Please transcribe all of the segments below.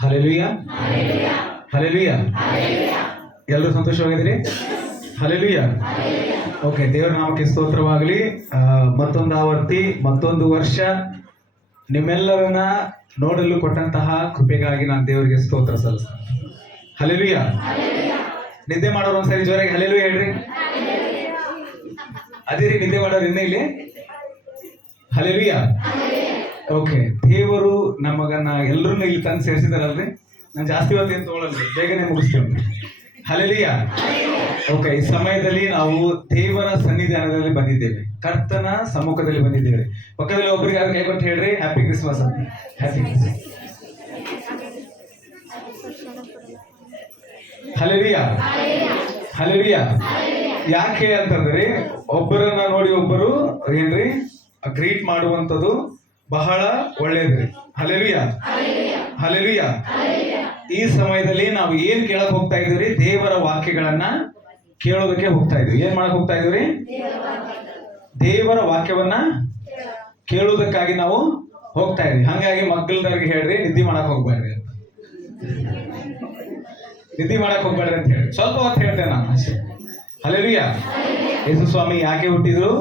Hallelujah, hallelujah. ಎಲ್ಲರೂ ಸಂತೋಷವಾಗಿದ್ದೀರಿ? Hallelujah. Okay, ದೇವರ ನಾಮಕ್ಕೆ ಸ್ತೋತ್ರವಾಗಲಿ. ಮತ್ತೊಂದು ಆವರ್ತಿ, ಮತ್ತೊಂದು ವರ್ಷ ನಿಮ್ಮೆಲ್ಲರನ್ನ ನೋಡಲು ಕೊಟ್ಟಂತಹ ಕೃಪೆಗಾಗಿ ನಾನು ದೇವರಿಗೆ ಸ್ತೋತ್ರ ಸಲ್ಲಿಸ್ತೇನೆ. ಹಲ್ಲೆಲೂಯ. ನಿದ್ದೆ ಮಾಡೋರು ಒಂದ್ಸರಿ ಜೋರಾಗಿ ಹಲ್ಲೆಲೂಯ ಹೇಳ್ರಿ. ಅದೇ ರೀ, ನಿದ್ದೆ ಮಾಡೋರು ಇನ್ನ ಇಲ್ಲಿ ಹಲ್ಲೆಲೂಯ. ಓಕೆ, ದೇವರು ನಮಗನ್ನ ಎಲ್ಲರನ್ನ ಇಲ್ಲಿ ತಂದು ಸೇರಿಸಿದಾರಲ್ರಿ. ನಾನು ಜಾಸ್ತಿ ಹೊತ್ತು ಏನು ತಗೊಳ್ಳಲ್ರಿ, ಬೇಗನೆ ಮುಗಿಸ್ತೀವಿ. ಹಲ್ಲೆಲೂಯ. ಓಕೆ, ಈ ಸಮಯದಲ್ಲಿ ನಾವು ದೇವರ ಸನ್ನಿಧಾನದಲ್ಲಿ ಬಂದಿದ್ದೇವೆ, ಕರ್ತನ ಸಮ್ಮುಖದಲ್ಲಿ ಬಂದಿದ್ದೇವೆ. ಪಕ್ಕದಲ್ಲಿ ಒಬ್ಬರಿಗೆ ಯಾರು ಕೈ ಕೊಟ್ಟು ಹೇಳ್ರಿ ಹ್ಯಾಪಿ ಕ್ರಿಸ್ಮಸ್ ಅಂತ. Happy Christmas. Hallelujah, hallelujah. ಯಾಕೆ ಅಂತಂದ್ರೆ ಒಬ್ಬರನ್ನ ನೋಡಿ ಒಬ್ಬರು ಏನ್ರಿ ಗ್ರೀಟ್ ಮಾಡುವಂಥದ್ದು ಬಹಳ ಒಳ್ಳೇದ್ರಿ. Hallelujah, hallelujah. ಈ ಸಮಯದಲ್ಲಿ ನಾವು ಏನ್ ಕೇಳಕ್ ಹೋಗ್ತಾ ಇದೀವಿ? ದೇವರ ವಾಕ್ಯಗಳನ್ನ ಕೇಳೋದಕ್ಕೆ ಹೋಗ್ತಾ ಇದೀವಿ. ಏನ್ ಮಾಡಕ್ ಹೋಗ್ತಾ ಇದೀವಿ? ದೇವರ ವಾಕ್ಯವನ್ನ ಕೇಳೋದಕ್ಕಾಗಿ ನಾವು ಹೋಗ್ತಾ ಇದೀವಿ. ಹಂಗಾಗಿ ಮಕ್ಕಳದವ್ರಿಗೆ ಹೇಳ್ರಿ, ನಿದ್ದೆ ಮಾಡಕ್ ಹೋಗ್ಬೇಡ್ರಿ ಅಂತ. ನಿದ್ದೆ ಮಾಡಕ್ ಹೋಗ್ಬೇಡ್ರಿ ಅಂತ ಹೇಳಿ ಸ್ವಲ್ಪ ಹೊತ್ತು ಹೇಳ್ತೇನೆ ನಾನು ಅಷ್ಟೇ. ಹಲ್ಲೆಲೂಯ. ಯೇಸು ಸ್ವಾಮಿ ಯಾಕೆ ಹುಟ್ಟಿದ್ರು,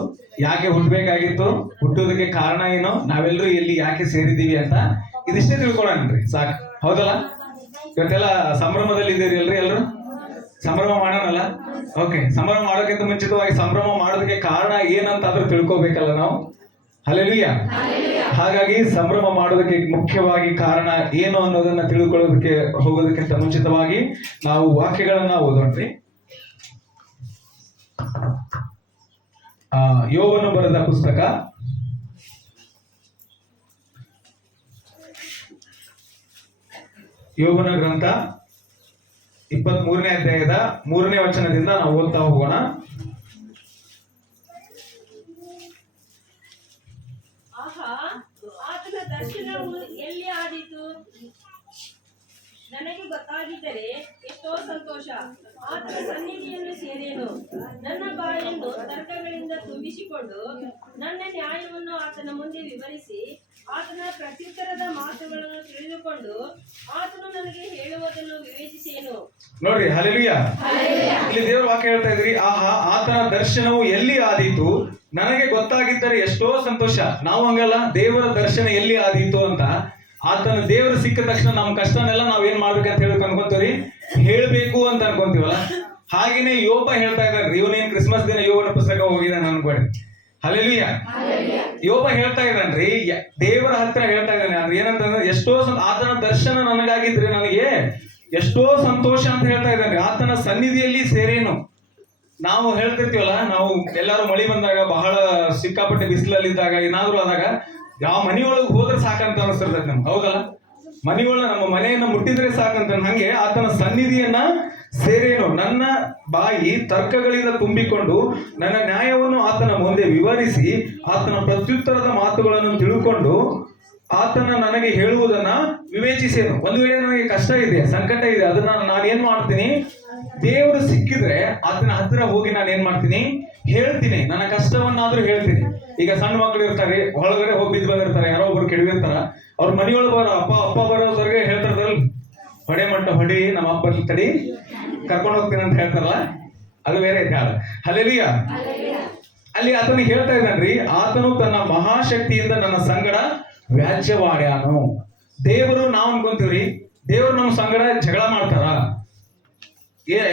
ಯಾಕೆ ಹುಟ್ಟಬೇಕಾಗಿತ್ತು, ಹುಟ್ಟೋದಕ್ಕೆ ಕಾರಣ ಏನು, ನಾವೆಲ್ಲರೂ ಎಲ್ಲಿ ಯಾಕೆ ಸೇರಿದ್ದೀವಿ ಅಂತ ಇದಿಷ್ಟೇ ತಿಳ್ಕೊಳ್ಳೋಣ್ರಿ, ಸಾಕು. ಹೌದಲ್ಲ? ಇವತ್ತೆಲ್ಲ ಸಂಭ್ರಮದಲ್ಲಿ ಇದ್ದೀರಿ ಅಲ್ರಿ? ಎಲ್ಲರೂ ಸಂಭ್ರಮ ಮಾಡೋಣಲ್ಲ? ಓಕೆ, ಸಂಭ್ರಮ ಮಾಡೋಕ್ಕಿಂತ ಮುಂಚಿತವಾಗಿ ಸಂಭ್ರಮ ಮಾಡೋದಕ್ಕೆ ಕಾರಣ ಏನಂತಾದ್ರೂ ತಿಳ್ಕೊಬೇಕಲ್ಲ ನಾವು. ಹಲ್ಲೆಲೂಯ. ಹಾಗಾಗಿ ಸಂಭ್ರಮ ಮಾಡೋದಕ್ಕೆ ಮುಖ್ಯವಾಗಿ ಕಾರಣ ಏನು ಅನ್ನೋದನ್ನ ತಿಳ್ಕೊಳ್ಳೋದಕ್ಕೆ ಹೋಗೋದಕ್ಕಿಂತ ಮುಂಚಿತವಾಗಿ ನಾವು ವಾಕ್ಯಗಳನ್ನ ಓದೋಣ್ರಿ. ಯೋಬನು ಬರೆದ ಪುಸ್ತಕ ಯೋಬನ ಗ್ರಂಥ 23ನೇ ಅಧ್ಯಾಯದ 3ನೇ ವಚನದಿಂದ ನಾವು ಓದ್ತಾ ಹೋಗೋಣ. ಆತನ ದರ್ಶನವು ಎಲ್ಲಿ ಆದೀತು, ನನಗೆ ಗೊತ್ತಾಗಿದ್ದರೆ ಎಷ್ಟೋ ಸಂತೋಷ. ಆತನ ಸನ್ನಿಧಿಯನ್ನು ಸೇರೇನು. ನನ್ನ ಬಾಯನ್ನು ತರ್ಕಗಳಿಂದ ತುಂಬಿಸಿಕೊಂಡು ನನ್ನ ನ್ಯಾಯವನ್ನು ಆತನ ಮುಂದೆ ವಿವರಿಸಿ ಆತನ ಪ್ರತ್ಯುತ್ತರದ ಮಾತುಗಳನ್ನು ತಿಳಿದುಕೊಂಡು ಆತನು ನನಗೆ ಹೇಳುವುದನ್ನು ವಿವೇಚಿಸೇನು. ನೋಡ್ರಿ, ಹಲ್ಲೆಲೂಯ. ಇಲ್ಲಿ ದೇವರ ವಾಕ್ಯ ಹೇಳ್ತಾ ಇದ್ರಿ, ಆಹಾ ಆತನ ದರ್ಶನವು ಎಲ್ಲಿ ಆದೀತು, ನನಗೆ ಗೊತ್ತಾಗಿದ್ದರೆ ಎಷ್ಟೋ ಸಂತೋಷ. ನಾವು ಹಂಗಲ್ಲ, ದೇವರ ದರ್ಶನ ಎಲ್ಲಿ ಆದೀತು ಅಂತ ಆತನ ದೇವರು ಸಿಕ್ಕ ತಕ್ಷಣ ನಮ್ಮ ಕಷ್ಟನೆಲ್ಲ ನಾವ್ ಏನ್ ಮಾಡ್ಬೇಕಂತ ಹೇಳಿ ಅನ್ಕೊಂತೀವಿ, ಹೇಳ್ಬೇಕು ಅಂತ ಅನ್ಕೊಂತೀವಲ್ಲ. ಹಾಗೇನೆ ಯೋಬ ಹೇಳ್ತಾ ಇದ್ದಾರೆ, ಇವನೇನ್ ಕ್ರಿಸ್ಮಸ್ ದಿನ ಯೋಬನ ಪುಸ್ತಕ ಹೋಗಿದ್ದಾನೆ ಅನ್ಕೊಳ್ಳಿ. ಹಲ್ಲೆಲೂಯ. ಯೋಬ ಹೇಳ್ತಾ ಇದ್ದಾನ್ರಿ, ದೇವರ ಹತ್ರ ಹೇಳ್ತಾ ಇದ್ದಾನೆ ಅಂದ್ರೆ ಏನಂತಂದ್ರೆ, ಎಷ್ಟೋ ಆತನ ದರ್ಶನ ನನಗಾಗಿದ್ರೆ ನನಗೆ ಎಷ್ಟೋ ಸಂತೋಷ ಅಂತ ಹೇಳ್ತಾ ಇದ್ದಾನೆ. ಆತನ ಸನ್ನಿಧಿಯಲ್ಲಿ ಸೇರೇನು. ನಾವು ಹೇಳ್ತಿರ್ತೀವಲ್ಲ, ನಾವು ಎಲ್ಲಾರು ಮಳಿ ಬಂದಾಗ, ಬಹಳ ಸಿಕ್ಕಾಪಟ್ಟೆ ಬಿಸಿಲಲ್ಲಿದ್ದಾಗ, ಏನಾದ್ರು ಆದಾಗ ಯಾವ ಮನೆಯೊಳಗೆ ಹೋದ್ರೆ ಸಾಕಂತ ಅನಿಸ್ತಿರ್ತೈತೆ ನಮ್ಗೆ. ಹೌದಲ್ಲ? ಮನೆಯೊಳಗೆ ನಮ್ಮ ಮನೆಯನ್ನ ಮುಟ್ಟಿದ್ರೆ ಸಾಕಂತ. ಹಂಗೆ ಆತನ ಸನ್ನಿಧಿಯನ್ನ ಸೇರೇನು. ನನ್ನ ಬಾಯಿ ತರ್ಕಗಳಿಂದ ತುಂಬಿಕೊಂಡು ನನ್ನ ನ್ಯಾಯವನ್ನು ಆತನ ಮುಂದೆ ವಿವರಿಸಿ ಆತನ ಪ್ರತ್ಯುತ್ತರದ ಮಾತುಗಳನ್ನು ತಿಳ್ಕೊಂಡು ಆತನ ನನಗೆ ಹೇಳುವುದನ್ನ ವಿವೇಚಿಸೇನು. ಒಂದು ವೇಳೆ ನನಗೆ ಕಷ್ಟ ಇದೆ, ಸಂಕಟ ಇದೆ, ಅದನ್ನ ನಾನೇನ್ ಮಾಡ್ತೀನಿ, ದೇವರು ಸಿಕ್ಕಿದ್ರೆ ಆತನ ಹತ್ತಿರ ಹೋಗಿ ನಾನು ಏನ್ ಮಾಡ್ತೀನಿ, ಹೇಳ್ತೀನಿ. ನನ್ನ ಕಷ್ಟವನ್ನಾದ್ರೂ ಹೇಳ್ತೀನಿ. ಈಗ ಸಣ್ಣ ಮಕ್ಕಳು ಇರ್ತಾರೆ, ಒಳಗಡೆ ಹೋಗಿ ಬಿದ್ದು ಬಂದಿರ್ತಾರೆ, ಯಾರೋ ಒಬ್ರು ಕೆಡವಿರ್ತಾರ, ಅವ್ರ ಮನೆಯೊಳಗೆ ಬರೋ ಅಪ್ಪ ಬರೋದ್ರಿಗೆ ಹೇಳ್ತಾರಲ್ಲ, ಹೊಡೆ ಮಟ್ಟ ಹೊಡಿ, ನಮ್ಮ ಅಪ್ಪ ತಡಿ ಕರ್ಕೊಂಡು ಹೋಗ್ತೀನಿ ಅಂತ ಹೇಳ್ತಾರಲ್ಲ, ಅದು ಬೇರೆ ಕಾಲ. ಹಲ್ಲೆಲೂಯ. ಅಲ್ಲಿ ಆತನಿಗೆ ಹೇಳ್ತಾ ಇದ್ದಾನ್ರಿ, ಆತನು ತನ್ನ ಮಹಾಶಕ್ತಿಯಿಂದ ನನ್ನ ಸಂಗಡ ವ್ಯಾಜ್ಯವಾಡ್ಯಾನು. ದೇವರು ನಾವು ಅನ್ಕೊಂತೀವ್ರಿ, ದೇವರು ನಮ್ಮ ಸಂಗಡ ಜಗಳ ಮಾಡ್ತಾರ.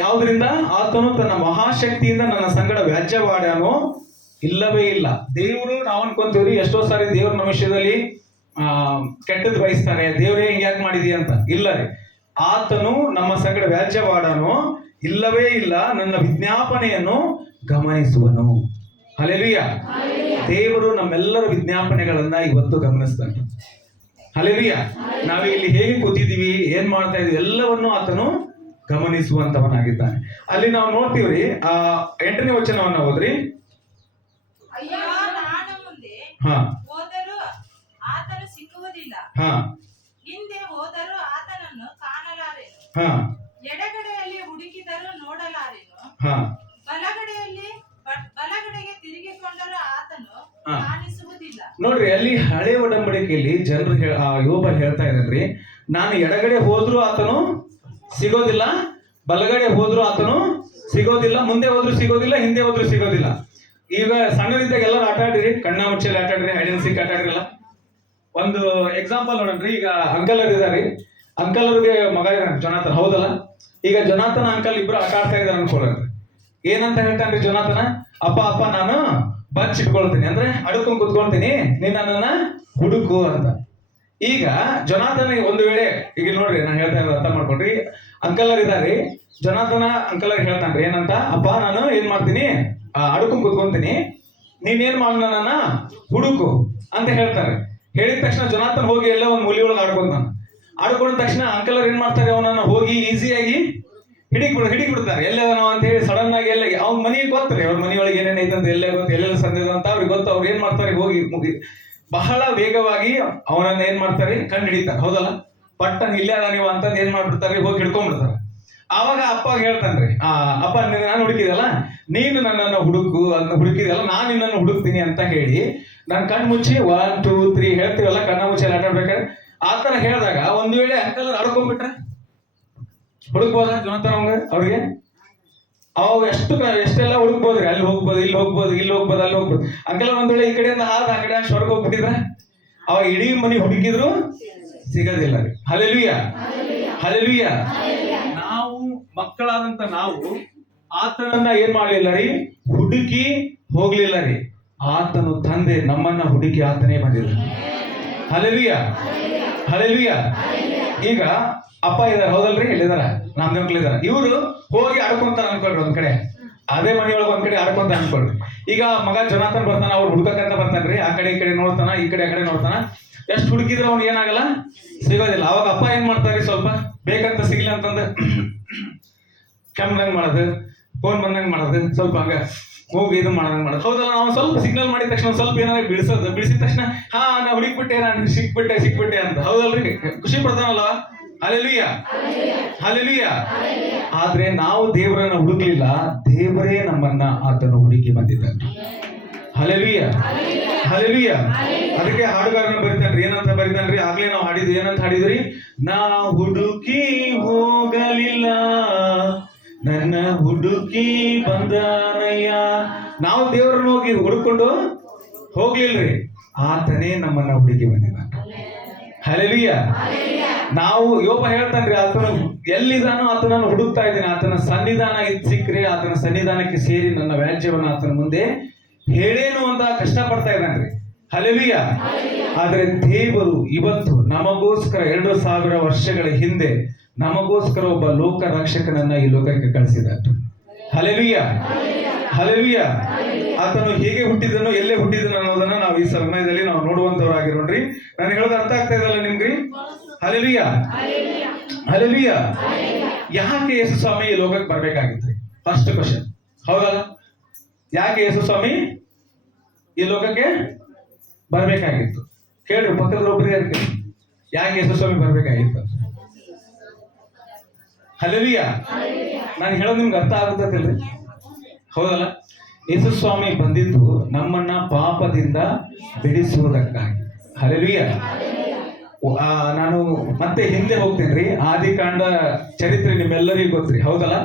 ಯಾವ್ದ್ರಿಂದ? ಆತನು ತನ್ನ ಮಹಾಶಕ್ತಿಯಿಂದ ನನ್ನ ಸಂಗಡ ವ್ಯಾಜ್ಯವಾಡ್ಯಾನು. ಇಲ್ಲವೇ ಇಲ್ಲ. ದೇವರು ನಾವು ಅನ್ಕೊಂತೀವ್ರಿ, ಎಷ್ಟೋ ಸಾರಿ ದೇವ್ರ ನಮ್ಮ ವಿಷಯದಲ್ಲಿ ಕೆಟ್ಟದ್ದು ಬಯಸ್ತಾರೆ, ದೇವರೇ ಹಿಂಗ್ ಯಾಕೆ ಮಾಡಿದೀಯ ಅಂತ. ಇಲ್ಲ ರೀ, ಆತನು ನಮ್ಮ ಸಂಗಡ ವ್ಯಾಜ್ಯವಾಡನು. ಇಲ್ಲವೇ ಇಲ್ಲ, ನನ್ನ ವಿಜ್ಞಾಪನೆಯನ್ನು ಗಮನಿಸುವನು. ಹಲ್ಲೆಲೂಯ. ದೇವರು ನಮ್ಮೆಲ್ಲರ ವಿಜ್ಞಾಪನೆಗಳನ್ನ ಇವತ್ತು ಗಮನಿಸ್ತಾನೆ. ಹಲ್ಲೆಲೂಯ. ನಾವು ಇಲ್ಲಿ ಹೇಗೆ ಕೂತಿದೀವಿ, ಏನ್ ಮಾಡ್ತಾ ಇದೀವಿ, ಎಲ್ಲವನ್ನು ಆತನು ಗಮನಿಸುವಂತವನಾಗಿದ್ದಾನೆ. ಅಲ್ಲಿ ನಾವು ನೋಡ್ತೀವ್ರಿ, 8ನೇ ವಚನವನ್ನ ಓದ್ರಿ. ಅಯ್ಯೋ, ನಾನು ಮುಂದೆ ಹೋದರೂ ಆತನು ಸಿಕ್ಕುವುದಿಲ್ಲ, ಹಿಂದೆ ಹೋದರೂ ಆತನನ್ನು ಕಾಣಲಾರೆನು. ಎಡಗಡೆಯಲ್ಲಿ ಹುಡುಕಿದರೂ ನೋಡಲಾರೆನು, ಬಲಗಡೆಗೆ ತಿರುಗಿಕೊಂಡರೂ ಆತನು ಕಾಣಿಸುವುದಿಲ್ಲ. ನೋಡ್ರಿ, ಅಲ್ಲಿ ಹಳೆ ಒಡಂಬಡಿಕೆ ಅದಕ್ಕೆ ಇಲ್ಲಿ ಜನರು ಯೋಬ ಹೇಳ್ತಾ ಇದ್ದಾನ್ರಿ, ನಾನು ಎಡಗಡೆ ಹೋದ್ರೂ ಆತನು ಸಿಗೋದಿಲ್ಲ, ಬಲಗಡೆ ಹೋದ್ರೂ ಆತನು ಸಿಗೋದಿಲ್ಲ, ಮುಂದೆ ಹೋದ್ರೂ ಸಿಗೋದಿಲ್ಲ, ಹಿಂದೆ ಹೋದ್ರೂ ಸಿಗೋದಿಲ್ಲ. ಈಗ ಸಣ್ಣದಿದ್ದಾಗ ಎಲ್ಲರೂ ಆಟ ಆಡಿರಿ, ಕಣ್ಣ ಮುಚ್ಚಲ್ಲಿ ಆಟ ಆಡಿರಿ, ಹೈಡ್ ಅಂಡ್ ಸೀಕ್ ಆಟ ಆಡಿರಲ್ಲ. ಒಂದು ಎಕ್ಸಾಂಪಲ್ ನೋಡನ್ರಿ, ಈಗ ಅಂಕಲ್ ಅವ್ರು ಇದಾರೆ, ಅಂಕಲ್ ಅವ್ರಿಗೆ ಮಗ ಇದ್ದಾನೆ ಜೊನಾಥನ್, ಹೌದಲ್ಲ? ಈಗ ಜೊನಾಥನ್ ಅಂಕಲ್ ಇಬ್ರು ಆಟ ಆಡ್ತಾ ಇದಾರೆ ಅನ್ಕೊಳ್ಳಿ. ಏನಂತ ಹೇಳ್ತಾನ್ರಿ ಜೊನಾಥನ? ಅಪ್ಪ ನಾನು ಬಚ್ಚಿಟ್ಕೊಳ್ತೀನಿ, ಅಂದ್ರೆ ಅಡ್ಕೊಂಡ್ ಕುತ್ಕೊಳ್ತೀನಿ, ನೀನ್ ನನ್ನನ್ನ ಹುಡುಕು ಅಂತ. ಈಗ ಜೊನಾಥನ್ ಒಂದು ವೇಳೆ ಈಗ ನೋಡ್ರಿ, ನಾನು ಹೇಳ್ತಾ ಇರೋದು ಅರ್ಥ ಮಾಡ್ಕೊಡ್ರಿ. ಅಂಕಲ್ ಅವ್ರು ಇದಾರೆ, ಜೊನಾಥನ ಅಂಕಲ್ ಅವ್ರಿಗೆ ಹೇಳ್ತಾನ್ರಿ ಏನಂತ, ಅಪ್ಪ ನಾನು ಏನ್ ಮಾಡ್ತೀನಿ, ಅಡ್ಕೊಂಡ್ ಕುತ್ಕೊಂತೀನಿ, ನೀನೇನ್ ಮಾಡ ನನ್ನ ಹುಡುಕು ಅಂತ ಹೇಳ್ತಾರೆ. ಹೇಳಿದ ತಕ್ಷಣ ಜೊನಾಥನ್ ಹೋಗಿ ಎಲ್ಲ ಒಂದು ಮೂಲಿ ಒಳಗೆ ಆಡ್ಕೊಂತಾನ. ಆಡ್ಕೊಂಡ ತಕ್ಷಣ ಅಂಕಲ್ ಅವ್ರು ಏನ್ ಮಾಡ್ತಾರೆ, ಅವನನ್ನ ಹೋಗಿ ಈಸಿಯಾಗಿ ಹಿಡಿಕ್ಬಿಡ್ತಾರೆ. ಎಲ್ಲದನೋ ಅಂತ ಹೇಳಿ ಸಡನ್ ಆಗಿ ಎಲ್ಲ ಅವ್ನ ಮನೆಗೆ ಗೊತ್ತಾರೆ, ಅವ್ರ ಮನೆಯೊಳಗೆ ಏನೇನೈತೆ ಅಂತ ಎಲ್ಲ ಗೊತ್ತು, ಎಲ್ಲೆಲ್ಲ ಸಂದೇಹ ಅಂತ ಅವ್ರಿಗೆ ಗೊತ್ತು. ಅವ್ರು ಏನ್ ಮಾಡ್ತಾರೆ, ಹೋಗಿ ಬಹಳ ವೇಗವಾಗಿ ಅವನನ್ನ ಏನ್ ಮಾಡ್ತಾರೆ, ಕಂಡು ಹಿಡಿತಾರೆ, ಹೌದಲ್ಲ? ಪಟ್ಟನ್ ಇಲ್ಲೇ ಅದ ನೀವು ಅಂತಂದು ಏನ್ ಮಾಡ್ಬಿಡ್ತಾರೆ, ಹೋಗಿ ಹಿಡ್ಕೊಂಡ್ಬಿಡ್ತಾರೆ. ಆವಾಗ ಅಪ್ಪ ಹೇಳ್ತಾನ್ರಿ, ಅಪ್ಪ ನಾನು ಹುಡುಕಿದಲ್ಲ, ನೀನು ನನ್ನನ್ನು ಹುಡುಕಿದಲ್ಲ, ನಾನು ನಿನ್ನನ್ನು ಹುಡುಕ್ತೀನಿ ಅಂತ ಹೇಳಿ ನಾನು ಕಣ್ಣು ಮುಚ್ಚಿ 1 2 3 ಹೇಳ್ತೀವಲ್ಲ, ಕಣ್ಣ ಮುಚ್ಚಿ ಆಟ ಆಡ್ಬೇಕಾದ್ರೆ ಆತರ ಹೇಳಿದಾಗ ಒಂದ್ ವೇಳೆ ಅಂಕಲ್ ಆಡ್ಕೊಂಡ್ಬಿಟ್ರೆ ಹುಡುಕ್ಬೋದ ಜೊನಾಥನ್ ಅವ್ರಿಗೆ? ಅವಾಗ ಎಷ್ಟೆಲ್ಲ ಹುಡುಕ್ಬೋದ್ರಿ, ಅಲ್ಲಿ ಹೋಗ್ಬೋದು, ಇಲ್ಲಿ ಹೋಗ್ಬೋದು, ಅಲ್ಲಿ ಹೋಗ್ಬೋದು. ಅಂಕಲ್ ಒಂದ್ ವೇಳೆ ಈ ಕಡೆಯಿಂದ ಆ ಕಡೆ ಸ್ವರ್ಗ ಹೋಗ್ಬಿಟ್ಟಿದ್ರ ಅವಾಗ ಇಡೀ ಮನೆ ಹುಡುಕಿದ್ರು ಸಿಗೋದಿಲ್ಲ ರೀ. Hallelujah, hallelujah. ನಾವು ಮಕ್ಕಳಾದಂತ ನಾವು ಆತನನ್ನ ಏನ್ ಮಾಡ್ಲಿಲ್ಲ ರೀ, ಹುಡುಕಿ ಹೋಗ್ಲಿಲ್ಲ ರೀ. ಆತನು ತಂದೆ ನಮ್ಮನ್ನ ಹುಡುಕಿ ಆತನೇ ಬಂದಿಲ್ಲ. Hallelujah, hallelujah. ಈಗ ಅಪ್ಪ ಇದಾರೆ, ಹೌದಲ್ರಿ? ಇಲ್ಲಿದಾರ, ನಮ್ ಇದಾರ. ಇವರು ಹೋಗಿ ಆಡ್ಕೊಂತಾರ ಅನ್ಕೊಳ್ರಿ ಒಂದ್ ಕಡೆ, ಅದೇ ಮನೆಯೊಳಗೆ ಒಂದ್ ಕಡೆ ಆಡ್ಕೊಂತ ಅನ್ಕೊಳ್ರಿ. ಈಗ ಮಗ ಜೊನಾಥನ್ ಬರ್ತಾನ, ಅವ್ರು ಹುಡುಕಂತ ಬರ್ತಾನ್ರಿ, ಆ ಕಡೆ ಈ ಕಡೆ ನೋಡ್ತಾನ, ಈ ಕಡೆ ನೋಡ್ತಾನ. ಎಷ್ಟು ಹುಡುಕಿದ್ರೆ ಅವ್ನು ಏನಾಗಲ್ಲ, ಸಿಗೋದಿಲ್ಲ. ಅವಾಗ ಅಪ್ಪ ಏನ್ ಮಾಡ್ತಾರೆ, ಸ್ವಲ್ಪ ಬೇಕಂತ ಸಿಗ್ಲಿ ಅಂತಂದ ಕೆಮ್ಮದಂಗ್ ಮಾಡೋದು, ಫೋನ್ ಬಂದಂಗ್ ಮಾಡೋದು, ಸ್ವಲ್ಪ ಹಂಗ ಹೋಗಿ ಇದು ಮಾಡೋದಂಗ್ ಮಾಡೋದು, ಹೌದಲ್ಲ? ನಾವು ಸ್ವಲ್ಪ ಸಿಗ್ನಲ್ ಮಾಡಿದ ತಕ್ಷಣ ಸ್ವಲ್ಪ ಏನಾದ್ರು ಬಿಡಿಸಿದ ತಕ್ಷಣ ನಾ ಹುಡುಕ್ಬಿಟ್ಟೆ, ನಾನು ಸಿಕ್ಬಿಟ್ಟೆ ಅಂತ, ಹೌದಲ್ರಿ? ಖುಷಿ ಪಡ್ತಾನಲ್ಲ. Hallelujah, hallelujah. ಆದ್ರೆ ನಾವು ದೇವರನ್ನ ಹುಡುಕ್ಲಿಲ್ಲ, ದೇವರೇ ನಮ್ಮನ್ನ ಆತನು ಹುಡುಕಿ ಬಂದಿದ್ದಾನೆ. Hallelujah, hallelujah. ಅದಕ್ಕೆ ಹಾಡುಗಾರನ ಬರೀತಾನ್ರಿ, ಏನಂತ ಬರೀತಾನ್ರಿ? ಆಗ್ಲೇ ನಾವು ಹಾಡಿದ್ವಿ, ಏನಂತ ಹಾಡಿದ್ರಿ? ನಾ ಹುಡುಕಿ ಹೋಗಲಿಲ್ಲ, ನನ್ನ ಹುಡುಕಿ ಬಂದಾನಯ್ಯ. ನಾವು ದೇವರನ್ನ ಹೋಗಿ ಹುಡುಕೊಂಡು ಹೋಗ್ಲಿಲ್ರಿ, ಆತನೇ ನಮ್ಮನ್ನ ಹುಡುಕಿ ಬಂದಿದ್ದಾನೆ. ಹಲ್ಲೆಲೂಯಾ. ನಾವು ಯೋಬ ಹೇಳ್ತಾನ್ರಿ, ಆತನು ಎಲ್ಲಿದಾನೋ ಆತನನ್ನು ಹುಡುಕ್ತಾ ಇದ್ದೀನಿ, ಆತನ ಸನ್ನಿಧಾನ ಸಿಕ್ಕರೆ ಆತನ ಸನ್ನಿಧಾನಕ್ಕೆ ಸೇರಿ ನನ್ನ ವ್ಯಾಜ್ಯವನ್ನು ಆತನ ಮುಂದೆ ಹೇಳೇನು ಅಂತ ಕಷ್ಟ ಪಡ್ತಾ ಇದ್ದಾನ್ರಿ. ಹಲ್ಲೆಲೂಯಾ. ಆದ್ರೆ ದೇವರು ಇವತ್ತು ನಮಗೋಸ್ಕರ 2000 ವರ್ಷಗಳ ಹಿಂದೆ ನಮಗೋಸ್ಕರ ಒಬ್ಬ ಲೋಕ ರಕ್ಷಕನನ್ನ ಈ ಲೋಕಕ್ಕೆ ಕಳಿಸಿದ್ದಾರೆ. Hallelujah, hallelujah. ಆತನು ಹೇಗೆ ಹುಟ್ಟಿದನು, ಎಲ್ಲೇ ಹುಟ್ಟಿದನು ಅನ್ನೋದನ್ನ ನಾವು ಈ ಸಮಯದಲ್ಲಿ ನಾವು ನೋಡುವಂತವರಾಗಿರೋಣ್ರಿ. ನಾನು ಹೇಳೋದು ಅರ್ಥ ಆಗ್ತಾ ಇದಲ್ಲ ನಿಮ್ಗ್ರಿ? Hallelujah, hallelujah. ಯಾಕೆ ಯೇಸು ಸ್ವಾಮಿ ಈ ಲೋಕಕ್ಕೆ ಬರ್ಬೇಕಾಗಿತ್ರಿ? ಫಸ್ಟ್ ಕ್ವಶನ್, ಹೌದಲ್ಲ? ಯಾಕೆ ಯೇಸು ಸ್ವಾಮಿ ಈ ಲೋಕಕ್ಕೆ ಬರ್ಬೇಕಾಗಿತ್ತು? ಕೇಳ್ರಿ, ಪಕ್ಕದ ಒಬ್ಬರಿಗೆ ಯಾಕೆ ಯೇಸು ಸ್ವಾಮಿ ಬರ್ಬೇಕಾಗಿತ್ತು? ಹಲ್ಲೆಲೂಯಾ. ನಾನು ಹೇಳೋದು ನಿಮ್ಗೆ ಅರ್ಥ ಆಗುತ್ತಲ್ರಿ? ಹೌದಲ್ಲ? ಯೇಸು ಸ್ವಾಮಿ ಬಂದಿದ್ದು ನಮ್ಮನ್ನ ಪಾಪದಿಂದ ಬಿಡಿಸುವುದಕ್ಕಾಗಿ. ಹಲ್ಲೆಲೂಯಾ. ನಾನು ಮತ್ತೆ ಹಿಂದೆ ಹೋಗ್ತೇನ್ರಿ. ಆದಿಕಾಂಡ ಚರಿತ್ರೆ ನಿಮ್ಮೆಲ್ಲರಿಗೂ ಗೊತ್ತ್ರಿ, ಹೌದಲ್ಲ?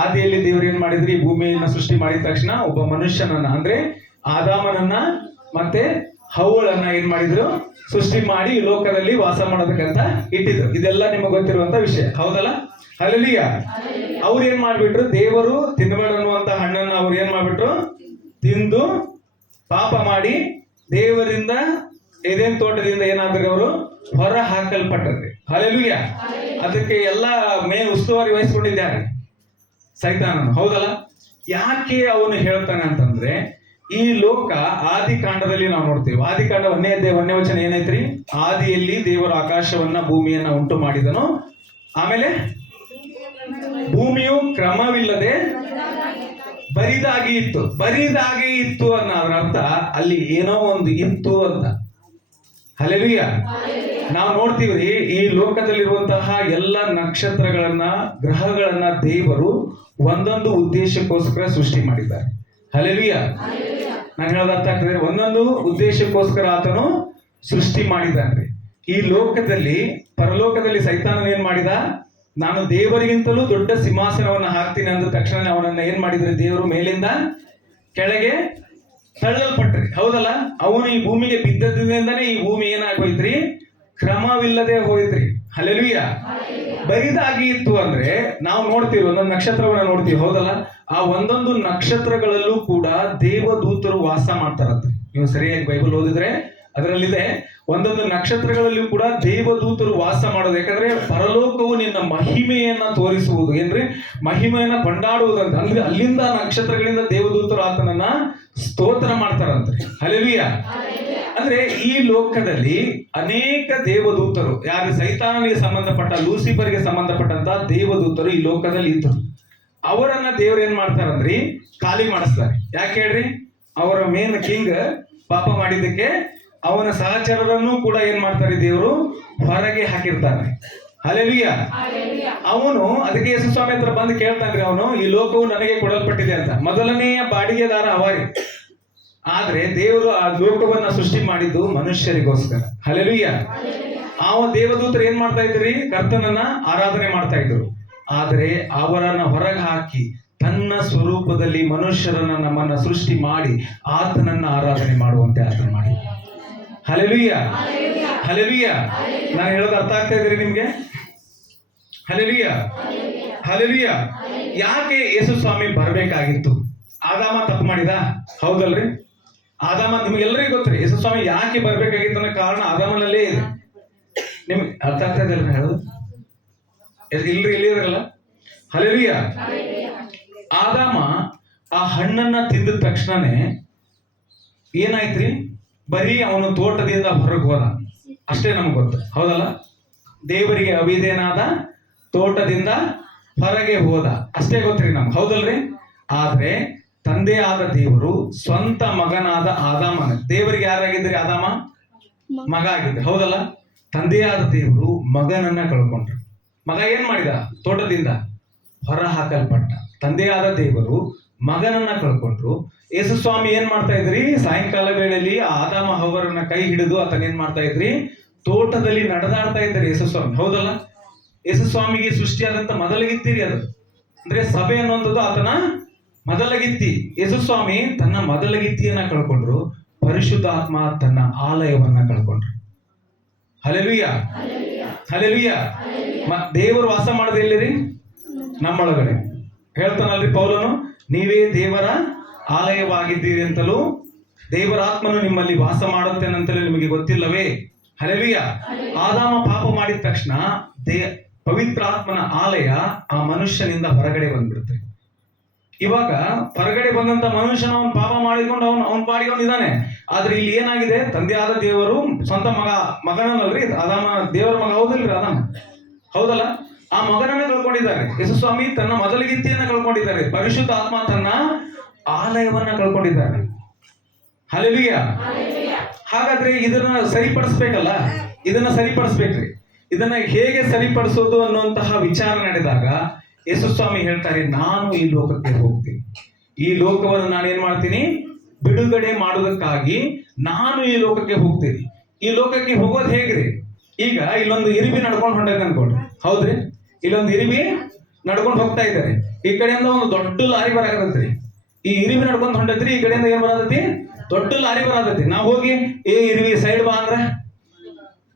ಆದಿಯಲ್ಲಿ ದೇವರು ಏನ್ ಮಾಡಿದ್ರಿ? ಭೂಮಿಯನ್ನ ಸೃಷ್ಟಿ ಮಾಡಿದ ತಕ್ಷಣ ಒಬ್ಬ ಮನುಷ್ಯನನ್ನ, ಅಂದ್ರೆ ಆದಾಮನನ್ನ ಮತ್ತೆ ಹವ್ವಳನ್ನ ಏನ್ ಮಾಡಿದ್ರು? ಸೃಷ್ಟಿ ಮಾಡಿ ಲೋಕದಲ್ಲಿ ವಾಸ ಮಾಡೋದಕ್ಕಂತ ಇಟ್ಟಿದ್ರು. ಇದೆಲ್ಲ ನಿಮಗೆ ಗೊತ್ತಿರುವಂತ ವಿಷಯ, ಹೌದಲ್ಲ? ಹಲ್ಲೆಲೂಯಾ. ಅವ್ರು ಏನ್ ಮಾಡ್ಬಿಟ್ರು? ದೇವರು ತಿನ್ನಬೇಡ ಅನ್ನುವಂತ ಹಣ್ಣನ್ನ ಅವ್ರು ಏನ್ ಮಾಡ್ಬಿಟ್ರು? ತಿಂದು ಪಾಪ ಮಾಡಿ ದೇವರಿಂದ ಏದೇನ್ ತೋಟದಿಂದ ಏನಾದ್ರಿ? ಅವರು ಹೊರ ಹಾಕಲ್ಪಟ್ಟದ್ರಿ. ಹಲ್ಲೆಲೂಯಾ. ಅದಕ್ಕೆ ಎಲ್ಲ ಉಸ್ತುವಾರಿ ವಹಿಸ್ಕೊಂಡಿದ್ದಾರೆ ಸೈತಾನನು, ಹೌದಲ್ಲ? ಯಾಕೆ ಅವನು ಹೇಳ್ತಾನೆ ಅಂತಂದ್ರೆ, ಈ ಲೋಕ ಆದಿಕಾಂಡದಲ್ಲಿ ನಾವು ನೋಡ್ತೀವಿ. ಆದಿಕಾಂಡ 1ನೇ ಅಧ್ಯಾಯ 1ನೇ ವಚನ ಏನೈತ್ರಿ? ಆದಿಯಲ್ಲಿ ದೇವರು ಆಕಾಶವನ್ನ ಭೂಮಿಯನ್ನ ಉಂಟು ಮಾಡಿದನು, ಆಮೇಲೆ ಭೂಮಿಯು ಕ್ರಮವಿಲ್ಲದೆ ಬರಿದಾಗಿ ಇತ್ತು. ಬರಿದಾಗಿ ಇತ್ತು ಅನ್ನೋ ಅರ್ಥ ಅಲ್ಲಿ ಏನೋ ಒಂದು ಇತ್ತು ಅಂತ. ಹಲ್ಲೆಲೂಯಾ. ನಾವು ನೋಡ್ತೀವ್ರಿ, ಈ ಲೋಕದಲ್ಲಿರುವಂತಹ ಎಲ್ಲ ನಕ್ಷತ್ರಗಳನ್ನ, ಗ್ರಹಗಳನ್ನ ದೇವರು ಒಂದೊಂದು ಉದ್ದೇಶಕ್ಕೋಸ್ಕರ ಸೃಷ್ಟಿ ಮಾಡಿದ್ದಾರೆ. ಹಲ್ಲೆಲೂಯಾ. ನಾನು ಹೇಳೋದು ಅರ್ಥ ಆಗ್ತದೆ? ಒಂದೊಂದು ಉದ್ದೇಶಕ್ಕೋಸ್ಕರ ಆತನು ಸೃಷ್ಟಿ ಮಾಡಿದ್ದಾನ್ರಿ. ಈ ಲೋಕದಲ್ಲಿ ಪರಲೋಕದಲ್ಲಿ ಸೈತಾನನ ಏನ್ ಮಾಡಿದ, ನಾನು ದೇವರಿಗಿಂತಲೂ ದೊಡ್ಡ ಸಿಂಹಾಸನವನ್ನ ಹಾಕ್ತೀನಿ ಅಂದ ತಕ್ಷಣ ಅವನನ್ನ ಏನ್ ಮಾಡಿದ್ರಿ, ದೇವರು ಮೇಲಿಂದ ಕೆಳಗೆ ತಳ್ಳಲ್ಪಟ್ರಿ. ಹೌದಲ್ಲ, ಅವನು ಈ ಭೂಮಿಗೆ ಬಿದ್ದದಿಂದನೇ ಈ ಭೂಮಿ ಏನಾಗೋಯ್ತ್ರಿ, ಕ್ರಮವಿಲ್ಲದೆ ಹೋಯ್ತ್ರಿ. ಹಲ್ಲೆಲೂಯ. ಬರಿದಾಗಿ ಇತ್ತು ಅಂದ್ರೆ ನಾವು ನೋಡ್ತೀವಿ, ಒಂದೊಂದು ನಕ್ಷತ್ರವನ್ನ ನೋಡ್ತೀವಿ. ಹೌದಲ್ಲ, ಆ ಒಂದೊಂದು ನಕ್ಷತ್ರಗಳಲ್ಲೂ ಕೂಡ ದೇವದೂತರು ವಾಸ ಮಾಡ್ತಾರಂತೆ. ನೀವು ಸರಿಯಾಗಿ ಬೈಬಲ್ ಓದಿದ್ರೆ ಅದರಲ್ಲಿದೆ, ಒಂದೊಂದು ನಕ್ಷತ್ರಗಳಲ್ಲಿಯೂ ಕೂಡ ದೇವದೂತರು ವಾಸ ಮಾಡೋದು. ಯಾಕಂದ್ರೆ ಪರಲೋಕವು ನಿನ್ನ ಮಹಿಮೆಯನ್ನ ತೋರಿಸುವುದು, ಏನ್ರಿ, ಮಹಿಮೆಯನ್ನ ಕೊಂಡಾಡುವುದಂತ. ಅಂದ್ರೆ ಅಲ್ಲಿಂದ ನಕ್ಷತ್ರಗಳಿಂದ ದೇವದೂತರು ಆತನನ್ನ ಸ್ತೋತ್ರ ಮಾಡ್ತಾರಂತೆ. ಹಲ್ಲೆಲೂಯ. ಅಂದ್ರೆ ಈ ಲೋಕದಲ್ಲಿ ಅನೇಕ ದೇವದೂತರು, ಯಾರು ಸೈತಾನನಿಗೆ ಸಂಬಂಧಪಟ್ಟ, ಲೂಸಿಫರ್ಗೆ ಸಂಬಂಧಪಟ್ಟಂತ ದೇವದೂತರು ಈ ಲೋಕದಲ್ಲಿ ಇದ್ದರು. ಅವರನ್ನ ದೇವ್ರು ಏನ್ ಮಾಡ್ತಾರಂದ್ರಿ, ಖಾಲಿ ಮಾಡಿಸ್ತಾರೆ. ಯಾಕೆ ಹೇಳ್ರಿ, ಅವರ ಮೇನ್ ಕಿಂಗ್ ಪಾಪ ಮಾಡಿದ್ದಕ್ಕೆ ಅವನ ಸಹಚರರನ್ನು ಕೂಡ ಏನ್ ಮಾಡ್ತಾರೆ, ದೇವರು ಹೊರಗೆ ಹಾಕಿರ್ತಾನೆ. ಹಲ್ಲೆಲೂಯ. ಅವನು ಅದಕ್ಕೆ ಯೇಸು ಸ್ವಾಮಿ ಹತ್ರ ಬಂದು ಕೇಳ್ತಾನ್ರಿ, ಅವನು ಈ ಲೋಕವು ನನಗೆ ಕೊಡಲ್ಪಟ್ಟಿದೆ ಅಂತ. ಮೊದಲನೆಯ ಬಾಡಿಗೆದಾರ ಅವಾರಿ, ಆದ್ರೆ ದೇವರು ಆ ಲೋಕವನ್ನ ಸೃಷ್ಟಿ ಮಾಡಿದ್ದು ಮನುಷ್ಯರಿಗೋಸ್ಕರ. ಹಲ್ಲೆಲೂಯ. ಆ ದೇವದೂತರು ಏನ್ ಮಾಡ್ತಾ ಇದ್ರಿ, ಕರ್ತನನ್ನ ಆರಾಧನೆ ಮಾಡ್ತಾ ಇದ್ರು. ಆದ್ರೆ ಅವರನ್ನ ಹೊರಗೆ ಹಾಕಿ ತನ್ನ ಸ್ವರೂಪದಲ್ಲಿ ಮನುಷ್ಯರನ್ನ, ನಮ್ಮನ್ನ ಸೃಷ್ಟಿ ಮಾಡಿ ಆತನನ್ನ ಆರಾಧನೆ ಮಾಡುವಂತೆ ಆತನ ಮಾಡಿ. ಹಲ್ಲೆಲೂಯ. ಹಲ್ಲೆಲೂಯ. ನಾನು ಹೇಳೋದು ಅರ್ಥ ಆಗ್ತಾ ಇದ್ರಿ ನಿಮ್ಗೆ? ಹಲ್ಲೆಲೂಯ. ಹಲ್ಲೆಲೂಯ. ಯಾಕೆ ಯೇಸು ಸ್ವಾಮಿ ಬರ್ಬೇಕಾಗಿತ್ತು? ಆದಾಮ ತಪ್ಪು ಮಾಡಿದ, ಹೌದಲ್ರಿ? ಆದಾಮ, ನಿಮ್ಗೆಲ್ಲರಿಗೂ ಗೊತ್ತ್ರಿ ಯೇಸು ಸ್ವಾಮಿ ಯಾಕೆ ಬರ್ಬೇಕಾಗಿತ್ತು ಅನ್ನೋ ಕಾರಣ ಆದಾಮನಲ್ಲೇ ಇದೆ. ನಿಮ್ಗೆ ಅರ್ಥ ಆಗ್ತಾ ಇದೆ ಹೇಳೋದು? ಇಲ್ರಿ, ಇಲ್ಲಿ ಇರಲ್ಲ. ಹಲ್ಲೆಲೂಯ. ಆದಾಮ ಆ ಹಣ್ಣನ್ನ ತಿಂದ ತಕ್ಷಣನೇ ಏನಾಯ್ತ್ರಿ, ಬರೀ ಅವನು ತೋಟದಿಂದ ಹೊರಗೆ ಹೋದ, ಅಷ್ಟೇ ನಮ್ಗೆ ಗೊತ್ತು. ಹೌದಲ್ಲ, ದೇವರಿಗೆ ಅವಿಧೇನಾದ, ತೋಟದಿಂದ ಹೊರಗೆ ಹೋದ, ಅಷ್ಟೇ ಗೊತ್ತ್ರಿ ನಮ್ಗೆ. ಹೌದಲ್ರಿ? ಆದ್ರೆ ತಂದೆಯಾದ ದೇವರು ಸ್ವಂತ ಮಗನಾದ ಆದಾಮನ, ದೇವರಿಗೆ ಯಾರಾಗಿದ್ರಿ, ಆದಾಮ ಮಗ ಆಗಿದ್ರಿ. ಹೌದಲ್ಲ, ತಂದೆಯಾದ ದೇವರು ಮಗನನ್ನ ಕಳ್ಕೊಂಡ್ರು. ಮಗ ಏನ್ ಮಾಡಿದ, ತೋಟದಿಂದ ಹೊರ ಹಾಕಲ್ಪಟ್ಟ. ತಂದೆಯಾದ ದೇವರು ಮಗನನ್ನ ಕಳ್ಕೊಂಡ್ರು. ಯೇಸು ಸ್ವಾಮಿ ಏನ್ ಮಾಡ್ತಾ ಇದ್ರಿ, ಸಾಯಂಕಾಲ ವೇಳೆಯಲ್ಲಿ ಆದಾಮ ಹವ್ವರನ್ನ ಕೈ ಹಿಡಿದು ಆತನ ಏನ್ ಮಾಡ್ತಾ ಇದ್ರಿ, ತೋಟದಲ್ಲಿ ನಡೆದಾಡ್ತಾ ಇದ್ದಾರೆ ಯೇಸು ಸ್ವಾಮಿ. ಹೌದಲ್ಲ, ಯೇಸು ಸ್ವಾಮಿಗೆ ಸೃಷ್ಟಿಯಾದಂತ ಮೊದಲಗಿತ್ತೀರಿ ಅದು. ಅಂದ್ರೆ ಸಭೆ ಅನ್ನುವಂಥದ್ದು ಆತನ ಮೊದಲಗಿತ್ತಿ. ಯೇಸು ಸ್ವಾಮಿ ತನ್ನ ಮೊದಲಗಿತ್ತಿಯನ್ನ ಕಳ್ಕೊಂಡ್ರು, ಪರಿಶುದ್ಧಾತ್ಮ ತನ್ನ ಆಲಯವನ್ನ ಕಳ್ಕೊಂಡ್ರು. ಹಲ್ಲೆಲೂಯ. ಹಲ್ಲೆಲೂಯ. ದೇವರು ವಾಸ ಮಾಡೋದು ಎಲ್ಲಿರಿ, ನಮ್ಮೊಳಗಡೆ. ಹೇಳ್ತಾನಲ್ರಿ ಪೌಲನು, ನೀವೇ ದೇವರ ಆಲಯವಾಗಿದ್ದೀರಿ ಅಂತಲೂ ದೇವರ ಆತ್ಮನು ನಿಮ್ಮಲ್ಲಿ ವಾಸ ಮಾಡುತ್ತೇನಂತಲೂ ನಿಮಗೆ ಗೊತ್ತಿಲ್ಲವೇ? ಹಲ್ಲೆಲೂಯ. ಆದಾಮ ಪಾಪ ಮಾಡಿದ ತಕ್ಷಣ ಪವಿತ್ರ ಆತ್ಮನ ಆಲಯ ಆ ಮನುಷ್ಯನಿಂದ ಹೊರಗಡೆ ಬಂದ್ಬಿಡುತ್ತೆ. ಇವಾಗ ಹೊರಗಡೆ ಬಂದಂತ ಮನುಷ್ಯನ ಅವನು ಪಾಪ ಮಾಡಿಕೊಂಡು ಅವನ್ ಪಾಡಿಕೊಂಡಿದ್ದಾನೆ. ಆದ್ರೆ ಇಲ್ಲಿ ಏನಾಗಿದೆ, ತಂದೆಯಾದ ದೇವರು ಸ್ವಂತ ಮಗನಲ್ರಿ ಆದಾಮ, ದೇವರ ಮಗ. ಹೌದಿಲ್ರಿ ಆದಾಮ? ಹೌದಲ್ಲ, ಆ ಮಗನನ್ನ ಕಳ್ಕೊಂಡಿದ್ದಾರೆ. ಯೇಸು ಸ್ವಾಮಿ ತನ್ನ ಮೊದಲಗಿತ್ತಿಯನ್ನ ಕಳ್ಕೊಂಡಿದ್ದಾರೆ. ಪರಿಶುದ್ಧ ಆತ್ಮ ತನ್ನ ಆಲಯವನ್ನ ಕಳ್ಕೊಂಡಿದ್ದಾರೆ. ಹಲ್ಲೆಲೂಯ. ಹಾಗಾದ್ರೆ ಇದನ್ನ ಸರಿಪಡಿಸ್ಬೇಕಲ್ಲ, ಇದನ್ನ ಸರಿಪಡಿಸ್ಬೇಕ್ರಿ. ಇದನ್ನ ಹೇಗೆ ಸರಿಪಡಿಸೋದು ಅನ್ನುವಂತಹ ವಿಚಾರ ನಡೆದಾಗ ಯೇಸು ಸ್ವಾಮಿ ಹೇಳ್ತಾರೆ, ನಾನು ಈ ಲೋಕಕ್ಕೆ ಹೋಗ್ತೀನಿ, ಈ ಲೋಕವನ್ನು ನಾನೇನ್ ಮಾಡ್ತೀನಿ, ಬಿಡುಗಡೆ ಮಾಡೋದಕ್ಕಾಗಿ ನಾನು ಈ ಲೋಕಕ್ಕೆ ಹೋಗ್ತೀನಿ. ಈ ಲೋಕಕ್ಕೆ ಹೋಗೋದು ಹೇಗ್ರಿ, ಈಗ ಇಲ್ಲೊಂದು ಇರಿಬಿ ನಡ್ಕೊಂಡು ಹೊಂಟೈತೆ ಅನ್ಕೊಳ್ರಿ. ಹೌದ್ರಿ, ಇಲ್ಲೊಂದು ಇರಿಬಿ ನಡ್ಕೊಂಡು ಹೋಗ್ತಾ ಇದ್ದಾರೆ. ಈ ಕಡೆಯಿಂದ ಒಂದು ದೊಡ್ಡ ಲಾರಿ ಬರಾಕತ್ತೈತ್ರಿ. ಈ ಇರಿಬಿ ನಡ್ಕೊಂಡು ಹೊಂಟೈತ್ರಿ, ಈ ಕಡೆಯಿಂದ ಏನ್ ಬರತೈತಿ, ದೊಡ್ಡ ಲಾರಿ ಬರತೈತಿ. ನಾವು ಹೋಗಿ ಏ ಇರಿಬಿ ಸೈಡ್ ಬಾ ಅಂದ್ರ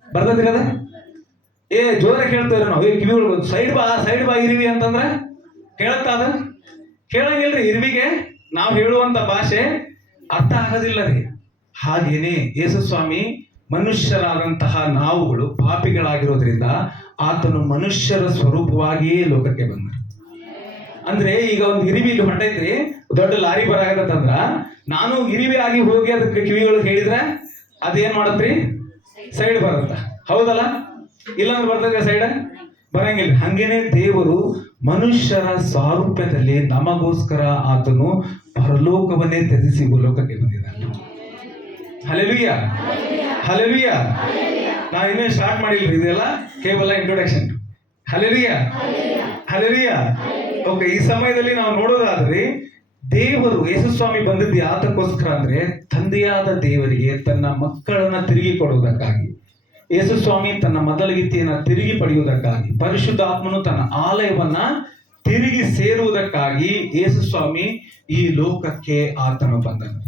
ಬರ್ತೈತ್ರಿ ಅದ? ಏ ಜೋರಾಗಿ ಹೇಳ್ತೇವ್ರಿ ನಾವು, ಈ ಕಿವಿಗಳು ಸೈಡ್ ಬಾ ಇರಿವಿ ಅಂತಂದ್ರ ಕೇಳತ್ತ? ಅದ ಕೇಳಂಗಿಲ್ರಿ. ಇರ್ವಿಗೆ ನಾವು ಹೇಳುವಂತ ಭಾಷೆ ಅರ್ಥ ಆಗೋದಿಲ್ಲ ರೀ. ಹಾಗೇನೆ ಯೇಸು ಸ್ವಾಮಿ ಮನುಷ್ಯರಾದಂತಹ ನಾವುಗಳು ಪಾಪಿಗಳಾಗಿರೋದ್ರಿಂದ ಆತನು ಮನುಷ್ಯರ ಸ್ವರೂಪವಾಗಿಯೇ ಲೋಕಕ್ಕೆ ಬಂದರು. ಅಂದ್ರೆ ಈಗ ಒಂದು ಇರಿವಿ ಇಲ್ಲಿ ಹೊಂಟೈತ್ರಿ, ದೊಡ್ಡ ಲಾರಿ ಬರಾಗತ್ತಂದ್ರ ನಾನು ಇರಿವಿ ಆಗಿ ಹೋಗಿ ಅದಕ್ಕೆ ಕಿವಿಗಳು ಹೇಳಿದ್ರೆ ಅದೇನ್ ಮಾಡತ್ರಿ, ಸೈಡ್ ಬರುತ್ತ. ಹೌದಲ್ಲ? ಇಲ್ಲಾಂದ್ರೆ ಬರ್ತದೆ ಸೈಡ್ ಬರಂಗಿಲ್ಲ. ಹಂಗೇನೆ ದೇವರು ಮನುಷ್ಯರ ಸಾರೂಪ್ಯದಲ್ಲಿ ನಮಗೋಸ್ಕರ ಆತನು ಪರಲೋಕವನ್ನೇ ತ್ಯಜಿಸಿ ಭೂಲೋಕಕ್ಕೆ ಬಂದಿದ್ದಾನೆ. ಹಲ್ಲೆಲೂಯ. ಹಲ್ಲೆಲೂಯ. ನಾವು ಇನ್ನೂ ಸ್ಟಾರ್ಟ್ ಮಾಡಿಲ್ರಿ, ಇದೆಲ್ಲ ಕೇವಲ ಇಂಟ್ರೊಡಕ್ಷನ್. ಹಲ್ಲೆಲೂಯ. ಹಲ್ಲೆಲೂಯ. ಓಕೆ, ಈ ಸಮಯದಲ್ಲಿ ನಾವು ನೋಡೋದಾದ್ರೆ ದೇವರು ಯೇಸುಸ್ವಾಮಿ ಬಂದಿದ್ದು ಯಾತಕ್ಕೋಸ್ಕರ ಅಂದ್ರೆ ತಂದೆಯಾದ ದೇವರಿಗೆ ತನ್ನ ಮಕ್ಕಳನ್ನ ತಿರುಗಿ ಕೊಡುವುದಕ್ಕಾಗಿ, ಯೇಸುಸ್ವಾಮಿ ತನ್ನ ಮೊದಲಗಿತ್ತಿಯನ್ನ ತಿರುಗಿ ಪಡೆಯುವುದಕ್ಕಾಗಿ, ಪರಿಶುದ್ಧಾತ್ಮನು ತನ್ನ ಆಲಯವನ್ನ ತಿರುಗಿ ಸೇರುವುದಕ್ಕಾಗಿ ಯೇಸುಸ್ವಾಮಿ ಈ ಲೋಕಕ್ಕೆ ಆತನು ಬಂದನು.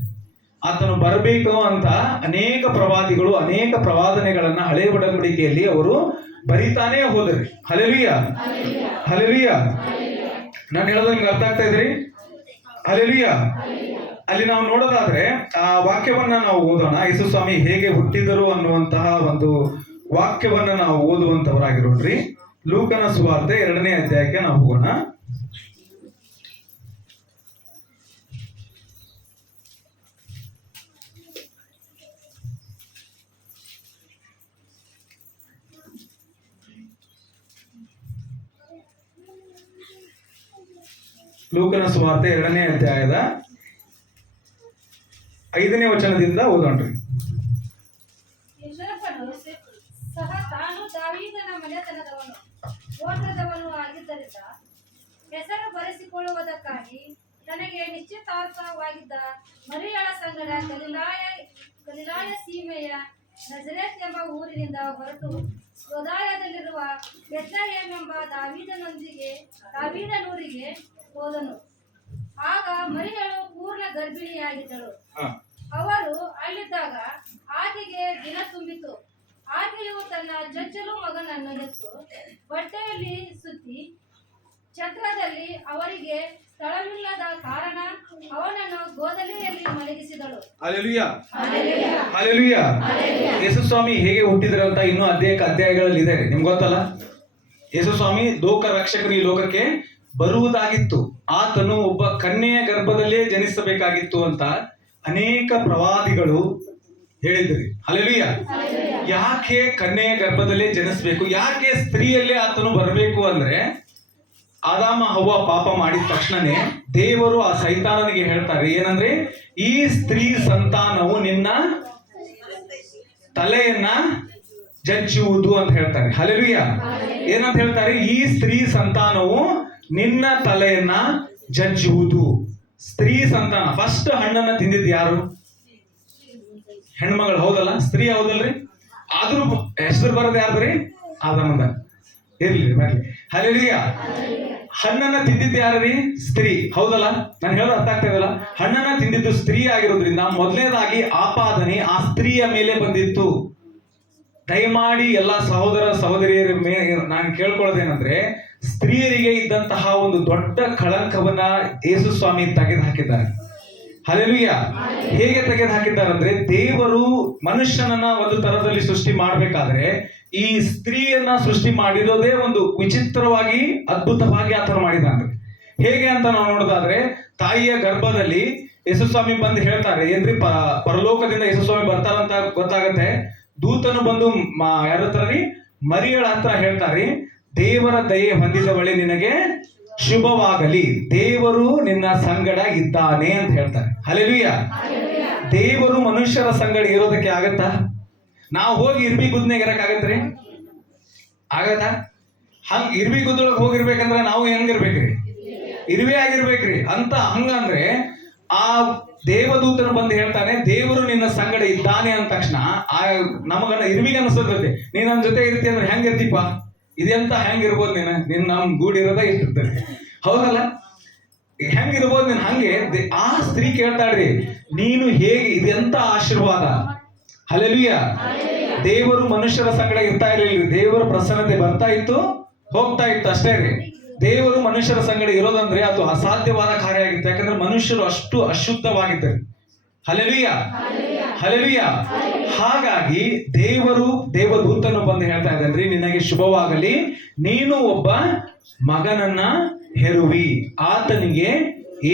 ಆತನು ಬರಬೇಕು ಅಂತ ಅನೇಕ ಪ್ರವಾದಿಗಳು ಅನೇಕ ಪ್ರವಾದನೆಗಳನ್ನ ಹಳೆ ಒಡಂಬಡಿಕೆಯಲ್ಲಿ ಅವರು ಬರಿತಾನೇ ಹೋದ್ರಿ. Hallelujah, hallelujah. ನಾನು ಹೇಳೋದು ನಿಮ್ಗೆ ಅರ್ಥ ಆಗ್ತಾ ಇದ್ರಿ? ಹಲ್ಲೆಲೂಯಾ. ಅಲ್ಲಿ ನಾವು ನೋಡೋದಾದ್ರೆ ಆ ವಾಕ್ಯವನ್ನ ನಾವು ಓದೋಣ. ಯೇಸುಸ್ವಾಮಿ ಹೇಗೆ ಹುಟ್ಟಿದರು ಅನ್ನುವಂತಹ ಒಂದು ವಾಕ್ಯವನ್ನ ನಾವು ಓದುವಂತವರಾಗಿರೋಣ್ರಿ. ಲೂಕನ ಸುವಾರ್ತೆ 2ನೇ ಅಧ್ಯಾಯಕ್ಕೆ ನಾವು ಹೋಗೋಣ. ಲೂಕನ ಸುವಾರ್ತೆ 2ನೇ ಅಧ್ಯಾಯದ 5ನೇ ವಚನದಿಂದ ಓದೋಣ್ರಿ. ಯೋಸೇಫನು ಸಹ ತಾನು ದಾವೀದನ ಮನೆತನದವನು ಗೋತ್ರದವನು ಆಗಿದ್ದರಿಂದ ಹೆಸರು ಬರೆಸಿಕೊಳ್ಳುವುದಕ್ಕಾಗಿ ತನಗೆ ನಿಶ್ಚಿತಾರ್ಥವಾಗಿದ್ದ ಮರಿಯಳ ಸಂಗಡ ಗಲಿಲಾಯ ಸೀಮೆಯ ನಜರೇತ್ ಎಂಬ ಊರಿನಿಂದ ಹೊರಟು ಯೂದಾಯದಲ್ಲಿರುವ ಬೆತ್ಲೆಹೇಮ್ ಎಂಬ ದಾವೀದನೂರಿಗೆ ಹೋದನು. ಆಗ ಮರಿಯಳು ಪೂರ್ಣ ಗರ್ಭಿಣಿಯಾಗಿದ್ದಳು. ಅವರು ಅಲ್ಲಿದ್ದಾಗ ಆಕೆಗೆ ದಿನ ತುಂಬಿತು. ಆಕೆಯು ತನ್ನ ಚೊಚ್ಚಲು ಮಗನನ್ನು ಹೆತ್ತು ಬಟ್ಟೆಯಲ್ಲಿ ಸುತ್ತಿ ಛತ್ರದಲ್ಲಿ ಅವರಿಗೆ ಸ್ಥಳವಿಲ್ಲದ ಕಾರಣ ಅವನನ್ನು ಗೋದಲಿಯಲ್ಲಿ ಮಲಗಿಸಿದಳು. Hallelujah, hallelujah. ಯೇಸುಸ್ವಾಮಿ ಹೇಗೆ ಹುಟ್ಟಿದ್ರಂತ ಇನ್ನೂ ಅಧ್ಯಾಯಗಳಲ್ಲಿ ಇದೆ, ನಿಮ್ಗೆ ಗೊತ್ತಲ್ಲ. ಯೇಸುಸ್ವಾಮಿ ಲೋಕ ರಕ್ಷಕರು ಈ ಲೋಕಕ್ಕೆ ಬರುವುದಾಗಿತ್ತು. ಆತನು ಒಬ್ಬ ಕನ್ಯೆಯ ಗರ್ಭದಲ್ಲೇ ಜನಿಸಬೇಕಾಗಿತ್ತು ಅಂತ ಅನೇಕ ಪ್ರವಾದಿಗಳು ಹೇಳಿದ್ರಿ. ಹಲ್ಲೆಲೂಯಾ. ಯಾಕೆ ಕನ್ಯೆಯ ಗರ್ಭದಲ್ಲೇ ಜನಿಸಬೇಕು, ಯಾಕೆ ಸ್ತ್ರೀಯಲ್ಲೇ ಆತನು ಬರಬೇಕು ಅಂದ್ರೆ, ಆದಾಮ ಹವ್ವ ಪಾಪ ಮಾಡಿದ ತಕ್ಷಣನೇ ದೇವರು ಆ ಸೈತಾನನಿಗೆ ಹೇಳ್ತಾರೆ ಏನಂದ್ರೆ, ಈ ಸ್ತ್ರೀ ಸಂತಾನವು ನಿನ್ನ ತಲೆಯನ್ನ ಜಜ್ಜುವುದು ಅಂತ ಹೇಳ್ತಾರೆ. ಹಲ್ಲೆಲೂಯಾ. ಏನಂತ ಹೇಳ್ತಾರೆ? ಈ ಸ್ತ್ರೀ ಸಂತಾನವು ನಿನ್ನ ತಲೆಯನ್ನ ಜಜ್ಜುವುದು. ಸ್ತ್ರೀ ಸಂತಾನ ಫಸ್ಟ್ ಹಣ್ಣನ್ನ ತಿಂದಿದ್ದು ಯಾರು? ಹೆಣ್ಮಗಳು, ಹೌದಲ್ಲ? ಸ್ತ್ರೀ ಹೌದಲ್ರಿ? ಆದ್ರೂ ಹೆಸರು ಬರೋದು ಯಾರ್ದ್ರಿ? ಆದಾಮಂದ. ಇರ್ಲಿ ಬರ್ಲಿ. ಹಲ್ಲೆಲೂಯಾ. ಹಣ್ಣನ್ನ ತಿಂದಿದ್ದು ಯಾರ್ರಿ? ಸ್ತ್ರೀ, ಹೌದಲ್ಲ? ನಾನು ಹೇಳೋದು ಅರ್ಥ ಆಗ್ತಾ ಇದಲ್ಲ? ಹಣ್ಣನ್ನ ತಿಂದಿದ್ದು ಸ್ತ್ರೀ ಆಗಿರೋದ್ರಿಂದ ಮೊದಲನೇದಾಗಿ ಆಪಾದನೆ ಆ ಸ್ತ್ರೀಯ ಮೇಲೆ ಬಂದಿತ್ತು. ದಯಮಾಡಿ ಎಲ್ಲ ಸಹೋದರ ಸಹೋದರಿಯರ ಮೇಲೆ ನಾನು ಕೇಳ್ಕೊಳ್ಳೋದೇನಂದ್ರೆ, ಸ್ತ್ರೀಯರಿಗೆ ಇದ್ದಂತಹ ಒಂದು ದೊಡ್ಡ ಕಳಂಕವನ್ನ ಯೇಸುಸ್ವಾಮಿ ತೆಗೆದು ಹಾಕಿದ್ದಾರೆ. ಹಲ್ಲೆಲೂಯಾ. ಹೇಗೆ ತೆಗೆದು ಹಾಕಿದ್ದಾರೆ ಅಂದ್ರೆ, ದೇವರು ಮನುಷ್ಯನನ್ನ ಒಂದು ತರದಲ್ಲಿ ಸೃಷ್ಟಿ ಮಾಡಬೇಕಾದ್ರೆ ಈ ಸ್ತ್ರೀಯನ್ನ ಸೃಷ್ಟಿ ಮಾಡಿರೋದೇ ಒಂದು ವಿಚಿತ್ರವಾಗಿ ಅದ್ಭುತವಾಗಿ ಆತನು ಮಾಡಿದ್ದಾನೆ. ಹೇಗೆ ಅಂತ ನಾವು ನೋಡೋದಾದ್ರೆ, ತಾಯಿಯ ಗರ್ಭದಲ್ಲಿ ಯೇಸುಸ್ವಾಮಿ ಬಂದು ಹೇಳ್ತಾರೆ ಏನ್ರಿ, ಪರಲೋಕದಿಂದ ಯೇಸುಸ್ವಾಮಿ ಬರ್ತಾರಂತ ಗೊತ್ತಾಗತ್ತೆ. ದೂತನು ಬಂದು ಯಾರ ಹತ್ರ ರೀ? ಮರಿಯಳ ಹತ್ರ ಹೇಳ್ತಾರೆ, ದೇವರ ದಯೆ ಹೊಂದಿದವಳೆ ನಿನಗೆ ಶುಭವಾಗಲಿ, ದೇವರು ನಿನ್ನ ಸಂಗಡ ಇದ್ದಾನೆ ಅಂತ ಹೇಳ್ತಾರೆ. ಹಲ್ಲೆಲೂಯಾ. ದೇವರು ಮನುಷ್ಯರ ಸಂಗಡ ಇರೋದಕ್ಕೆ ಆಗತ್ತಾ? ನಾವು ಹೋಗಿ ಇರ್ಬಿ ಗುದ್ನೆಗೆ ಇರಕ್ಕಾಗತ್ರಿ? ಆಗತ್ತಾ? ಹಂಗ ಇರ್ಬಿ ಗುದ್ದೊಳಗೆ ಹೋಗಿರ್ಬೇಕಂದ್ರೆ ನಾವು ಹೆಂಗಿರ್ಬೇಕ್ರಿ? ಇರುವೆ ಆಗಿರ್ಬೇಕ್ರಿ ಅಂತ. ಹಂಗಂದ್ರೆ ಆ ದೇವದೂತನು ಬಂದು ಹೇಳ್ತಾನೆ, ದೇವರು ನಿನ್ನ ಸಂಗಡ ಇದ್ದಾನೆ ಅಂದ ತಕ್ಷಣ ಆ ನಮಗನ್ನ ಇರ್ವಿಗೆ ಅನ್ಸತೈತಿ, ನೀನ್ ನನ್ನ ಜೊತೆ ಇರ್ತಿ ಅಂದ್ರೆ ಹೆಂಗಿರ್ತೀಪ? ಇದೆಂತ ಹೆಂಗಿರ್ಬೋದು ನೀನ್ ನಮ್ ಗೂಡಿರೋದ ಇಟ್ಟಿರ್ತಾರೆ, ಹೌದಲ್ಲ? ಹೆಂಗಿರ್ಬೋದು ನೀನ್? ಹಂಗೆ ಆ ಸ್ತ್ರೀ ಕೇಳ್ತಾಳ್ರಿ, ನೀನು ಹೇಗೆ, ಇದೆಂತ ಆಶೀರ್ವಾದ. ಹಲ್ಲೆಲೂಯಾ. ದೇವರು ಮನುಷ್ಯರ ಸಂಗಡ ಇರ್ತಾ ಇರಲಿಲ್ಲ, ದೇವರ ಪ್ರಸನ್ನತೆ ಬರ್ತಾ ಇತ್ತು ಹೋಗ್ತಾ ಇತ್ತು ಅಷ್ಟೇ ರೀ. ದೇವರು ಮನುಷ್ಯರ ಸಂಗಡ ಇರೋದಂದ್ರೆ ಅದು ಅಸಾಧ್ಯವಾದ ಕಾರ್ಯ ಆಗಿತ್ತು. ಯಾಕಂದ್ರೆ ಮನುಷ್ಯರು ಅಷ್ಟು ಅಶುದ್ಧವಾಗಿದ್ದಾರೆ. Hallelujah, hallelujah. ಹಾಗಾಗಿ ದೇವದೂತನು ಬಂದು ಹೇಳ್ತಾ ಇದ್ದಾನ್ರಿ, ನಿನಗೆ ಶುಭವಾಗಲಿ, ನೀನು ಒಬ್ಬ ಮಗನನ್ನ ಹೆರುವಿ, ಆತನಿಗೆ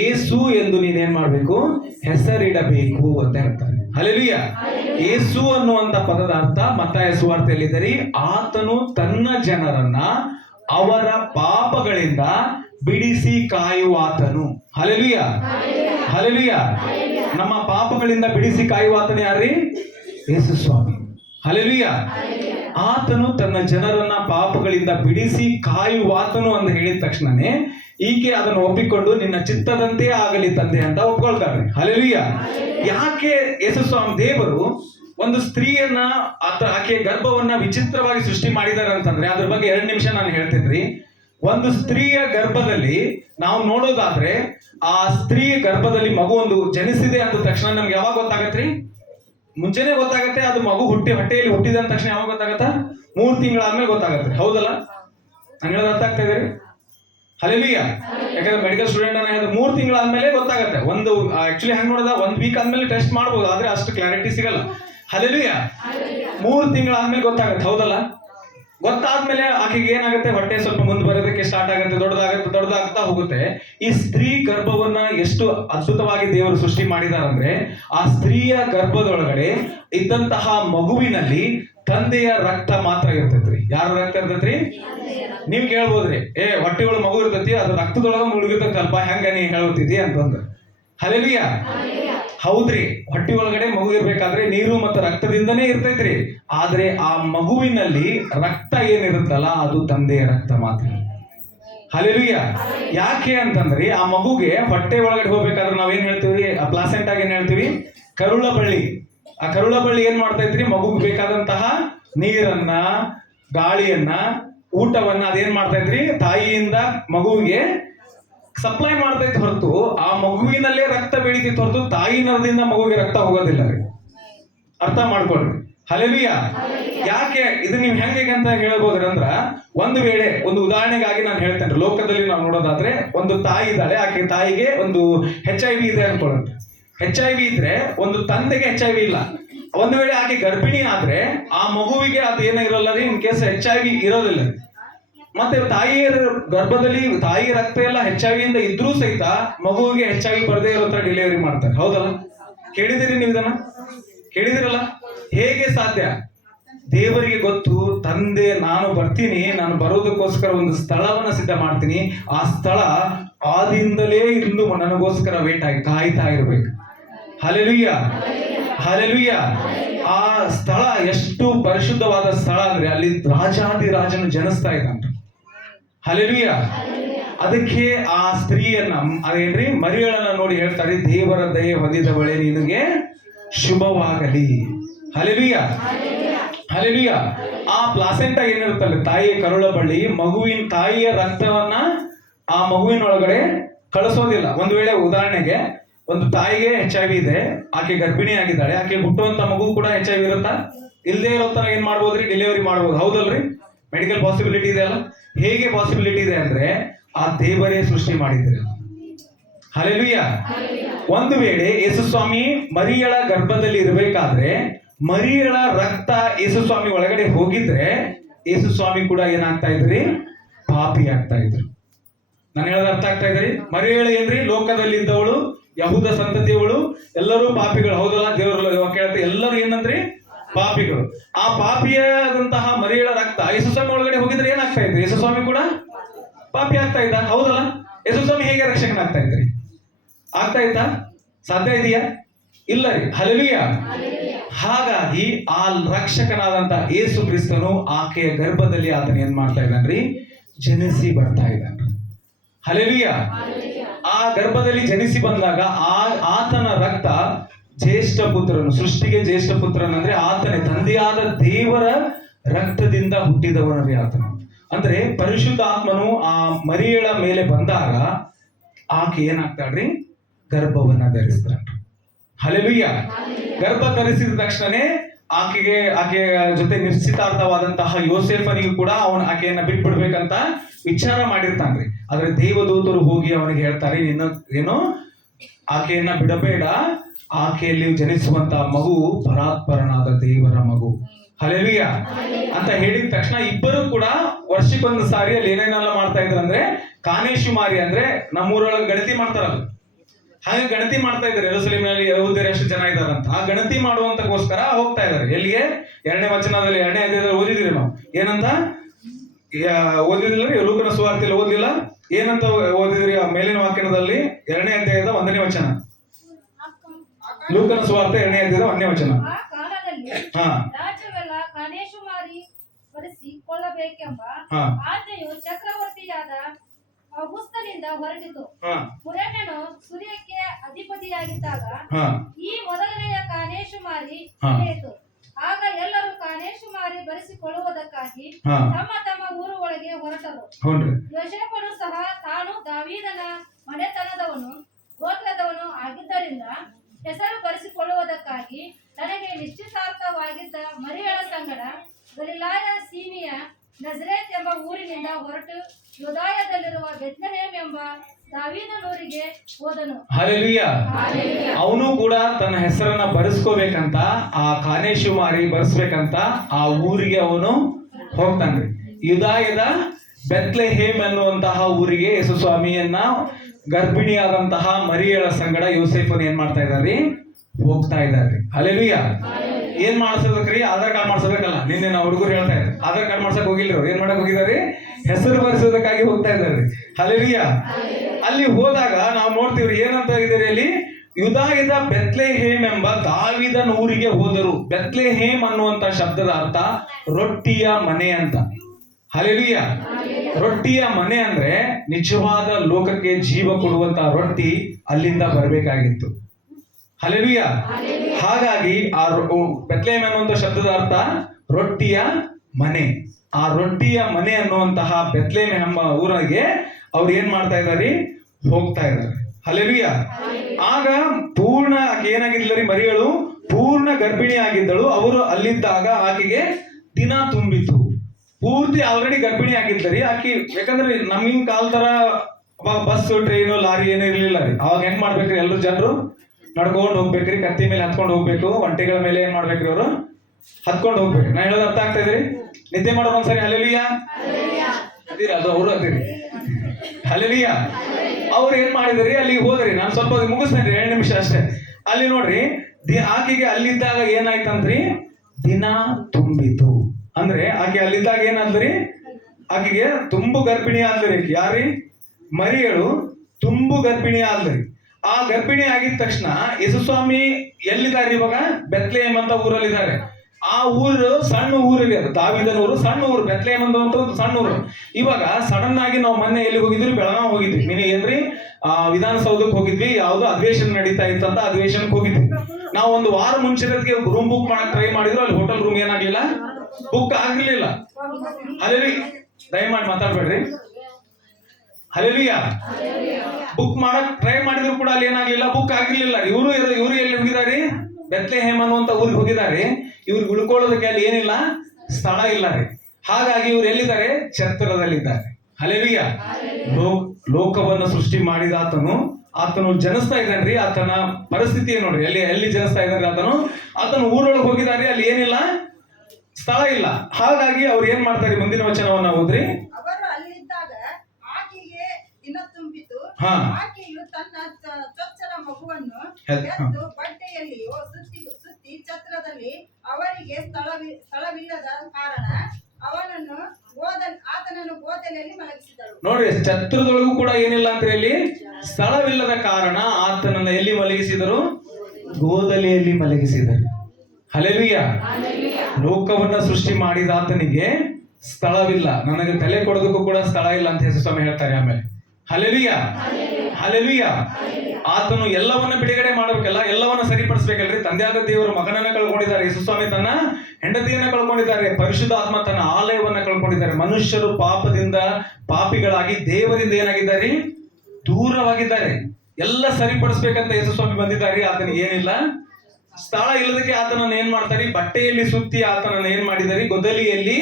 ಏಸು ಎಂದು ನೀನೇನ್ ಮಾಡ್ಬೇಕು? ಹೆಸರಿಡಬೇಕು ಅಂತ ಹೇಳ್ತಾನೆ. ಹಲ್ಲೆಲೂಯಾ. ಏಸು ಅನ್ನುವಂತ ಪದದ ಅರ್ಥ ಮತ್ತಾಯ ಸುವಾರ್ತೆಯಲ್ಲಿದೆ, ಆತನು ತನ್ನ ಜನರನ್ನ ಅವರ ಪಾಪಗಳಿಂದ ಬಿಡಿಸಿ ಕಾಯುವಾತನು. Hallelujah, hallelujah. ನಮ್ಮ ಪಾಪಗಳಿಂದ ಬಿಡಿಸಿ ಕಾಯುವಾತನು ಯಾರ್ರಿ? ಯೇಸು ಸ್ವಾಮಿ. ಹಲ್ಲೆಲೂಯಾ. ಆತನು ತನ್ನ ಜನರನ್ನ ಪಾಪಗಳಿಂದ ಬಿಡಿಸಿ ಕಾಯುವಾತನು ಅಂತ ಹೇಳಿದ ತಕ್ಷಣನೇ ಈಕೆ ಅದನ್ನು ಒಪ್ಪಿಕೊಂಡು ನಿನ್ನ ಚಿತ್ತದಂತೆ ಆಗಲಿ ತಂದೆ ಅಂತ ಒಪ್ಕೊಳ್ತಾರೆ. ಹಲ್ಲೆಲೂಯಾ. ಯಾಕೆ ಯೇಸು ಸ್ವಾಮಿ ದೇವರು ಒಂದು ಸ್ತ್ರೀಯನ್ನ ಆಕೆಯ ಗರ್ಭವನ್ನ ವಿಚಿತ್ರವಾಗಿ ಸೃಷ್ಟಿ ಮಾಡಿದ್ದಾರೆ ಅಂತಂದ್ರೆ ಅದ್ರ ಬಗ್ಗೆ 2 ನಿಮಿಷ ನಾನು ಹೇಳ್ತೀನಿ. ಒಂದು ಸ್ತ್ರೀಯ ಗರ್ಭದಲ್ಲಿ ನಾವು ನೋಡೋದಾದ್ರೆ ಆ ಸ್ತ್ರೀಯ ಗರ್ಭದಲ್ಲಿ ಮಗು ಒಂದು ಜನಿಸಿದೆ ಅಂದ ತಕ್ಷಣ ನಮ್ಗೆ ಯಾವಾಗ ಗೊತ್ತಾಗತ್ರಿ? ಮುಂಚೆನೆ ಗೊತ್ತಾಗತ್ತೆ. ಅದು ಮಗು ಹೊಟ್ಟೆಯಲ್ಲಿ ಹುಟ್ಟಿದ ಅಂದ ತಕ್ಷಣ ಯಾವಾಗ ಗೊತ್ತಾಗತ್ತ? 3 ತಿಂಗಳಾದ್ಮೇಲೆ ಗೊತ್ತಾಗತ್ತೆ. ಹೌದಲ್ಲ? ನಾನು ಹೇಳೋದು ಅರ್ಥ ಆಗ್ತಾ ಇದೆ? ಹಲ್ಲೆಲೂಯಾ. ಯಾಕಂದ್ರೆ ಮೆಡಿಕಲ್ ಸ್ಟೂಡೆಂಟ್ ಅನ್ನ ಹೇಳಿದ್ರೆ 3 ತಿಂಗಳಾದ್ಮೇಲೆ ಗೊತ್ತಾಗತ್ತೆ. ಒಂದು ಆಕ್ಚುಲಿ ಹೆಂಗ್ ನೋಡೋದ 1 ವೀಕ್ ಆದ್ಮೇಲೆ ಟೆಸ್ಟ್ ಮಾಡ್ಬೋದು, ಆದ್ರೆ ಅಷ್ಟು ಕ್ಲಾರಿಟಿ ಸಿಗಲ್ಲ. ಹಲ್ಲೆಲೂಯಾ. 3 ತಿಂಗಳಾದ್ಮೇಲೆ ಗೊತ್ತಾಗತ್ತೆ. ಹೌದಲ್ಲ? ಗೊತ್ತಾದ್ಮೇಲೆ ಆಕೆಗೆ ಏನಾಗುತ್ತೆ? ಹೊಟ್ಟೆ ಸ್ವಲ್ಪ ಮುಂದೆ ಬರೋದಕ್ಕೆ ಸ್ಟಾರ್ಟ್ ಆಗುತ್ತೆ, ದೊಡ್ಡದಾಗ್ತಾ ಹೋಗುತ್ತೆ. ಈ ಸ್ತ್ರೀ ಗರ್ಭವನ್ನ ಎಷ್ಟು ಅದ್ಭುತವಾಗಿ ದೇವರು ಸೃಷ್ಟಿ ಮಾಡಿದಾರಂದ್ರೆ ಆ ಸ್ತ್ರೀಯ ಗರ್ಭದೊಳಗಡೆ ಇದ್ದಂತಹ ಮಗುವಿನಲ್ಲಿ ತಂದೆಯ ರಕ್ತ ಮಾತ್ರ ಇರ್ತೈತ್ರಿ. ಯಾರ ರಕ್ತ ಇರ್ತೈತ್ರಿ? ನೀವ್ ಕೇಳ್ಬೋದ್ರಿ, ಹೊಟ್ಟೆ ಒಳಗೆ ಮಗು ಇರ್ತೈತಿ, ಅದು ರಕ್ತದೊಳಗ ಮುಳುಗಿರ್ತೈತಿ ಅಲ್ಪ, ಹೆಂಗ ನೀ ಹೇಳ್ತಿದ್ದಿ ಅಂತಂದ್ರೆ. ಹಲ್ಲೆಲೂಯಾ. ಹೌದ್ರಿ, ಹೊಟ್ಟೆ ಒಳಗಡೆ ಮಗು ಇರ್ಬೇಕಾದ್ರೆ ನೀರು ಮತ್ತು ರಕ್ತದಿಂದನೇ ಇರ್ತೈತ್ರಿ. ಆದ್ರೆ ಆ ಮಗುವಿನಲ್ಲಿ ರಕ್ತ ಏನಿರುತ್ತಲ್ಲ ಅದು ತಂದೆಯ ರಕ್ತ ಮಾತ್ರ. ಹಲ್ಲೆಲೂಯಾ. ಯಾಕೆ ಅಂತಂದ್ರಿ ಆ ಮಗುಗೆ ಹೊಟ್ಟೆ ಒಳಗಡೆ ಹೋಗ್ಬೇಕಾದ್ರೆ ನಾವೇನ್ ಹೇಳ್ತೀವಿ? ಆ ಪ್ಲಾಸೆಂಟಾಗ ಏನ್ ಹೇಳ್ತೀವಿ? ಕರುಳ ಬಳ್ಳಿ. ಆ ಕರುಳ ಬಳ್ಳಿ ಏನ್ ಮಾಡ್ತೈತ್ರಿ? ಮಗುಗೆ ಬೇಕಾದಂತಹ ನೀರನ್ನ, ಗಾಳಿಯನ್ನ, ಊಟವನ್ನ ಅದೇನ್ ಮಾಡ್ತೈತ್ರಿ? ತಾಯಿಯಿಂದ ಮಗುವಿಗೆ ಸಪ್ಲೈ ಮಾಡ್ತೈತಿ ಹೊರತು ಆ ಮಗುವಿನಲ್ಲೇ ರಕ್ತ ಬೆಳೀತಿತ್ತು ಹೊರತು ತಾಯಿ ನರದಿಂದ ಮಗುವಿಗೆ ರಕ್ತ ಹೋಗೋದಿಲ್ಲ ರೀ. ಅರ್ಥ ಮಾಡ್ಕೊಳ್ರಿ. ಹಲ್ಲೆಲೂಯಾ. ಯಾಕೆ ಇದು ನೀವು ಹೆಂಗೆ ಅಂತ ಹೇಳ್ಬೋದ್ರಿ ಅಂದ್ರ, ಒಂದು ವೇಳೆ ಒಂದು ಉದಾಹರಣೆಗಾಗಿ ನಾನು ಹೇಳ್ತೇನೆ. ಲೋಕದಲ್ಲಿ ನಾವು ನೋಡೋದಾದ್ರೆ ಒಂದು ತಾಯಿ ಇದ್ದಾಳೆ, ಆಕೆ ತಾಯಿಗೆ ಒಂದು HIV ಇದೆ ಅನ್ಕೊಳ್ಳೋಣ. HIV ಇದ್ರೆ ಒಂದು ತಂದೆಗೆ HIV ಇಲ್ಲ. ಒಂದು ವೇಳೆ ಆಕೆ ಗರ್ಭಿಣಿ ಆದ್ರೆ ಆ ಮಗುವಿಗೆ ಅದು ಏನೋ ಇರೋಲ್ಲ ರೀ, ಇನ್ ಕೇಸ್ HIV ಇರೋದಿಲ್ಲ. ಮತ್ತೆ ತಾಯಿಯ ಗರ್ಭದಲ್ಲಿ ತಾಯಿ ರಕ್ತ ಎಲ್ಲ HIV ಇಂದ ಇದ್ರೂ ಸಹಿತ ಮಗುವಿಗೆ HIV ಬರದೇ ಇರೋ ತರ ಡೆಲಿವರಿ ಮಾಡ್ತಾರೆ. ಹೌದಲ್ಲ? ಕೇಳಿದಿರಿ ನೀವು ಇದನ್ನ? ಕೇಳಿದಿರಲ್ಲ? ಹೇಗೆ ಸಾಧ್ಯ? ದೇವರಿಗೆ ಗೊತ್ತು, ತಂದೆ ನಾನು ಬರ್ತೀನಿ, ನಾನು ಬರೋದಕ್ಕೋಸ್ಕರ ಒಂದು ಸ್ಥಳವನ್ನ ಸಿದ್ಧ ಮಾಡ್ತೀನಿ. ಆ ಸ್ಥಳ ಆದಿಂದಲೇ ಇಂದು ನನಗೋಸ್ಕರ ವೇಟ್ ಆಗಿ ಕಾಯ್ತಾ ಇರ್ಬೇಕು. ಹಲ್ಲೆಲೂಯಾ. ಹಲ್ಲೆಲೂಯಾ. ಆ ಸ್ಥಳ ಎಷ್ಟು ಪರಿಶುದ್ಧವಾದ ಸ್ಥಳ ಅಂದ್ರೆ ಅಲ್ಲಿ ರಾಜಾದಿರಾಜನು ಜನಿಸ್ತಾ ಇದ್ದಾನೆ. ಹಲ್ಲೆಲೂಯಾ. ಅದಕ್ಕೆ ಆ ಸ್ತ್ರೀಯನ್ನ ಅದೇನ್ರಿ ಮರಿಯಳನ್ನ ನೋಡಿ ಹೇಳ್ತಾರೆ, ದೇವರ ದಯೆ ಹೊಂದಿದವಳೆ ನಿನಗೆ ಶುಭವಾಗಲಿ. ಹಲ್ಲೆಲೂಯಾ. ಹಲ್ಲೆಲೂಯಾ. ಆ ಪ್ಲಾಸೆಂಟಾ ಏನಿರುತ್ತಲ್ಲ, ತಾಯಿಯ ಕರುಳ ಬಳ್ಳಿ, ಮಗುವಿನ ತಾಯಿಯ ರಕ್ತವನ್ನ ಆ ಮಗುವಿನೊಳಗಡೆ ಕಳಿಸೋದಿಲ್ಲ. ಒಂದು ವೇಳೆ ಉದಾಹರಣೆಗೆ ಒಂದು ತಾಯಿಗೆ HIV ಇದೆ, ಆಕೆ ಗರ್ಭಿಣಿ ಆಗಿದ್ದಾಳೆ, ಆಕೆ ಹುಟ್ಟುವಂತ ಮಗು ಕೂಡ HIV ಇರುತ್ತಾ? ಇಲ್ಲದೆ ಇರೋ ತರ ಏನ್ ಮಾಡ್ಬೋದ್ರಿ? ಡೆಲಿವರಿ ಮಾಡ್ಬೋದು. ಹೌದಲ್ರಿ? ಮೆಡಿಕಲ್ ಪಾಸಿಬಿಲಿಟಿ ಇದೆ ಅಲ್ಲ? ಹೇಗೆ ಪಾಸಿಬಿಲಿಟಿ ಇದೆ ಅಂದ್ರೆ ಆ ದೇವರೇ ಸೃಷ್ಟಿ ಮಾಡಿದ್ರೆ. ಹಲ್ಲೆಲೂಯಾ. ಒಂದು ವೇಳೆ ಯೇಸು ಸ್ವಾಮಿ ಮರಿಯಳ ಗರ್ಭದಲ್ಲಿ ಇರಬೇಕಾದ್ರೆ ಮರಿಯಳ ರಕ್ತ ಯೇಸು ಸ್ವಾಮಿ ಒಳಗಡೆ ಹೋಗಿದ್ರೆ ಯೇಸು ಸ್ವಾಮಿ ಕೂಡ ಏನಾಗ್ತಾ ಇದ್ರಿ? ಪಾಪಿ ಆಗ್ತಾ ಇದ್ರು. ನಾನು ಹೇಳೋದು ಅರ್ಥ ಆಗ್ತಾ ಇದ್ರಿ? ಮರಿಯಳ ಏನ್ರಿ? ಲೋಕದಲ್ಲಿ ಇದ್ದವಳು, ಯಹೂದ ಸಂತತಿಯವಳು, ಎಲ್ಲರೂ ಪಾಪಿಗಳು. ಹೌದಲ್ಲ? ದೇವರು ಕೇಳುತ್ತೆ, ಎಲ್ಲರೂ ಏನಂದ್ರಿ? ಪಾಪಿಗಳು. ಆ ಪಾಪಿಯಾದಂತಹ ಮರಿಯಳ ರಕ್ತ ಯೇಸು ಸ್ವಾಮಿ ಒಳಗಡೆ ಹೋಗಿದ್ರೆ ಏನಾಗ್ತಾ ಇದ್ರಿ? ಯೇಸು ಸ್ವಾಮಿ ಕೂಡ ಪಾಪಿ ಆಗ್ತಾ ಇದ್ದ. ಹೌದಲ್ಲ? ಯೇಸು ಸ್ವಾಮಿ ಹೇಗೆ ರಕ್ಷಕನಾಗ್ತಾ ಇದ್ರಿ? ಆಗ್ತಾ ಇತ್ತಾ? ಸಾಧ್ಯ ಇದೆಯಾ? ಇಲ್ಲ ರೀ. ಹಲ್ಲೆಲೂಯಾ. ಹಾಗಾಗಿ ಆ ರಕ್ಷಕನಾದಂತ ಯೇಸು ಕ್ರಿಸ್ತನು ಆಕೆಯ ಗರ್ಭದಲ್ಲಿ ಆತನ ಏನ್ ಮಾಡ್ತಾ ಇದ್ದಾನ್ರಿ? ಜನಿಸಿ ಬರ್ತಾ ಇದ್ದಾನ್ರಿ. ಹಲ್ಲೆಲೂಯಾ. ಆ ಗರ್ಭದಲ್ಲಿ ಜನಿಸಿ ಬಂದಾಗ ಆತನ ರಕ್ತ ಜ್ಯೇಷ್ಠ ಪುತ್ರನು, ಸೃಷ್ಟಿಗೆ ಜ್ಯೇಷ್ಠ ಪುತ್ರನಂದ್ರೆ ಆತನೇ, ತಂದೆಯಾದ ದೇವರ ರಕ್ತದಿಂದ ಹುಟ್ಟಿದವನರಿ ಆತನು. ಅಂದ್ರೆ ಪರಿಶುದ್ಧ ಆತ್ಮನು ಆ ಮರಿಯಳ ಮೇಲೆ ಬಂದಾಗ ಆಕೆ ಏನಾಗ್ತಾಳ್ರಿ? ಗರ್ಭವನ್ನ ಧರಿಸ್ತಾಳ್ರಿ. ಹಲ್ಲೆಲೂಯಾ. ಗರ್ಭ ಧರಿಸಿದ ತಕ್ಷಣನೇ ಆಕೆಯ ಜೊತೆ ನಿಶ್ಚಿತಾರ್ಥವಾದಂತಹ ಯೋಸೇಫನಿಗೂ ಕೂಡ ಆಕೆಯನ್ನ ಬಿಟ್ಬಿಡ್ಬೇಕಂತ ವಿಚಾರ ಮಾಡಿರ್ತಾನ್ರಿ. ಆದ್ರೆ ದೇವದೂತರು ಹೋಗಿ ಅವನಿಗೆ ಹೇಳ್ತಾರೆ, ಏನೋ ಆಕೆಯನ್ನ ಬಿಡಬೇಡ, ಆಕೆಯಲ್ಲಿ ಜನಿಸುವಂತಹ ಮಗು ಪರಾತ್ಪರನಾದ ದೇವರ ಮಗು. ಹಲ್ಲೆಲೂಯಾ ಅಂತ ಹೇಳಿದ ತಕ್ಷಣ ಇಬ್ಬರು ಕೂಡ ವರ್ಷಕ್ಕೊಂದು ಸಾರಿ ಅಲ್ಲಿ ಏನೇನೆಲ್ಲ ಮಾಡ್ತಾ ಇದ್ರು ಅಂದ್ರೆ ಕಾನೇಶುಮಾರಿ, ಅಂದ್ರೆ ನಮ್ಮೂರೊಳಗೆ ಗಣತಿ ಮಾಡ್ತಾರಲ್ಲ, ಹಾಗೆ ಗಣತಿ ಮಾಡ್ತಾ ಇದ್ದಾರೆ. ಯೆರೂಸಲೇಮಿನಲ್ಲಿ ಯಹೂದ್ಯರು ಎಷ್ಟು ಜನ ಇದಾರಂತ ಆ ಗಣತಿ ಮಾಡುವಂತಕ್ಕೋಸ್ಕರ ಹೋಗ್ತಾ ಇದ್ದಾರೆ. ಎಲ್ಲಿಗೆ? 2ನೇ ವಚನದಲ್ಲಿ 2ನೇ ಅಧ್ಯಾಯದಲ್ಲಿ ಓದಿದ್ರಿ ನಾವು. ಏನಂತ ಓದಿದಿಲ್ಲ? ಲೂಕನ ಸುವಾರ್ತೆಯಲ್ಲಿ ಓದಿಲ್ಲ? ಏನಂತ ಓದಿದ್ರಿ? ಆ ಮೇಲಿನ ವಾಕ್ಯದಲ್ಲಿ 2ನೇ ಅಧ್ಯಾಯದ 1ನೇ ವಚನ. ಲೂಕನ ಸುವಾರ್ತೆ 2ನೇ ಅಧ್ಯಾಯದ 1ನೇ ವಚನ. ಆ ಕಾಲದಲ್ಲಿ ರಾಜ್ಯವೆಲ್ಲ ಕಾನೇಶುಮಾರಿ ಬರೆಸಿಕೊಳ್ಳಬೇಕೆಂಬ ಹಾ ಆಜ್ಞೆಯು ಚಕ್ರವರ್ತಿಯಾದ ಔಗುಸ್ತನಿಂದ ಹೊರಟಿತು. ಹಾ ಕುರೇನ್ಯನು ಸೂರ್ಯಕ್ಕೆ ಅಧಿಪತಿಯಾಗಿದ್ದಾಗ ಹಾ ಈ ಮೊದಲನೆಯ ಕಾನೇಶುಮಾರಿ ಹಾ. ನಡೆಯಿತು. ಆಗ ಎಲ್ಲರೂ ಕಾನೇಶುಮಾರಿ ಬರೆಸಿಕೊಳ್ಳುವುದಕ್ಕಾಗಿ ಹಾ ತಮ್ಮ ತಮ್ಮ ಊರುಗಳಿಗೆ ಹೊರಟರು. ಹ್ಞೂನ್ರಿ. ಯೋಸೇಫನು ಸಹ ತಾನು ದಾವೀದನ ಮನೆತನದವನು ಗೋತ್ರದವನು ಆಗಿದ್ದರಿಂದ ಹೆಸರು ಬರೆಸಿಕೊಳ್ಳುವುದಕ್ಕಾಗಿ ತನಗೆ ನಿಶ್ಚಿತಾರ್ಥವಾಗಿದ್ದ ಮರಿಯಳ ಸಂಗಡ ಗಲಿಲಾಯ ಸೀಮೆಯ ನಜರೇತ್ ಎಂಬ ಊರಿನಿಂದ ಹೊರಟು ಯೂದಾಯದಲ್ಲಿರುವ ಬೆತ್ಲೆಹೇಮ್ ಎಂಬ ದಾವೀದನೂರಿಗೆ ಹೋದನು. ಹಲ್ಲೆಲೂಯ. ಅವನು ಕೂಡ ತನ್ನ ಹೆಸರನ್ನ ಬರೆಸ್ಕೋಬೇಕಂತ, ಆ ಕಾನೇಶುಮಾರಿ ಬರೆಸ್ಬೇಕಂತ ಆ ಊರಿಗೆ ಅವನು ಹೋಗ್ತಾನ್ರಿ. ಯುದಾಯದ ಬೆತ್ಲೆಹೇಮ್ ಎನ್ನುವಂತಹ ಊರಿಗೆ ಯೇಸು ಸ್ವಾಮಿಯನ್ನ ಗರ್ಭಿಣಿಯಾದಂತಹ ಮರಿಯಳ ಸಂಗಡ ಯೋಸೇಫನ್ ಏನ್ ಮಾಡ್ತಾ ಇದಾರ್ರಿ, ಹೋಗ್ತಾ ಇದಾರ್ರಿ. ಹಲ್ಲೆಲೂಯ. ಏನ್ ಮಾಡ್ಸೋದಕ್ರಿ? ಆಧಾರ್ ಕಾರ್ಡ್ ಮಾಡ್ಸೋದಕ್ಕಲ್ಲ. ನಿನ್ನೆ ನಾವು ಹುಡುಗರು ಹೇಳ್ತಾ ಇದ್ದಾರೆ, ಆಧಾರ್ ಕಾರ್ಡ್ ಮಾಡ್ಸಕ್ ಹೋಗಿಲ್ರಿ ಅವ್ರು. ಏನ್ ಮಾಡಕ್ ಹೋಗಿದಾರೆ? ಹೆಸರು ಬರೆಸೋದಕ್ಕಾಗಿ ಹೋಗ್ತಾ ಇದಾರೆ. ಹಲ್ಲೆಲೂಯ. ಅಲ್ಲಿ ಹೋದಾಗ ನಾವು ನೋಡ್ತೀವ್ರಿ, ಏನಂತ ಇದ್ದಾರೆ ಅಲ್ಲಿ, ಯುದಾಯದ ಬೆತ್ಲೆಹೇಮ್ ಎಂಬ ದಾವೀದನ ಊರಿಗೆ ಹೋದರು. ಬೆತ್ಲೆಹೇಮ್ ಅನ್ನುವಂತ ಶಬ್ದದ ಅರ್ಥ ರೊಟ್ಟಿಯ ಮನೆ ಅಂತ. ಹಲ್ಲೆಲೂಯ. ರೊಟ್ಟಿಯ ಮನೆ ಅಂದ್ರೆ ನಿಜವಾದ ಲೋಕಕ್ಕೆ ಜೀವ ಕೊಡುವಂತ ರೊಟ್ಟಿ ಅಲ್ಲಿಂದ ಬರಬೇಕಾಗಿತ್ತು. ಹಲ್ಲೆಲೂಯ. ಹಾಗಾಗಿ ಆ ಬೆತ್ಲೆಹೇಮ್ ಅನ್ನುವಂತ ಶಬ್ದದ ಅರ್ಥ ರೊಟ್ಟಿಯ ಮನೆ. ಆ ರೊಟ್ಟಿಯ ಮನೆ ಅನ್ನುವಂತಹ ಬೆತ್ಲೆಹೇಮ್ ಎಂಬ ಊರಿಗೆ ಅವ್ರು ಏನ್ ಮಾಡ್ತಾ ಇದಾರೆ? ಹೋಗ್ತಾ ಇದ್ದಾರೆ. ಹಲ್ಲೆಲೂಯ. ಆಗ ಪೂರ್ಣ ಆಕೆ ಏನಾಗಿದ್ಲರಿ, ಮರಿಯಳು ಪೂರ್ಣ ಗರ್ಭಿಣಿ ಆಗಿದ್ದಳು. ಅವರು ಅಲ್ಲಿದ್ದಾಗ ಆಕೆಗೆ ದಿನ ತುಂಬಿತು. ಪೂರ್ತಿ ಆಲ್ರೆಡಿ ಗರ್ಭಿಣಿ ಆಗಿದ್ಲರಿ ಆಕಿ. ಯಾಕಂದ್ರೆ ನಮ್ಗಿನ್ ಕಾಲ್ ತರ ಬಸ್ ಟ್ರೈನು ಲಾರಿ ಏನೂ ಇರ್ಲಿಲ್ಲ ರೀ. ಅವಾಗ ಹೆಂಗ್ ಮಾಡ್ಬೇಕ್ರಿ? ಎಲ್ರು ಜನರು ನಡ್ಕೊಂಡು ಹೋಗ್ಬೇಕ್ರಿ, ಕತ್ತಿ ಮೇಲೆ ಹತ್ಕೊಂಡು ಹೋಗ್ಬೇಕು, ಒಂಟೆಗಳ ಮೇಲೆ ಏನ್ ಮಾಡ್ಬೇಕ್ರಿ? ಅವರು ಹತ್ಕೊಂಡು ಹೋಗ್ಬೇಕು. ನಾ ಹೇಳೋದು ಅರ್ಥ ಆಗ್ತಾ ಇದ್ರಿ? ನಿದ್ದೆ ಮಾಡೋರು ಒಂದ್ಸರಿ ಹಲ್ಲೆಲೂಯ ಅದೀರ, ಅದು ಅವರು ಅದಿರಿ. ಹಲ್ಲೆಲೂಯ. ಅವ್ರು ಏನ್ ಮಾಡಿದ್ರಿ? ಅಲ್ಲಿಗೆ ಹೋದ್ರಿ. ನಾನು ಸ್ವಲ್ಪ ಮುಗಿಸ್ತೇನೆ, 2 ನಿಮಿಷ ಅಷ್ಟೇ. ಅಲ್ಲಿ ನೋಡ್ರಿ, ಆಕೆಗೆ ಅಲ್ಲಿದ್ದಾಗ ಏನಾಯ್ತಂತ್ರಿ? ದಿನ ತುಂಬಿತು. ಅಂದ್ರೆ ಆಕೆ ಅಲ್ಲಿದ್ದಾಗ ಏನಾದ್ರಿ? ಆಕೆಗೆ ತುಂಬು ಗರ್ಭಿಣಿ ಆದ್ರಿ. ಯಾರಿ? ಮರಿಯಳು ತುಂಬು ಗರ್ಭಿಣಿ ಆದ್ರಿ. ಆ ಗರ್ಭಿಣಿ ಆಗಿದ ತಕ್ಷಣ ಯೇಸುಸ್ವಾಮಿ ಎಲ್ಲಿದ್ದಾರೆ ಇವಾಗ? ಬೆತ್ಲೆಹೇಮ್ ಅಂತ ಊರಲ್ಲಿದ್ದಾರೆ. ಆ ಊರು ಸಣ್ಣ ಊರಿಗೆ, ಅದು ದಾವೀದನ ಊರು, ಸಣ್ಣ ಊರು. ಬೆತ್ಲೆಹೇಮ್ ಅಂತ ಒಂದು ಸಣ್ಣ ಊರು. ಇವಾಗ ಸಡನ್ ಆಗಿ ನಾವು ಮೊನ್ನೆ ಎಲ್ಲಿ ಹೋಗಿದ್ವಿ? ಬೆಳಗಾವ್ ಹೋಗಿದ್ವಿ. ನೀನು ಏನ್ರಿ? ವಿಧಾನಸೌಧಕ್ಕೆ ಹೋಗಿದ್ವಿ. ಯಾವ್ದು ಅಧಿವೇಶನ ನಡೀತಾ ಇತ್ತಂತ ಅಧಿವೇಶನಕ್ಕೆ ಹೋಗಿದ್ವಿ. ನಾವು ಒಂದು ವಾರ ಮುಂಚಿತಕ್ಕೆ ರೂಮ್ ಬುಕ್ ಮಾಡಕ್ ಟ್ರೈ ಮಾಡಿದ್ರು. ಅಲ್ಲಿ ಹೋಟೆಲ್ ರೂಮ್ ಏನಾಗ್ಲಿಲ್ಲ, ಬುಕ್ ಆಗಿರ್ಲಿಲ್ಲ. ಹಲ್ಲೆಲೂಯ. ದಯಮಾಡಿ ಮಾತಾಡ್ಬೇಡ್ರಿ. ಹಲ್ಲೆಲೂಯ. ಬುಕ್ ಮಾಡಕ್ ಟ್ರೈ ಮಾಡಿದ್ರು ಕೂಡ ಅಲ್ಲಿ ಏನಾಗ್ಲಿಲ್ಲ, ಬುಕ್ ಆಗಿರ್ಲಿಲ್ಲ. ಇವರು ಎಲ್ಲಿ ಹೋಗಿದಾರೆ? ಬೆತ್ಲೆಹೇಮ್ ಅನ್ನುವಂತ ಊರಿಗೆ ಹೋಗಿದ್ದಾರೆ. ಇವ್ರಿಗೆ ಉಳ್ಕೊಳ್ಳೋದಕ್ಕೆ ಅಲ್ಲಿ ಏನಿಲ್ಲ, ಸ್ಥಳ ಇಲ್ಲ ರೀ. ಹಾಗಾಗಿ ಇವ್ರು ಎಲ್ಲಿದ್ದಾರೆ? ಛತ್ರದಲ್ಲಿದ್ದಾರೆ. ಹಲ್ಲೆಲೂಯ. ಲೋಕವನ್ನು ಸೃಷ್ಟಿ ಮಾಡಿದ ಆತನು ಜನಿಸ್ತಾ ಇದ್ದಾನ್ರಿ. ಆತನ ಪರಿಸ್ಥಿತಿ ನೋಡ್ರಿ, ಎಲ್ಲಿ ಜನಿಸ್ತಾ ಇದ್ದಾನ್ರಿ ಆತನು ಊರೊಳಗೆ ಹೋಗಿದ್ದಾರೆ. ಅಲ್ಲಿ ಏನಿಲ್ಲ, ಸ್ಥಳ ಇಲ್ಲ. ಹಾಗಾಗಿ ಅವ್ರು ಏನ್ ಮಾಡ್ತಾರೆ? ಮುಂದಿನ ವಚನವನ್ನ ಓದ್ರಿ. ಅವರು ಅಲ್ಲಿದ್ದಾಗ ಆಕೆಗೆ ದಿನ ತುಂಬಿತು. ಹಾ. ಆಕೆಯು ತನ್ನ ಚೊಚ್ಚಲ ಮಗುವನ್ನು ಹೆ- ಎತ್ತು ಬಟ್ಟೆಯಲ್ಲಿಯೋ ಸುತ್ತಿ ಛತ್ರದಲ್ಲಿ ಅವರಿಗೆ ಸ್ಥಳವಿಲ್ಲದ ಕಾರಣ ಆತನನ್ನು ಗೋದಲಿಯಲ್ಲಿ ಮಲಗಿಸಿದಳು. ನೋಡ್ರಿ, ಛತ್ರದೊಳಗೂ ಕೂಡ ಏನಿಲ್ಲ ಅಂದ್ರೆ ಅಲ್ಲಿ ಸ್ಥಳವಿಲ್ಲದ ಕಾರಣ ಆತನನ್ನ ಎಲ್ಲಿ ಮಲಗಿಸಿದರು? ಗೋದಲಿಯಲ್ಲಿ ಮಲಗಿಸಿದರು. ಹಲ್ಲೆಲೂಯ. ಲೋಕವನ್ನ ಸೃಷ್ಟಿ ಮಾಡಿದ ಆತನಿಗೆ ಸ್ಥಳವಿಲ್ಲ. ನನಗೆ ತಲೆ ಕೊಡೋದಕ್ಕೂ ಕೂಡ ಸ್ಥಳ ಇಲ್ಲ ಅಂತ ಯೇಸು ಸ್ವಾಮಿ ಹೇಳ್ತಾರೆ. ಆಮೇಲೆ ಹಲ್ಲೆಲೂಯ. ಹಲ್ಲೆಲೂಯ. ಆತನು ಎಲ್ಲವನ್ನ ಬಿಡುಗಡೆ ಮಾಡಬೇಕಲ್ಲ, ಎಲ್ಲವನ್ನ ಸರಿಪಡಿಸ್ಬೇಕಲ್ರಿ. ತಂದೆಯಾದ ದೇವರು ಮಗನನ್ನ ಕಳ್ಕೊಂಡಿದ್ದಾರೆ. ಯೇಸು ಸ್ವಾಮಿ ತನ್ನ ಹೆಂಡತಿಯನ್ನ ಕಳ್ಕೊಂಡಿದ್ದಾರೆ. ಪರಿಶುದ್ಧಾತ್ಮ ತನ್ನ ಆಲಯವನ್ನ ಕಳ್ಕೊಂಡಿದ್ದಾರೆ. ಮನುಷ್ಯರು ಪಾಪದಿಂದ ಪಾಪಿಗಳಾಗಿ ದೇವರಿಂದ ಏನಾಗಿದ್ದಾರೆ? ದೂರವಾಗಿದ್ದಾರೆ. ಎಲ್ಲ ಸರಿಪಡಿಸ್ಬೇಕಂತ ಯೇಸು ಸ್ವಾಮಿ ಬಂದಿದ್ದಾರೆ. ಆತನಿಗೆ ಏನಿಲ್ಲ, ಸ್ಥಳ ಇಲ್ಲದಕ್ಕೆ ಆತನನ್ನು ಏನ್ ಮಾಡ್ತಾರೆ? ಬಟ್ಟೆಯಲ್ಲಿ ಸುತ್ತಿ ಆತನನ್ನು ಏನ್ ಮಾಡಿದ್ದಾರೆ? ಗೊದಲಿಯಲ್ಲಿ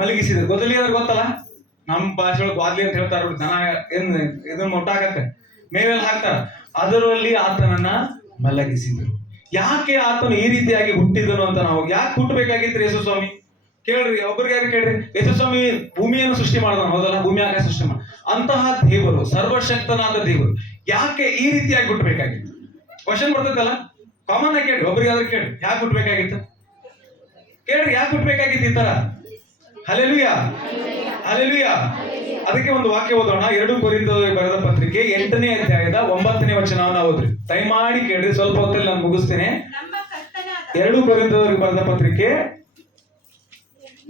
ಮಲಗಿಸಿದ್ದಾರೆ. ಗೊದಲಿ ಅಂದ್ರೆ ಗೊತ್ತಲ್ಲ, ನಮ್ಮ ಭಾಷೆ ಒಳಗೆ ವಾದ್ಲಿ ಅಂತ ಹೇಳ್ತಾರೆ. ದನ ಇದನ್ನ ಮೊಟ್ಟಾಗತ್ತೆ, ಮೇವೆಲ್ಲ ಹಾಕ್ತಾರ. ಅದರಲ್ಲಿ ಆತನನ್ನ ಮಲಗಿಸಿದರು. ಯಾಕೆ ಆತನು ಈ ರೀತಿಯಾಗಿ ಹುಟ್ಟಿದನು ಅಂತ ನಾವು ಯಾಕೆ ಹುಟ್ಟಬೇಕಾಗಿತ್ತು? ಯೇಸು ಸ್ವಾಮಿ ಕೇಳ್ರಿ, ಒಬ್ಬರಿಗೆ ಕೇಳ್ರಿ. ಯೇಸು ಸ್ವಾಮಿ ಭೂಮಿಯನ್ನು ಸೃಷ್ಟಿ ಮಾಡಿದನು, ಹೌದಲ್ಲ? ಭೂಮಿ ಆಕಾಶ ಸೃಷ್ಟಿ ಮಾಡ ಅಂತಹ ದೇವರು, ಸರ್ವಶಕ್ತನಾದ ದೇವರು ಯಾಕೆ ಈ ರೀತಿಯಾಗಿ ಹುಟ್ಟಬೇಕಾಗಿತ್ತು? ಕ್ವಶನ್ ಬರ್ತೈತಲ್ಲ, ಕಾಮನ್ ಆಗಿ ಕೇಳಿ. ಒಬ್ಬರಿಗಾದ್ರೆ ಕೇಳಿ, ಯಾಕೆ ಹುಟ್ಟಬೇಕಾಗಿತ್ತು? ಕೇಳ್ರಿ, ಯಾಕೆ ಹುಟ್ಟಬೇಕಾಗಿತ್ತು ಈ ತರ? ಹಲ್ಲೆಲೂಯ. ಹಲ್ಲೆಲೂಯ. ಅದಕ್ಕೆ ಒಂದು ವಾಕ್ಯ ಓದೋಣ. 2 ಕೊರಿಂಥದವರಿಗೆ ಬರೆದ ಪತ್ರಿಕೆ 8ನೇ ಅಧ್ಯಾಯದ 9ನೇ ವಚನವನ್ನ ಓದ್ರಿ. ದಯಮಾಡಿ ಕೇಳ್ರಿ, ಸ್ವಲ್ಪ ಹೊತ್ತಲ್ಲಿ ನಾನು ಮುಗಿಸ್ತೇನೆ. ನಮ್ಮ ಕರ್ತನಾದ 2 ಕೊರಿಂಥದವರಿಗೆ ಬರೆದ ಪತ್ರಿಕೆ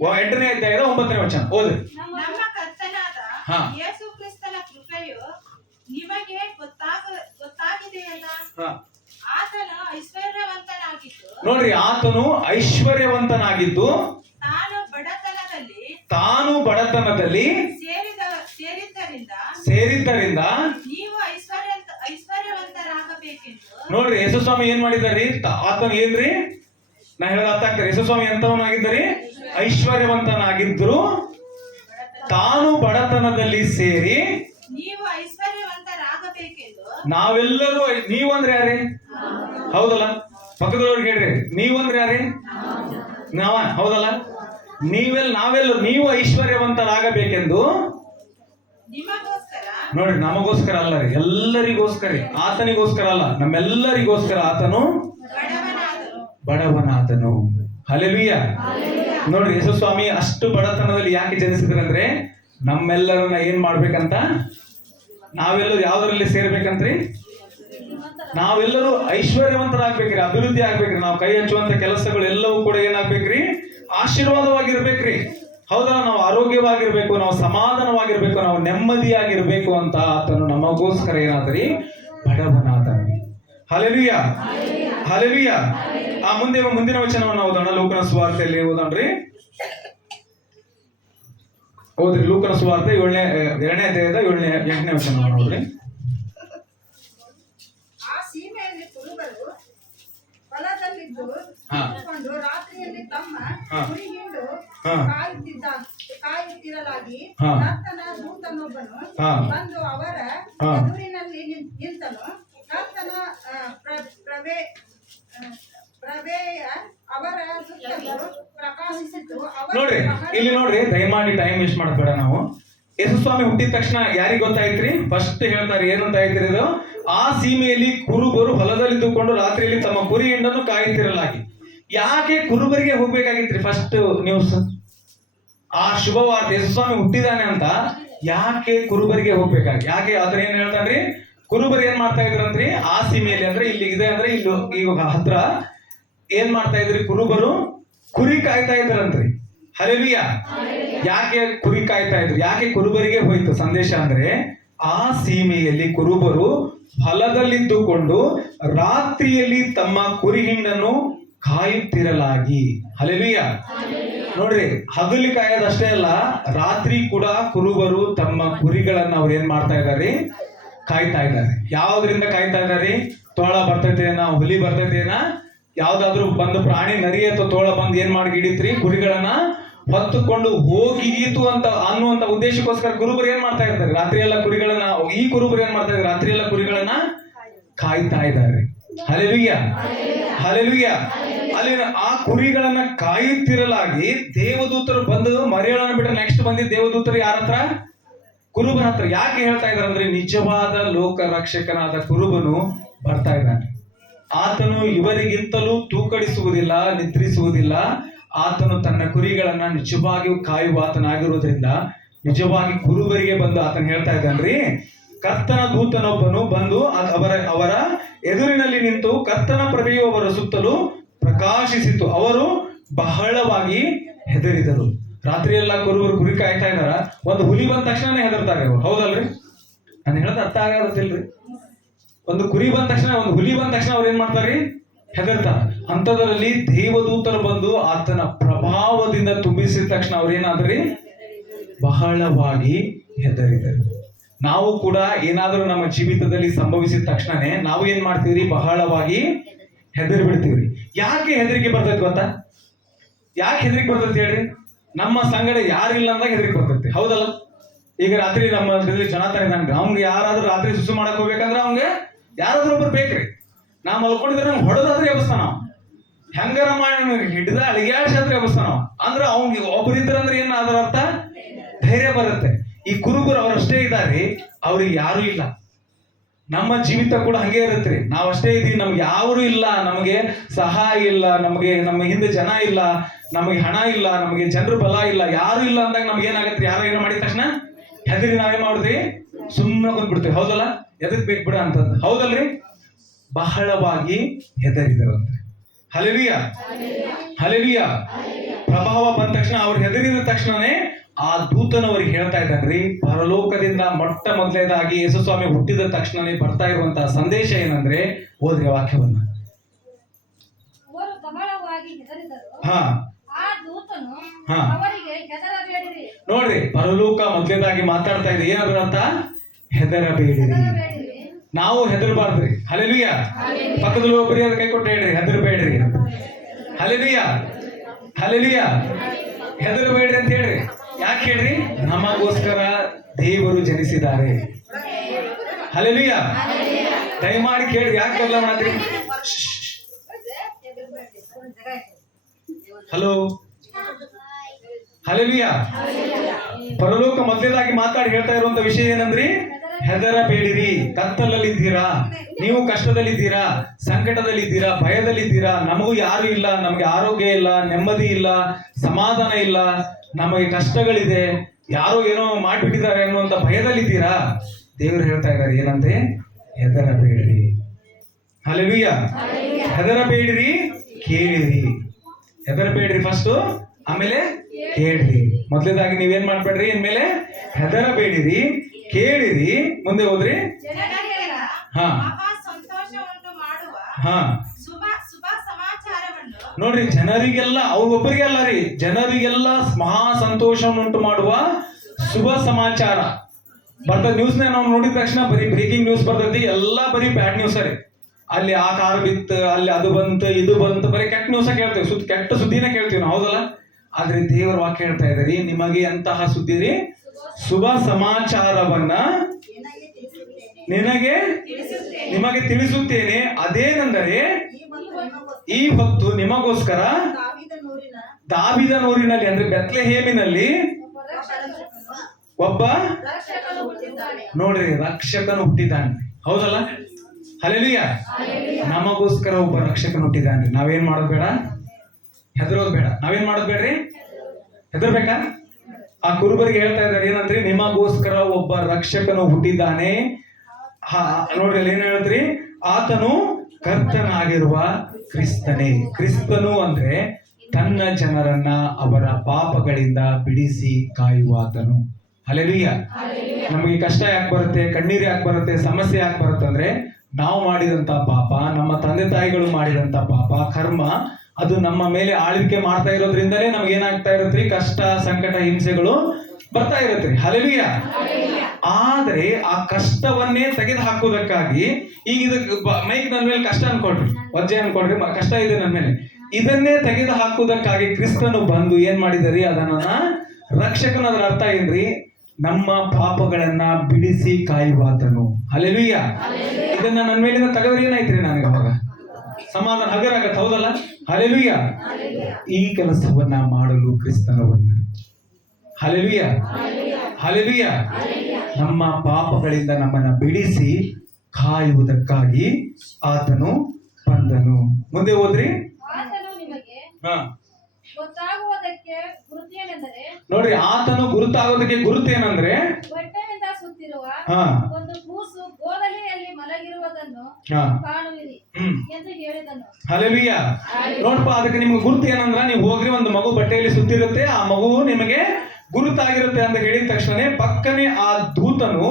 8ನೇ ಅಧ್ಯಾಯದ 9ನೇ ವಚನ ಓದ್ರಿ. ನಮ್ಮ ಕರ್ತನಾದ ಹಾ. ಯೇಸು ಕ್ರಿಸ್ತನ ಕೃಪೆಯು ನಿಮಗೆ ಗೊತ್ತಾಗಿದೆಯಲ್ಲ. ಹಾ. ಆತನು ಐಶ್ವರ್ಯವಂತನಾಗಿದ್ದು ನೋಡ್ರಿ, ಆತನು ಐಶ್ವರ್ಯವಂತನಾಗಿದ್ದು ತಾನು ಬಡತನದಲ್ಲಿ ಸೇರಿದ್ದರಿಂದ ನೀವು ಐಶ್ವರ್ಯವಂತರಾಗಬೇಕೆಂದು. ನೋಡ್ರಿ, ಯೇಸುಸ್ವಾಮಿ ಏನ್ ಮಾಡಿದಾರಿ? ಆತನು ಏನ್ರಿ? ನಾ ಹೇಳೋದು ಅರ್ಥ ಆಗ್ತಾರೆ. ಯೇಸುಸ್ವಾಮಿ ಎಂತವನಾಗಿದ್ದರಿ? ಐಶ್ವರ್ಯವಂತನಾಗಿದ್ರು ತಾನು ಬಡತನದಲ್ಲಿ ಸೇರಿ ನೀವು ಐಶ್ವರ್ಯವಂತರಾಗಬೇಕೆಂದು. ನಾವೆಲ್ಲರೂ ನೀವು ಅಂದ್ರೆ ಯಾರೇ? ಹೌದಲ್ಲ? ಪಕ್ಕದವ್ರಿಗೆ ಹೇಳ್ರಿ, ನೀವು ಅಂದ್ರೆ ಯಾರೇ? ನಾವ, ಹೌದಲ್ಲ? ನಾವೆಲ್ಲರೂ ನೀವು ಐಶ್ವರ್ಯವಂತರಾಗಬೇಕೆಂದು. ನಿಮಗೋಸ್ಕರ ನೋಡ್ರಿ, ನಮಗೋಸ್ಕರ ಅಲ್ಲ ರೀ, ಎಲ್ಲರಿಗೋಸ್ಕರ, ಆತನಿಗೋಸ್ಕರ ಅಲ್ಲ, ನಮ್ಮೆಲ್ಲರಿಗೋಸ್ಕರ ಆತನು ಬಡವನಾದನು. ಹಲ್ಲೆಲೂಯ. ನೋಡ್ರಿ, ಯೇಸುಸ್ವಾಮಿ ಅಷ್ಟು ಬಡತನದಲ್ಲಿ ಯಾಕೆ ಜನಿಸಿದ್ರಂದ್ರೆ ನಮ್ಮೆಲ್ಲರನ್ನ ಏನ್ ಮಾಡ್ಬೇಕಂತ, ನಾವೆಲ್ಲರೂ ಯಾವ್ದ್ರಲ್ಲಿ ಸೇರ್ಬೇಕಂತ್ರಿ? ನಾವೆಲ್ಲರೂ ಐಶ್ವರ್ಯವಂತರಾಗ್ಬೇಕ್ರಿ, ಅಭಿವೃದ್ಧಿ ಆಗ್ಬೇಕ್ರಿ. ನಾವು ಕೈ ಹಚ್ಚುವಂತ ಕೆಲಸಗಳು ಎಲ್ಲವೂ ಕೂಡ ಏನಾಗ್ಬೇಕ್ರಿ? ಆಶೀರ್ವಾದವಾಗಿರ್ಬೇಕ್ರಿ. ಹೌದಲ್ಲ? ನಾವು ಆರೋಗ್ಯವಾಗಿರ್ಬೇಕು, ನಾವು ಸಮಾಧಾನವಾಗಿರ್ಬೇಕು, ನಾವು ನೆಮ್ಮದಿಯಾಗಿರ್ಬೇಕು ಅಂತ ಆತನು ನಮಗೋಸ್ಕರ ಏನಾದ್ರಿ? ಬಡವನಾದನು. Hallelujah, hallelujah. ಆ ಮುಂದಿನ ವಚನವನ್ನು ಓದೋಣ. ಲೂಕನ ಸುವಾರ್ತೆಯಲ್ಲಿ ಓದೋಣ್ರಿ. ಓದ್ರಿ, ಲೂಕನ ಸುವಾರ್ತೆ 2ನೇ ಅಧ್ಯಾಯದ 8ನೇ ವಚನವನ್ನು ಓದ್ರಿ. ಆ ಸೀಮೆಯಲ್ಲಿ ಕುರುಬರು ಹೊಲದಲ್ಲಿದ್ದು ಹಾ. ಕುಳಿತುಕೊಂಡು ರಾತ್ರಿಯಲ್ಲಿ ತಮ್ಮ ಹಾ. ಕುರಿ ಹಿಂಡು ಹಾ. ಕಾಯುತ್ತಿರಲಾಗಿ ಹಾ. ಕರ್ತನ ದೂತನೊಬ್ಬನು ಹಾ. ಬಂದು ಅವರ ಹಾ. ಎದುರಿನಲ್ಲಿ ನಿಂತನು. ಕರ್ತನ ಪ್ರಭೆಯ ಅವರ ಸುತ್ತಲೂ ಪ್ರಕಾಶಿಸಿತು. ನೋಡ್ರಿ, ಇಲ್ಲಿ ನೋಡ್ರಿ, ದಯಮಾಡಿ ಟೈಮ್ ವೇಸ್ಟ್ ಮಾಡಬೇಡ. ನಾವು ಯೇಸುಸ್ವಾಮಿ ಹುಟ್ಟಿದ ತಕ್ಷಣ ಯಾರಿಗ್ ಗೊತ್ತಾಯ್ತ್ರಿ? ಫಸ್ಟ್ ಹೇಳ್ತಾರೆ, ಏನಂತ ಹೇಳ್ತೀರಿ ಇದು? ಆ ಸೀಮೆಯಲ್ಲಿ ಕುರುಬರು ಹೊಲದಲ್ಲಿದ್ದುಕೊಂಡು ರಾತ್ರಿಯಲ್ಲಿ ತಮ್ಮ ಕುರಿ ಹಿಂಡನ್ನು ಕಾಯುತ್ತಿರಲಾಗಿ. ಯಾಕೆ ಕುರುಬರಿಗೆ ಹೋಗ್ಬೇಕಾಗಿತ್ರಿ? ಫಸ್ಟ್ ನ್ಯೂಸ್, ಆ ಶುಭವಾರ್ತೆ ಯೇಸುಸ್ವಾಮಿ ಹುಟ್ಟಿದಾನೆ ಅಂತ ಯಾಕೆ ಕುರುಬರಿಗೆ ಹೋಗ್ಬೇಕಾಗಿ? ಯಾಕೆ ಅದನ್ನ ಏನ್ ಹೇಳ್ತಾನ್ರಿ? ಕುರುಬರು ಏನ್ ಮಾಡ್ತಾ ಇದ್ರಂತ್ರಿ? ಆ ಸೀಮೆಯಲ್ಲಿ ಅಂದ್ರೆ ಇಲ್ಲಿ ಇದೆ ಅಂದ್ರೆ ಇಲ್ಲಿ ಈಗ ಹತ್ರ ಏನ್ ಮಾಡ್ತಾ ಇದ್ರಿ? ಕುರುಬರು ಕುರಿ ಕಾಯ್ತಾ ಇದ್ರಂತ್ರಿ. ಹಲ್ಲೆಲೂಯ. ಯಾಕೆ ಕುರಿ ಕಾಯ್ತಾ ಇದ್ರು? ಯಾಕೆ ಕುರುಬರಿಗೆ ಹೋಯ್ತು ಸಂದೇಶ ಅಂದ್ರೆ, ಆ ಸೀಮೆಯಲ್ಲಿ ಕುರುಬರು ಹೊಲದಲ್ಲಿದ್ದುಕೊಂಡು ರಾತ್ರಿಯಲ್ಲಿ ತಮ್ಮ ಕುರಿ ಹಿಂಡನ್ನು ಕಾಯುತ್ತಿರಲಾಗಿ. ಹಲ್ಲೆಲೂಯ. ನೋಡ್ರಿ, ಹಗಲಿ ಕಾಯೋದಷ್ಟೇ ಅಲ್ಲ, ರಾತ್ರಿ ಕೂಡ ಕುರುಬರು ತಮ್ಮ ಕುರಿಗಳನ್ನ ಅವ್ರು ಏನ್ ಮಾಡ್ತಾ ಇದಾರೆ? ಕಾಯ್ತಾ ಇದ್ದಾರೆ. ಯಾವ್ದ್ರಿಂದ ಕಾಯ್ತಾ ಇದಾರೆ? ತೋಳ ಬರ್ತೈತೇನ, ಹುಲಿ ಬರ್ತೈತೇನ, ಯಾವ್ದಾದ್ರು ಬಂದು ಪ್ರಾಣಿ, ನರಿ ಅಥವಾ ತೋಳ ಬಂದು ಏನ್ ಮಾಡಿ ಹಿಡಿತ್ರಿ? ಕುರಿಗಳನ್ನ ಹೊತ್ತುಕೊಂಡು ಹೋಗಿದೀತು ಅಂತ ಅನ್ನುವಂತ ಉದ್ದೇಶಕ್ಕೋಸ್ಕರ ಕುರುಬರು ಏನ್ ಮಾಡ್ತಾ ಇರ್ತಾರೆ? ರಾತ್ರಿ ಎಲ್ಲ ಕುರಿಗಳನ್ನ, ಈ ಕುರುಬರು ಏನ್ ಮಾಡ್ತಾ ಇದ್ದಾರೆ? ರಾತ್ರಿ ಎಲ್ಲ ಕುರಿಗಳನ್ನ ಕಾಯ್ತಾ ಇದ್ದಾರೆ. Hallelujah, hallelujah. ಅಲ್ಲಿ ಆ ಕುರಿಗಳನ್ನ ಕಾಯುತ್ತಿರಲಾಗಿ ದೇವದೂತರು ಬಂದು ಮರಿಯಳನ್ನ ಬಿಟ್ಟರೆ ನೆಕ್ಸ್ಟ್ ಬಂದಿದ್ದ ದೇವದೂತರು ಯಾರ ಹತ್ರ? ಕುರುಬನ ಹತ್ರ. ಯಾಕೆ ಹೇಳ್ತಾ ಇದ್ದಾರೆ ಅಂದ್ರೆ, ನಿಜವಾದ ಲೋಕ ರಕ್ಷಕನಾದ ಕುರುಬನು ಬರ್ತಾ ಇದ್ದಾನೆ. ಆತನು ಇವರಿಗಿಂತಲೂ ತೂಕಡಿಸುವುದಿಲ್ಲ, ನಿದ್ರಿಸುವುದಿಲ್ಲ. ಆತನು ತನ್ನ ಕುರಿಗಳನ್ನ ನಿಜವಾಗಿಯೂ ಕಾಯುವ ಆತನಾಗಿರುವುದರಿಂದ ನಿಜವಾಗಿ ಕುರುಬರಿಗೆ ಬಂದು ಆತನ ಹೇಳ್ತಾ ಇದ್ದಾನ್ರಿ, ಕರ್ತನ ದೂತನೊಬ್ಬನು ಬಂದು ಅವರ ಎದುರಿನಲ್ಲಿ ನಿಂತು ಕರ್ತನ ಪ್ರಭೆಯು ಅವರ ಸುತ್ತಲೂ ಪ್ರಕಾಶಿಸಿತು. ಅವರು ಬಹಳವಾಗಿ ಹೆದರಿದರು. ರಾತ್ರಿ ಎಲ್ಲ ಕುರುಬರು ಕುರಿ ಕಾಯ್ತಾ ಇದಾರ, ಒಂದು ಹುಲಿ ಬಂದ ತಕ್ಷಣ ಹೆದರ್ತಾರೆ ಅವರು. ಹೌದಲ್ರಿ? ನಾನು ಹೇಳೋದು ಅರ್ಥ ಆಗೋದಿಲ್ರಿ? ಒಂದು ಕುರಿ ಬಂದ ತಕ್ಷಣ, ಒಂದು ಹುಲಿ ಬಂದ ತಕ್ಷಣ ಅವ್ರು ಏನ್ ಮಾಡ್ತಾರ್ರಿ? ಹೆದರ್ತಾರ. ಅಂಥದ್ರಲ್ಲಿ ದೇವದೂತರು ಬಂದು ಆತನ ಪ್ರಭಾವದಿಂದ ತುಂಬಿಸಿದ ತಕ್ಷಣ ಅವ್ರೇನಾದ್ರಿ? ಬಹಳವಾಗಿ ಹೆದರಿದರು. ನಾವು ಕೂಡ ಏನಾದರೂ ನಮ್ಮ ಜೀವಿತದಲ್ಲಿ ಸಂಭವಿಸಿದ ತಕ್ಷಣನೇ ನಾವು ಏನ್ ಮಾಡ್ತೀವ್ರಿ? ಬಹಳವಾಗಿ ಹೆದರಿ ಬಿಡ್ತೀವ್ರಿ. ಯಾಕೆ ಹೆದರಿಕೆ ಬರ್ತೈತಿ ಗೊತ್ತಾ? ಯಾಕೆ ಹೆದರಿಕೆ ಬರ್ತೈತಿ ಹೇಳ್ರಿ? ನಮ್ಮ ಸಂಗಡ ಯಾರಿಲ್ಲ ಅಂದಾಗ ಹೆದರಿಕೆ ಬರ್ತೈತಿ. ಹೌದಲ್ಲ? ಈಗ ರಾತ್ರಿ ನಮ್ಮ ಜನತಾನೆ ನನ್ಗೆ ಅವ್ನಿಗೆ ಯಾರಾದ್ರೂ ರಾತ್ರಿ ಸುಸು ಮಾಡಕ್ ಹೋಗ್ಬೇಕಂದ್ರೆ ಅವ್ನಿಗೆ ಯಾರಾದ್ರೂ ಒಬ್ರು ಬೇಕ್ರಿ. ನಾ ಮಲ್ಕೊಂಡಿದ್ರೆ ಹೊಡೆದಾದ್ರೆ ಎಬ್ಸ್ತಾನ, ಹೆಂಗಾರ ಮಾಡಿ ಹಿಡಿದ ಅಳಿಗ್ಯಾಡ್ಸಾದ್ರೆ ಎಬ್ಸ್ತಾನ. ಅಂದ್ರೆ ಅವ್ನಿಗೆ ಒಬ್ಬರಿದ್ರಂದ್ರೆ ಏನ್ ಅದರ ಅರ್ಥ? ಧೈರ್ಯ ಬರುತ್ತೆ. ಈ ಕುರುಬರು ಅವರಷ್ಟೇ ಇದ್ದಾರೆ, ಅವ್ರಿಗೆ ಯಾರು ಇಲ್ಲ. ನಮ್ಮ ಜೀವಿತ ಕೂಡ ಹಂಗೆ ಇರುತ್ತೆ. ನಾವಷ್ಟೇ ಇದೀವಿ, ನಮ್ಗೆ ಯಾರು ಇಲ್ಲ, ನಮಗೆ ಸಹಾಯ ಇಲ್ಲ, ನಮ್ಮ ಹಿಂದೆ ಜನ ಇಲ್ಲ, ನಮಗೆ ಹಣ ಇಲ್ಲ, ನಮಗೆ ಜನರ ಬಲ ಇಲ್ಲ, ಯಾರು ಇಲ್ಲ ಅಂದಾಗ ನಮ್ಗೆ ಏನಾಗತ್ತೆ? ಯಾರೋ ಏನೋ ಮಾಡಿದ ತಕ್ಷಣ ಹೆದರಿ ನಾವೇ ಮಾಡಿದ್ವಿ, ಸುಮ್ಮನೆ ಕುಂದ್ಬಿಡ್ತೀವಿ. ಹೌದಲ್ಲ? ಎದಕ್ ಬೇಕು ಬಿಡ ಅಂತಂದು. ಹೌದಲ್ರಿ? ಬಹಳವಾಗಿ ಹೆದರಿದರಂತೆ. Hallelujah, hallelujah. ಪ್ರಭಾವ ಬಂದ ತಕ್ಷಣ ಅವ್ರು ಹೆದರಿದ ತಕ್ಷಣನೇ ಆ ದೂತನವರಿಗೆ ಹೇಳ್ತಾ ಇದ್ದಾನ್ರಿ, ಪರಲೋಕದಿಂದ ಮೊಟ್ಟ ಮೊದಲನೇದಾಗಿ ಯೇಸು ಸ್ವಾಮಿ ಹುಟ್ಟಿದ ತಕ್ಷಣನೇ ಬರ್ತಾ ಇರುವಂತಹ ಸಂದೇಶ ಏನಂದ್ರೆ, ಓದ್ರಿ ವಾಕ್ಯವನ್ನ. ಅವರು ಬಹಳವಾಗಿ ಹೆದರಿದರು. ಹಾ ಆ ದೂತನು ಹಾ. ಅವರಿಗೆ ಹೆದರಬೇಡಿರಿ, ನೋಡ್ರಿ, ಪರಲೋಕ ಮೊದಲನೇದಾಗಿ ಮಾತಾಡ್ತಾ ಇದೆ. ಏನಾದ್ರು ಅಂತ, ಹೆದರಬೇಡಿರಿ. ಹೆದರಬೇಡಿರಿ. ನಾವು ಹೆದರಬಾರ್ದ್ರಿ. ಹಲ್ಲೆಲೂಯ. ಪಕ್ಕದಲ್ಲಿ ಒಬ್ಬರಿ ಅದ ಕೈ ಕೊಟ್ಟು ಹೇಳ್ರಿ, ಹೆದರಬೇಡ್ರಿ. Hallelujah, hallelujah. ಹೆದರಬೇಡ್ರಿ ಅಂತ ಹೇಳ್ರಿ. ಯಾಕೆ ಹೇಳ್ರಿ? ನಮಗೋಸ್ಕರ ದೇವರು ಜನಿಸಿದ್ದಾರೆ. ಹಲ್ಲೆಲೂಯ. ದಯಮಾಡಿ ಕೇಳ್ರಿ, ಯಾಕೆ ಬದಲ ಮಾಡ್ರಿ? Hello, hallelujah. ಪರಲೋಕ ಮೊದಲೇದಾಗಿ ಮಾತಾಡಿ ಹೇಳ್ತಾ ಇರುವಂತ ವಿಷಯ ಏನಂದ್ರಿ? ಹೆದರಬೇಡಿರಿ. ಕತ್ತಲಲ್ಲಿದ್ದೀರಾ, ನೀವು ಕಷ್ಟದಲ್ಲಿದ್ದೀರಾ, ಸಂಕಟದಲ್ಲಿದ್ದೀರಾ, ಭಯದಲ್ಲಿದ್ದೀರಾ, ನಮಗೂ ಯಾರು ಇಲ್ಲ, ನಮಗೆ ಆರೋಗ್ಯ ಇಲ್ಲ, ನೆಮ್ಮದಿ ಇಲ್ಲ, ಸಮಾಧಾನ ಇಲ್ಲ, ನಮಗೆ ಕಷ್ಟಗಳಿದೆ, ಯಾರೋ ಏನೋ ಮಾಡ್ಬಿಟ್ಟಿದ್ದಾರೆ ಅನ್ನುವಂತ ಭಯದಲ್ಲಿದ್ದೀರಾ. ದೇವರು ಹೇಳ್ತಾ ಇದ್ದಾರೆ ಏನಂದ್ರೆ, ಹೆದರಬೇಡಿರಿ. ಹಲ್ಲೆಲೂಯ. ಹೆದರಬೇಡಿರಿ, ಕೇಳಿರಿ. ಹೆದರಬೇಡ್ರಿ ಫಸ್ಟ್, ಆಮೇಲೆ ಕೇಳ್ರಿ. ಮೊದಲೇದಾಗಿ ನೀವೇನ್ ಮಾಡ್ಬೇಡ್ರಿ, ಇನ್ಮೇಲೆ ಹೆದರಬೇಡಿರಿ, ಕೇಳಿರಿ. ಮುಂದೆ ಹೋದ್ರಿ. ಜನರಿಗೆಲ್ಲ ಹಾ ಮಹಾ ಸಂತೋಷ ಉಂಟು ಮಾಡುವ ಹಾ ಶುಭ ಶುಭ ಸಮಾಚಾರವನ್ನು ನೋಡ್ರಿ, ಜನರಿಗೆಲ್ಲ, ಅವ್ರಿಗೊಬ್ಬರಿಗೆ ಅಲ್ಲ ರೀ, ಜನರಿಗೆಲ್ಲ ಮಹಾ ಸಂತೋಷವನ್ನುಂಟು ಮಾಡುವ ಶುಭ ಸಮಾಚಾರ ಬರ್ತದ. ನ್ಯೂಸ್ನ ನಾವು ನೋಡಿದ ತಕ್ಷಣ ಬರೀ ಬ್ರೇಕಿಂಗ್ ನ್ಯೂಸ್ ಬರ್ತೈತಿ, ಎಲ್ಲ ಬರೀ ಬ್ಯಾಡ್ ನ್ಯೂಸ್ ರೀ. ಅಲ್ಲಿ ಆ ಕಾರ್ ಬಿತ್ತು, ಅಲ್ಲಿ ಅದು ಬಂತು, ಇದು ಬಂತು, ಬರೀ ಕೆಟ್ಟ ನ್ಯೂಸ ಕೇಳ್ತೇವೆ, ಕೆಟ್ಟ ಸುದ್ದಿನ ಕೇಳ್ತೀವಿ ನಾವು, ಹೌದಲ್ಲ? ಆದ್ರೆ ದೇವರ ವಾಕ್ಯ ಹೇಳ್ತಾ ಇದ್ದಾರೆ, ನಿಮಗೆ ಎಂತಹ ಸುದ್ದಿ ರೀ? ಶುಭ ಸಮಾಚಾರವನ್ನ ನಿಮಗೆ ತಿಳಿಸುತ್ತೇನೆ. ಅದೇನೆಂದರೆ, ಈ ಹೊತ್ತು ನಿಮಗೋಸ್ಕರ ದಾವೀದನೂರಿನಲ್ಲಿ ಅಂದ್ರೆ ಬೆತ್ಲೆಹೇಮಿನಲ್ಲಿ ಒಬ್ಬ ರಕ್ಷಕನು ಹುಟ್ಟಿದ್ದಾನೆ. ನೋಡ್ರಿ, ರಕ್ಷಕನು ಹುಟ್ಟಿದ್ದಾನೆ. ಹೌದಲ್ಲ? ಹಲ್ಲೆಲೂಯ. ನಮಗೋಸ್ಕರ ಒಬ್ಬ ರಕ್ಷಕನು ಹುಟ್ಟಿದ್ದಾನೆ. ನಾವೇನ್ ಮಾಡೋದ್ ಬೇಡ, ಹೆದರೋದ್ ಬೇಡ. ನಾವೇನ್ ಮಾಡೋದ್ ಬೇಡ್ರಿ, ಹೆದರ್ಬೇಕಾ? ಆ ಕುರುಬರಿಗೆ ಹೇಳ್ತಾ ಇದ್ದಾರೆ ಏನಂದ್ರಿ, ನಿಮಗೋಸ್ಕರ ಒಬ್ಬ ರಕ್ಷಕನು ಹುಟ್ಟಿದ್ದಾನೆ. ನೋಡ್ರಿ, ಅಲ್ಲಿ ಏನ್ ಹೇಳಿದ್ರಿ? ಆತನು ಕರ್ತನಾಗಿರುವ ಕ್ರಿಸ್ತನೇ. ಕ್ರಿಸ್ತನು ಅಂದ್ರೆ ತನ್ನ ಜನರನ್ನ ಅವರ ಪಾಪಗಳಿಂದ ಬಿಡಿಸಿ ಕಾಯುವಾತನು. ಹಲ್ಲೆಲೂಯ. ನಮಗೆ ಕಷ್ಟ ಯಾಕೆ ಬರುತ್ತೆ, ಕಣ್ಣೀರು ಯಾಕೆ ಬರುತ್ತೆ, ಸಮಸ್ಯೆ ಯಾಕೆ ಬರುತ್ತೆ ಅಂದ್ರೆ, ನಾವು ಮಾಡಿದಂತ ಪಾಪ, ನಮ್ಮ ತಂದೆ ತಾಯಿಗಳು ಮಾಡಿದಂತ ಪಾಪ, ಕರ್ಮ, ಅದು ನಮ್ಮ ಮೇಲೆ ಆಳ್ವಿಕೆ ಮಾಡ್ತಾ ಇರೋದ್ರಿಂದಲೇ ನಮ್ಗೆ ಏನಾಗ್ತಾ ಇರುತ್ತೆ, ಕಷ್ಟ, ಸಂಕಟ, ಹಿಂಸೆಗಳು ಬರ್ತಾ ಇರುತ್ತೆ. ಹಲ್ಲೆಲೂಯ. ಆದ್ರೆ ಆ ಕಷ್ಟವನ್ನೇ ತೆಗೆದು ಹಾಕೋದಕ್ಕಾಗಿ, ಈಗ ಇದಕ್ಕೆ ಮೈಕ್ ನನ್ನ ಮೇಲೆ ಕಷ್ಟ ಅನ್ಕೊಡ್ರಿ, ವಜ್ಜೆ ಅನ್ಕೊಡ್ರಿ, ಕಷ್ಟ ಇದೆ ನನ್ನ ಮೇಲೆ, ಇದನ್ನೇ ತೆಗೆದು ಹಾಕುವುದಕ್ಕಾಗಿ ಕ್ರಿಸ್ತನು ಬಂದು ಏನ್ ಮಾಡಿದರಿ, ಅದನ್ನ ರಕ್ಷಕನ. ಅದರ ಅರ್ಥ ಏನ್ರಿ? ನಮ್ಮ ಪಾಪಗಳನ್ನ ಬಿಡಿಸಿ ಕಾಯುವಾತನು. ಹಲ್ಲೆಲೂಯ. ಇದನ್ನ ನನ್ನ ಮೇಲಿಂದ ತೆಗೆದ್ರೆ ಏನಾಯ್ತ್ರಿ, ನನಗೆ ಅವಾಗ ಸಮಾಧಾನ ಹಗರಾಗತ್ತೆ, ಹೌದಲ್ಲ? ಹಲ್ಲೆಲೂಯ. ಈ ಕೆಲಸವನ್ನ ಮಾಡಲು ಕ್ರಿಸ್ತನು ಬಂದ. Hallelujah, hallelujah. ನಮ್ಮ ಪಾಪಗಳಿಂದ ನಮ್ಮನ್ನ ಬಿಡಿಸಿ ಕಾಯುವುದಕ್ಕಾಗಿ ಆತನು ಬಂದನು. ಮುಂದೆ ಹೋದ್ರಿ. ಆತನು ನಿಮಗೆ ಹಾ ಗೊತ್ತಾಗುವುದಕ್ಕೆ ಗುರುತೇನೆಂದರೆ, ನೋಡ್ರಿ, ಆತನು ಗುರುತಾಗೋದಕ್ಕೆ ಗುರುತೇನಂದ್ರೆ, ಬಟ್ಟೆಯಿಂದ ಸುತ್ತಿರುವ ಹಾ ಒಂದು ಕೂಸು ಗೋದಲಿಯಲ್ಲಿ ಮಲಗಿರುವುದನ್ನು ಹಾ ಕಾಣುವಿರಿ ಎಂದು ಹೇಳಿದನು. ಹಲ್ಲೆಲೂಯ. ನೋಡ್ಪ, ಅದಕ್ಕೆ ನಿಮ್ಗೆ ಗುರುತು ಏನಂದ್ರ, ನೀವು ಹೋಗ್ರಿ, ಒಂದು ಮಗು ಬಟ್ಟೆಯಲ್ಲಿ ಸುತ್ತಿರುತ್ತೆ, ಆ ಮಗು ನಿಮಗೆ ಗುರುತಾಗಿರುತ್ತೆ ಅಂತ ಹೇಳಿದ ತಕ್ಷಣ ಪಕ್ಕನೆ ಆ ದೂತನು,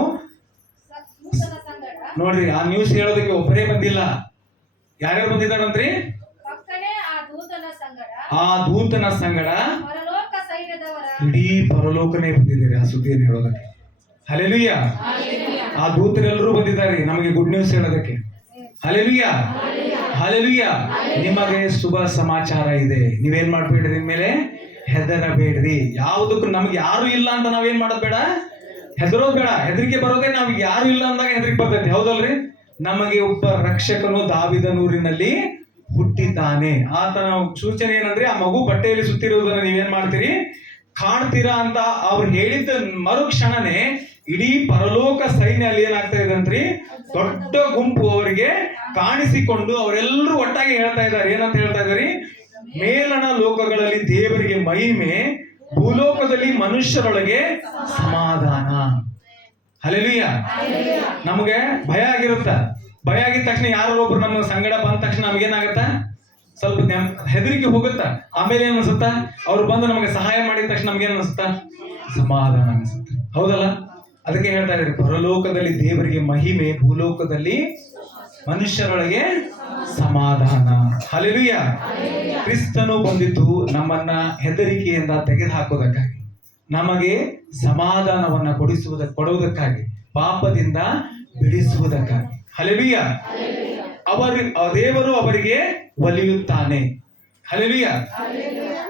ದೂತನ ಸಂಗಡ, ನೋಡ್ರಿ, ಆ ನ್ಯೂಸ್ ಹೇಳೋದಕ್ಕೆ ಒಬ್ಬರೇ ಬಂದಿಲ್ಲ, ಯಾರ್ಯಾರು ಬಂದಿದ್ದಾರಂತ್ರಿ? ಪಕ್ಕನೆ ಆ ದೂತನ ಸಂಗಡ ಆ ದೂತನ ಸಂಗಡ ಪರಲೋಕ ಸೈನ್ಯದವರ ಇಡೀ ಪರಲೋಕನೇ ಬಂದಿದ್ದಾರೆ ಆ ಸುದ್ದಿಯನ್ನು ಹೇಳೋದಕ್ಕೆ. ಹಲ್ಲೆಲೂಯ. ಆ ದೂತರೆಲ್ಲರೂ ಬಂದಿದ್ದಾರೆ ನಮಗೆ ಗುಡ್ ನ್ಯೂಸ್ ಹೇಳೋದಕ್ಕೆ. Hallelujah, hallelujah. ನಿಮಗೆ ಶುಭ ಸಮಾಚಾರ ಇದೆ. ನೀವೇನ್ ಮಾಡ್ಬೇಡ್ರಿ, ನಿಮ್ಮೇಲೆ ಹೆದರಬೇಡ್ರಿ. ಯಾವುದಕ್ಕೂ ನಮ್ಗೆ ಯಾರು ಇಲ್ಲ ಅಂತ ನಾವೇನ್ ಮಾಡೋದ್ ಬೇಡ, ಹೆದರೋದ್ ಬೇಡ. ಹೆದರಿಕೆ ಬರೋದೇ ನಾವ್ ಯಾರು ಇಲ್ಲ ಅಂದಾಗ ಹೆದರಿಕೆ ಬರ್ತೈತಿ, ಹೌದಲ್ರಿ? ನಮಗೆ ಒಬ್ಬ ರಕ್ಷಕನು ದಾವೀದನೂರಿನಲ್ಲಿ ಹುಟ್ಟಿದ್ದಾನೆ. ಆತನ ಸೂಚನೆ ಏನಂದ್ರೆ, ಆ ಮಗು ಬಟ್ಟೆಯಲ್ಲಿ ಸುತ್ತಿರುವುದನ್ನ ನೀವೇನ್ ಮಾಡ್ತೀರಿ, ಕಾಣ್ತೀರಾ ಅಂತ ಅವ್ರು ಹೇಳಿದ್ದ ಮರುಕ್ಷಣನೇ ಇಡೀ ಪರಲೋಕ ಸೈನ್ಯ ಅಲ್ಲಿ ಏನಾಗ್ತಾ ಇದೆ ಅಂತ್ರಿ, ದೊಡ್ಡ ಗುಂಪು ಅವರಿಗೆ ಕಾಣಿಸಿಕೊಂಡು ಅವರೆಲ್ಲರೂ ಒಟ್ಟಾಗಿ ಹೇಳ್ತಾ ಇದ್ದಾರೆ. ಏನಂತ ಹೇಳ್ತಾ ಇದ್ದಾರೆ? ಮೇಲಣ ಲೋಕಗಳಲ್ಲಿ ದೇವರಿಗೆ ಮಹಿಮೆ, ಭೂಲೋಕದಲ್ಲಿ ಮನುಷ್ಯರೊಳಗೆ ಸಮಾಧಾನ. ಹಲ್ಲೆಲೂಯ. ನಮಗೆ ಭಯ ಆಗಿರುತ್ತ. ಭಯ ಆಗಿದ ತಕ್ಷಣ ಯಾರೋ ಒಬ್ರು ನಮ್ಮ ಸಂಗಡ ಬಂದ ತಕ್ಷಣ ನಮಗೇನಾಗತ್ತ, ಸ್ವಲ್ಪ ಹೆದರಿಕೆ ಹೋಗುತ್ತಾ, ಆಮೇಲೆ ಏನ್ ಅನ್ಸುತ್ತಾ, ಅವ್ರು ಬಂದು ನಮಗೆ ಸಹಾಯ ಮಾಡಿದ ತಕ್ಷಣ ನಮ್ಗೆ ಏನ್ ಅನ್ಸುತ್ತಾ, ಸಮಾಧಾನ ಅನ್ಸುತ್ತೆ. ಹೌದಲ್ಲ? ಅದಕ್ಕೆ ಹೇಳ್ತಾ ಇದ್ದಾರೆ, ಪರಲೋಕದಲ್ಲಿ ದೇವರಿಗೆ ಮಹಿಮೆ, ಭೂಲೋಕದಲ್ಲಿ ಮನುಷ್ಯರೊಳಗೆ ಸಮಾಧಾನ. ಹಲ್ಲೆಲೂಯ. ಕ್ರಿಸ್ತನು ಬಂದಿದ್ದು ನಮ್ಮನ್ನ ಹೆದರಿಕೆಯಿಂದ ತೆಗೆದುಹಾಕೋದಕ್ಕಾಗಿ, ನಮಗೆ ಸಮಾಧಾನವನ್ನ ಕೊಡುವುದಕ್ಕಾಗಿ, ಪಾಪದಿಂದ ಬಿಡಿಸುವುದಕ್ಕಾಗಿ. ಹಲ್ಲೆಲೂಯ. ದೇವರು ಅವರಿಗೆ ಒಲಿಯುತ್ತಾನೆ. ಹಲ್ಲೆಲೂಯ.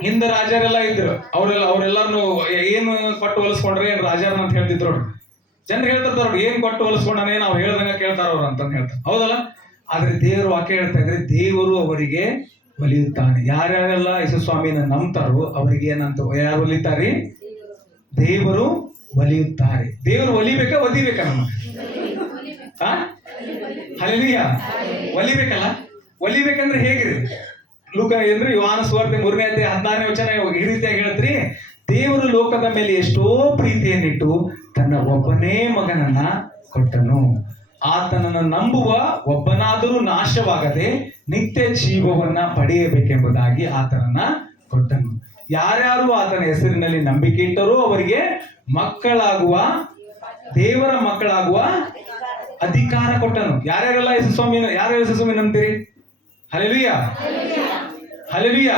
ಹಿಂದ ರಾಜರೆಲ್ಲ ಇದ್ರು, ಅವರೆಲ್ಲರನ್ನು ಏನು ಕೊಟ್ಟು ಹೊಲಿಸ್ಕೊಂಡ್ರೆ ಏನ್ ರಾಜರನ್ನ ಅಂತ ಹೇಳ್ತಿದ್ರು. ಜನರು ಹೇಳ್ತಿರ್ತಾರ, ಏನ್ ಕೊಟ್ಟು ಹೊಲಿಸ್ಕೊಂಡಾನೆ, ನಾವು ಹೇಳ್ದಂಗ ಕೇಳ್ತಾರ ಅವ್ರು ಅಂತ ಹೇಳ್ತಾರೆ. ಹೌದಲ್ಲ? ಆದ್ರೆ ದೇವರು ವಾಕ್ಯ ಹೇಳ್ತಾ ಇದ್ರೆ, ದೇವರು ಅವರಿಗೆ ಒಲಿಯುತ್ತಾನೆ. ಯಾರ್ಯಾರೆಲ್ಲ ಯೇಸು ಸ್ವಾಮಿನ ನಂಬ್ತಾರೋ ಅವರಿಗೆ ಏನಂತ, ಯಾರು ಒಲಿತಾರೆ? ದೇವರು ಒಲಿಯುತ್ತಾರೆ. ದೇವರು ಒಲಿಬೇಕಾ ಒದಿಬೇಕಾ ನಮ್ಮ? ಹಲ್ಲೆಲೂಯ. ಒಲಿಬೇಕಲ್ಲ? ಒಲಿಬೇಕಂದ್ರೆ ಹೇಗ್ರಿ? ಲೂಕ ಅಂದ್ರೆ ಯೋಹಾನ ಸುವಾರ್ತೆ 3ನೇ ಅಧ್ಯಾಯ 16ನೇ ವಚನ ಈ ರೀತಿಯಾಗಿ ಹೇಳ್ತ್ರಿ, ದೇವರು ಲೋಕದ ಮೇಲೆ ಎಷ್ಟೋ ಪ್ರೀತಿಯನ್ನಿಟ್ಟು ತನ್ನ ಒಬ್ಬನೇ ಮಗನನ್ನ ಕೊಟ್ಟನು, ಆತನನ್ನು ನಂಬುವ ಒಬ್ಬನಾದರೂ ನಾಶವಾಗದೆ ನಿತ್ಯ ಜೀವವನ್ನ ಪಡೆಯಬೇಕೆಂಬುದಾಗಿ ಆತನನ್ನ ಕೊಟ್ಟನು. ಯಾರ್ಯಾರು ಆತನ ಹೆಸರಿನಲ್ಲಿ ನಂಬಿಕೆ ಇಟ್ಟರೋ ಅವರಿಗೆ ದೇವರ ಮಕ್ಕಳಾಗುವ ಅಧಿಕಾರ ಕೊಟ್ಟನು. ಯಾರ್ಯಾರೆಲ್ಲ ಯೇಸು ಸ್ವಾಮಿ ನಂಬ್ತೀರಿ? ಹಲ್ಲೆಲೂಯ. ಹಲ್ಲೆಲೂಯ.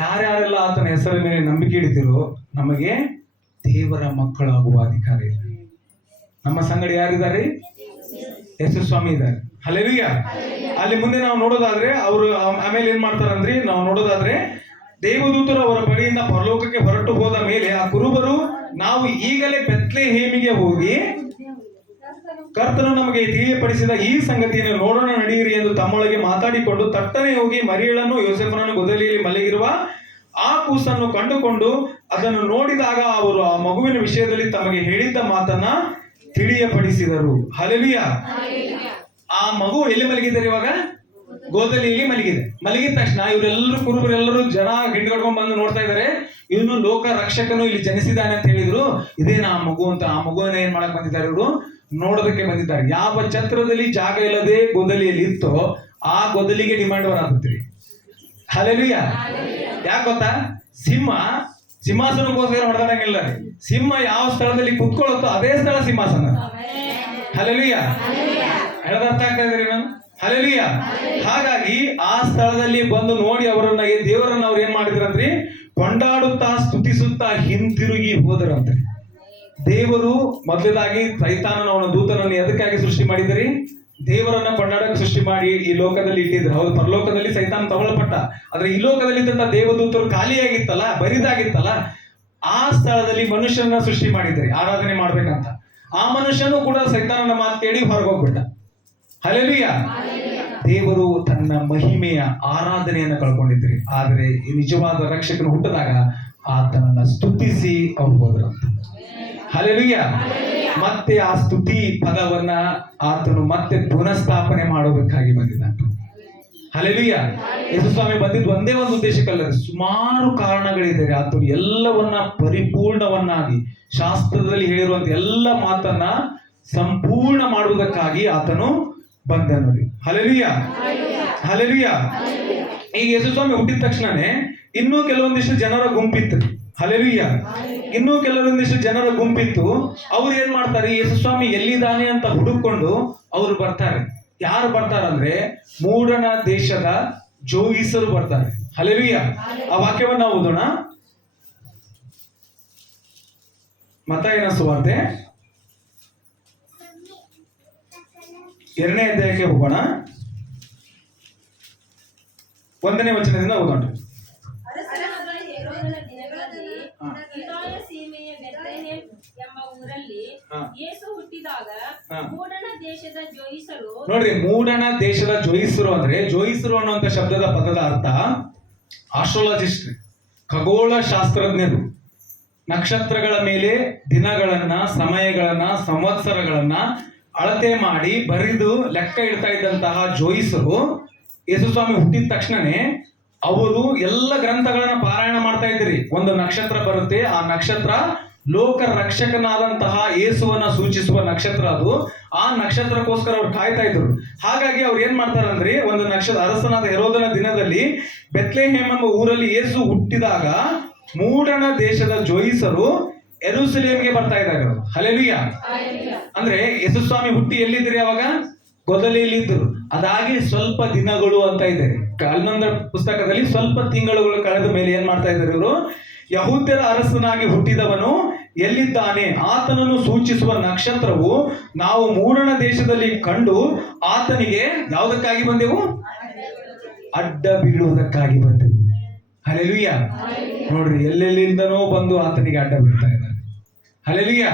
ಯಾರ್ಯಾರೆಲ್ಲ ಆತನ ಹೆಸರಿನ ಮೇಲೆ ನಂಬಿಕೆ ಇಡ್ತಿರೋ ನಮಗೆ ದೇವರ ಮಕ್ಕಳಾಗುವ ಅಧಿಕಾರ ಇದೆ. ನಮ್ಮ ಸಂಗಡ ಯಾರಿದ್ದಾರೆ? ಯೇಸು ಸ್ವಾಮಿ ಇದ್ದಾರೆ. ಹಲ್ಲೆಲೂಯ. ಅಲ್ಲಿ ಮುಂದೆ ನಾವು ನೋಡೋದಾದ್ರೆ ಅವರು ಆಮೇಲೆ ಏನ್ ಮಾಡ್ತಾರಂದ್ರಿ, ನಾವು ನೋಡೋದಾದ್ರೆ ದೇವದೂತರು ಅವರ ಬಳಿಯಿಂದ ಪರಲೋಕಕ್ಕೆ ಹೊರಟು ಹೋದ ಮೇಲೆ ಆ ಕುರುಬರು, ನಾವು ಈಗಲೇ ಬೆತ್ಲೆಹೇಮಿಗೆ ಹೋಗಿ ಕರ್ತನು ನಮಗೆ ತಿಳಿಯಪಡಿಸಿದ ಈ ಸಂಗತಿಯನ್ನು ನೋಡೋಣ, ನಡೆಯಿರಿ ಎಂದು ತಮ್ಮೊಳಗೆ ಮಾತಾಡಿಕೊಂಡು ತಟ್ಟನೆ ಹೋಗಿ ಮರಿಯಳನ್ನು ಯೋಸೇಫನನ್ನು ಗೊದಲಿಯಲ್ಲಿ ಮಲಗಿರುವ ಆ ಕೂಸನ್ನು ಕಂಡುಕೊಂಡು ಅದನ್ನು ನೋಡಿದಾಗ ಅವರು ಆ ಮಗುವಿನ ವಿಷಯದಲ್ಲಿ ತಮಗೆ ಹೇಳಿದ್ದ ಮಾತನ್ನ ತಿಳಿಯಪಡಿಸಿದರು. ಹಲ್ಲೆಲೂಯ. ಆ ಮಗು ಎಲ್ಲಿ ಮಲಗಿದ್ದಾರೆ? ಇವಾಗ ಗೋದಲಿಯಲ್ಲಿ ಮಲಗಿದ ತಕ್ಷಣ ಇವರೆಲ್ಲರೂ ಕುರುಬರೆಲ್ಲರೂ ಜನ ಗಿಂಡ್ಕಡ್ಕೊಂಡ್ ಬಂದು ನೋಡ್ತಾ ಇದ್ದಾರೆ, ಇವನು ಲೋಕ ರಕ್ಷಕನು ಇಲ್ಲಿ ಜನಿಸಿದ್ದಾನೆ ಅಂತ ಹೇಳಿದ್ರು. ಇದೇನಾ ಆ ಮಗು ಅಂತ. ಆ ಮಗುವನ್ನ ಏನ್ ಮಾಡಕ್ ಬಂದಿದ್ದಾರೆ? ಇವರು ನೋಡೋದಕ್ಕೆ ಬಂದಿದ್ದಾರೆ. ಯಾವ ಛತ್ರದಲ್ಲಿ ಜಾಗ ಇಲ್ಲದೆ ಗೋದಲಿಯಲ್ಲಿ ಇತ್ತೋ ಆ ಗೋದಲಿಗೆ ಡಿಮಾಂಡ್ ಬರಾತ್ರಿ. ಹಲ್ಲೆಲೂಯ. ಯಾಕೆ ಗೊತ್ತಾ? ಸಿಂಹಾಸನಕ್ಕೋಸ್ಕರ ಹೊಡೆದಾಡಂಗಿಲ್ಲ. ಸಿಂಹ ಯಾವ ಸ್ಥಳದಲ್ಲಿ ಕುತ್ಕೊಳ್ಳುತ್ತೋ ಅದೇ ಸ್ಥಳ ಸಿಂಹಾಸನ. ಹಲ್ಲೆಲೂಯ. ಹೇಳೋದು ಅರ್ಥ ಆಗ್ತಾ ಇದ್ರಿ ನಾನು? ಹಲ್ಲೆಲೂಯ. ಹಾಗಾಗಿ ಆ ಸ್ಥಳದಲ್ಲಿ ಬಂದು ನೋಡಿ ಅವರನ್ನ, ದೇವರನ್ನ ಅವ್ರು ಏನ್ ಮಾಡಿದ್ರಂದ್ರಿ, ಕೊಂಡಾಡುತ್ತಾ ಸ್ತುತಿಸುತ್ತಾ ಹಿಂತಿರುಗಿ ಹೋದರಂತೆ. ದೇವರು ಮೊದಲದಾಗಿ ಸೈತಾನನ ಅವನ ದೂತನನ್ನು ಎದಕ್ಕಾಗಿ ಸೃಷ್ಟಿ ಮಾಡಿದ್ರಿ? ದೇವರನ್ನ ಕೊಂಡಾಡಕ್ಕೆ ಸೃಷ್ಟಿ ಮಾಡಿ ಈ ಲೋಕದಲ್ಲಿ ಇಟ್ಟಿದ್ರು. ಹೌದು, ಪರಲೋಕದಲ್ಲಿ ಸೈತಾನ ತಗೊಳ್ಪಟ್ಟ. ಆದ್ರೆ ಈ ಲೋಕದಲ್ಲಿ ಇದ್ದಂತ ದೇವದೂತರು ಖಾಲಿಯಾಗಿತ್ತಲ್ಲ, ಬರಿದಾಗಿತ್ತಲ್ಲ, ಆ ಸ್ಥಳದಲ್ಲಿ ಮನುಷ್ಯನ ಸೃಷ್ಟಿ ಮಾಡಿದ್ರಿ ಆರಾಧನೆ ಮಾಡ್ಬೇಕಂತ. ಆ ಮನುಷ್ಯನು ಕೂಡ ಸೈತಾನನ ಮಾತು ಕೇಳಿ ಹೊರಗೋಗ್ಬಿಟ್ಟ. ಹಲ್ಲೆಲೂಯ. ದೇವರು ತನ್ನ ಮಹಿಮೆಯ ಆರಾಧನೆಯನ್ನು ಕಳ್ಕೊಂಡಿದ್ರಿ. ಆದ್ರೆ ಈ ನಿಜವಾದ ರಕ್ಷಕನು ಹುಟ್ಟಿದಾಗ ಆತನನ್ನ ಸ್ತುತಿಸಿ ಅವ್ರು ಹೋದ್ರಂತ. ಹಲ್ಲೆಲೂಯ. ಮತ್ತೆ ಆ ಸ್ತುತಿ ಪದವನ್ನ ಆತನು ಮತ್ತೆ ಪುನಃಸ್ಥಾಪನೆ ಮಾಡೋದಕ್ಕಾಗಿ ಬಂದಿದ್ದಾನೆ. ಹಲ್ಲೆಲೂಯ. ಯೇಸು ಸ್ವಾಮಿ ಬಂದಿದ್ದು ಒಂದೇ ಒಂದು ಉದ್ದೇಶಕ್ಕಲ್ಲ, ಸುಮಾರು ಕಾರಣಗಳಿದೆ. ಆತನು ಎಲ್ಲವನ್ನ ಪರಿಪೂರ್ಣವನ್ನಾಗಿ ಶಾಸ್ತ್ರದಲ್ಲಿ ಹೇಳಿರುವಂತ ಎಲ್ಲ ಮಾತನ್ನ ಸಂಪೂರ್ಣ ಮಾಡುವುದಕ್ಕಾಗಿ ಆತನು ಬಂದನು. ಹಲ್ಲೆಲೂಯ. ಹಲ್ಲೆಲೂಯ. ಈಗ ಯೇಸು ಸ್ವಾಮಿ ಹುಟ್ಟಿದ ತಕ್ಷಣನೇ ಇನ್ನೂ ಕೆಲವೊಂದಿಷ್ಟು ಜನರ ಗುಂಪಿತ್ತು. ಹಲ್ಲೆಲೂಯ. ಇನ್ನೂ ಕೆಲವೊಂದಿಷ್ಟು ಜನರ ಗುಂಪಿತ್ತು. ಅವ್ರು ಏನ್ ಮಾಡ್ತಾರೆ? ಯೇಸು ಸ್ವಾಮಿ ಎಲ್ಲಿದ್ದಾನೆ ಅಂತ ಹುಡುಕೊಂಡು ಅವ್ರು ಬರ್ತಾರೆ. ಯಾರು ಬರ್ತಾರಂದ್ರೆ ಮೂಡಣ ದೇಶದ ಜೋಯಿಸರು ಬರ್ತಾರೆ. ಹಲ್ಲೆಲೂಯ. ಆ ವಾಕ್ಯವನ್ನ ಓದೋಣ. ಮತ್ತಾಯನ ಸುವಾರ್ತೆ 2ನೇ ಅಧ್ಯಾಯಕ್ಕೆ ಹೋಗೋಣ. 1ನೇ ವಚನದಿಂದ ಓದೋಣ. ಯೂದಾಯ ಸೀಮೆಯ ಬೆತ್ಲೆಹೇಮ್ ಎಂಬ ಊರಲ್ಲಿ ಯೇಸು ಹುಟ್ಟಿದಾಗ ಮೂಡಣ ದೇಶದ ಜೋಯಿಸರು. ನೋಡ್ರಿ, ಮೂಡಣ ದೇಶದ ಜೋಯಿಸರು ಅಂದ್ರೆ, ಜೋಯಿಸರು ಅನ್ನುವಂತ ಶಬ್ದದ ಪದದ ಅರ್ಥ ಆಸ್ಟ್ರಾಲಜಿಸ್ಟ್, ಖಗೋಳ ಶಾಸ್ತ್ರಜ್ಞರು. ನಕ್ಷತ್ರಗಳ ಮೇಲೆ ದಿನಗಳನ್ನ, ಸಮಯಗಳನ್ನ, ಸಂವತ್ಸರಗಳನ್ನ ಅಳತೆ ಮಾಡಿ ಬರೆದು ಲೆಕ್ಕ ಇಡ್ತಾ ಇದ್ದಂತಹ ಜೋಯಿಸರು ಯೇಸುಸ್ವಾಮಿ ಹುಟ್ಟಿದ ತಕ್ಷಣನೇ ಅವರು ಎಲ್ಲ ಗ್ರಂಥಗಳನ್ನ ಪಾರಾಯಣ ಮಾಡ್ತಾ ಇದ್ರಿ. ಒಂದು ನಕ್ಷತ್ರ ಬರುತ್ತೆ, ಆ ನಕ್ಷತ್ರ ಲೋಕ ರಕ್ಷಕನಾದಂತಹ ಯೇಸುವನ್ನ ಸೂಚಿಸುವ ನಕ್ಷತ್ರ ಅದು. ಆ ನಕ್ಷತ್ರಕ್ಕೋಸ್ಕರ ಅವ್ರು ಕಾಯ್ತಾ ಇದ್ರು. ಹಾಗಾಗಿ ಅವ್ರು ಏನ್ ಮಾಡ್ತಾರಂದ್ರೆ, ಒಂದು ಅರಸನಾದ ಹೆರೋದನ ದಿನದಲ್ಲಿ ಬೆತ್ಲೆಹೇಮ್ ಎಂಬ ಊರಲ್ಲಿ ಯೇಸು ಹುಟ್ಟಿದಾಗ ಮೂಡಣ ದೇಶದ ಜೋಯಿಸರು ಯೆರೂಸಲೇಮಿಗೆ ಬರ್ತಾ ಇದ್ದಾರೆ. ಹಲ್ಲೆಲೂಯಾ. ಅಂದ್ರೆ ಯೇಸು ಸ್ವಾಮಿ ಹುಟ್ಟಿ ಎಲ್ಲಿದ್ರಿ ಅವಾಗ? ಗೊದಲಿಯಲ್ಲಿ ಇದ್ರು. ಅದಾಗಿ ಸ್ವಲ್ಪ ದಿನಗಳು ಅಂತ ಇದೆ. ಹನ್ನೊಂದರ ಪುಸ್ತಕದಲ್ಲಿ ಸ್ವಲ್ಪ ತಿಂಗಳುಗಳು ಕಳೆದ ಮೇಲೆ ಏನ್ ಮಾಡ್ತಾ ಇದ್ದಾರೆ ಇವರು? ಯಹೂದ್ಯರ ಅರಸನಾಗಿ ಹುಟ್ಟಿದವನು ಎಲ್ಲಿದ್ದಾನೆ ಆತನನ್ನು ಸೂಚಿಸುವ ನಕ್ಷತ್ರವು ನಾವು ಮೂಡಣ ದೇಶದಲ್ಲಿ ಕಂಡು ಆತನಿಗೆ ಯಾವುದಕ್ಕಾಗಿ ಬಂದೆವು? ಅಡ್ಡ ಬೀಳುವುದಕ್ಕಾಗಿ ಬಂದೆವು. ಹಲ್ಲೆಲೂಯಾ. ನೋಡ್ರಿ, ಎಲ್ಲೆಲ್ಲಿಂದನೋ ಬಂದು ಆತನಿಗೆ ಅಡ್ಡ ಬೀಳ್ತಾ ಇದ್ದಾರೆ. ಹಲ್ಲೆಲೂಯಾ.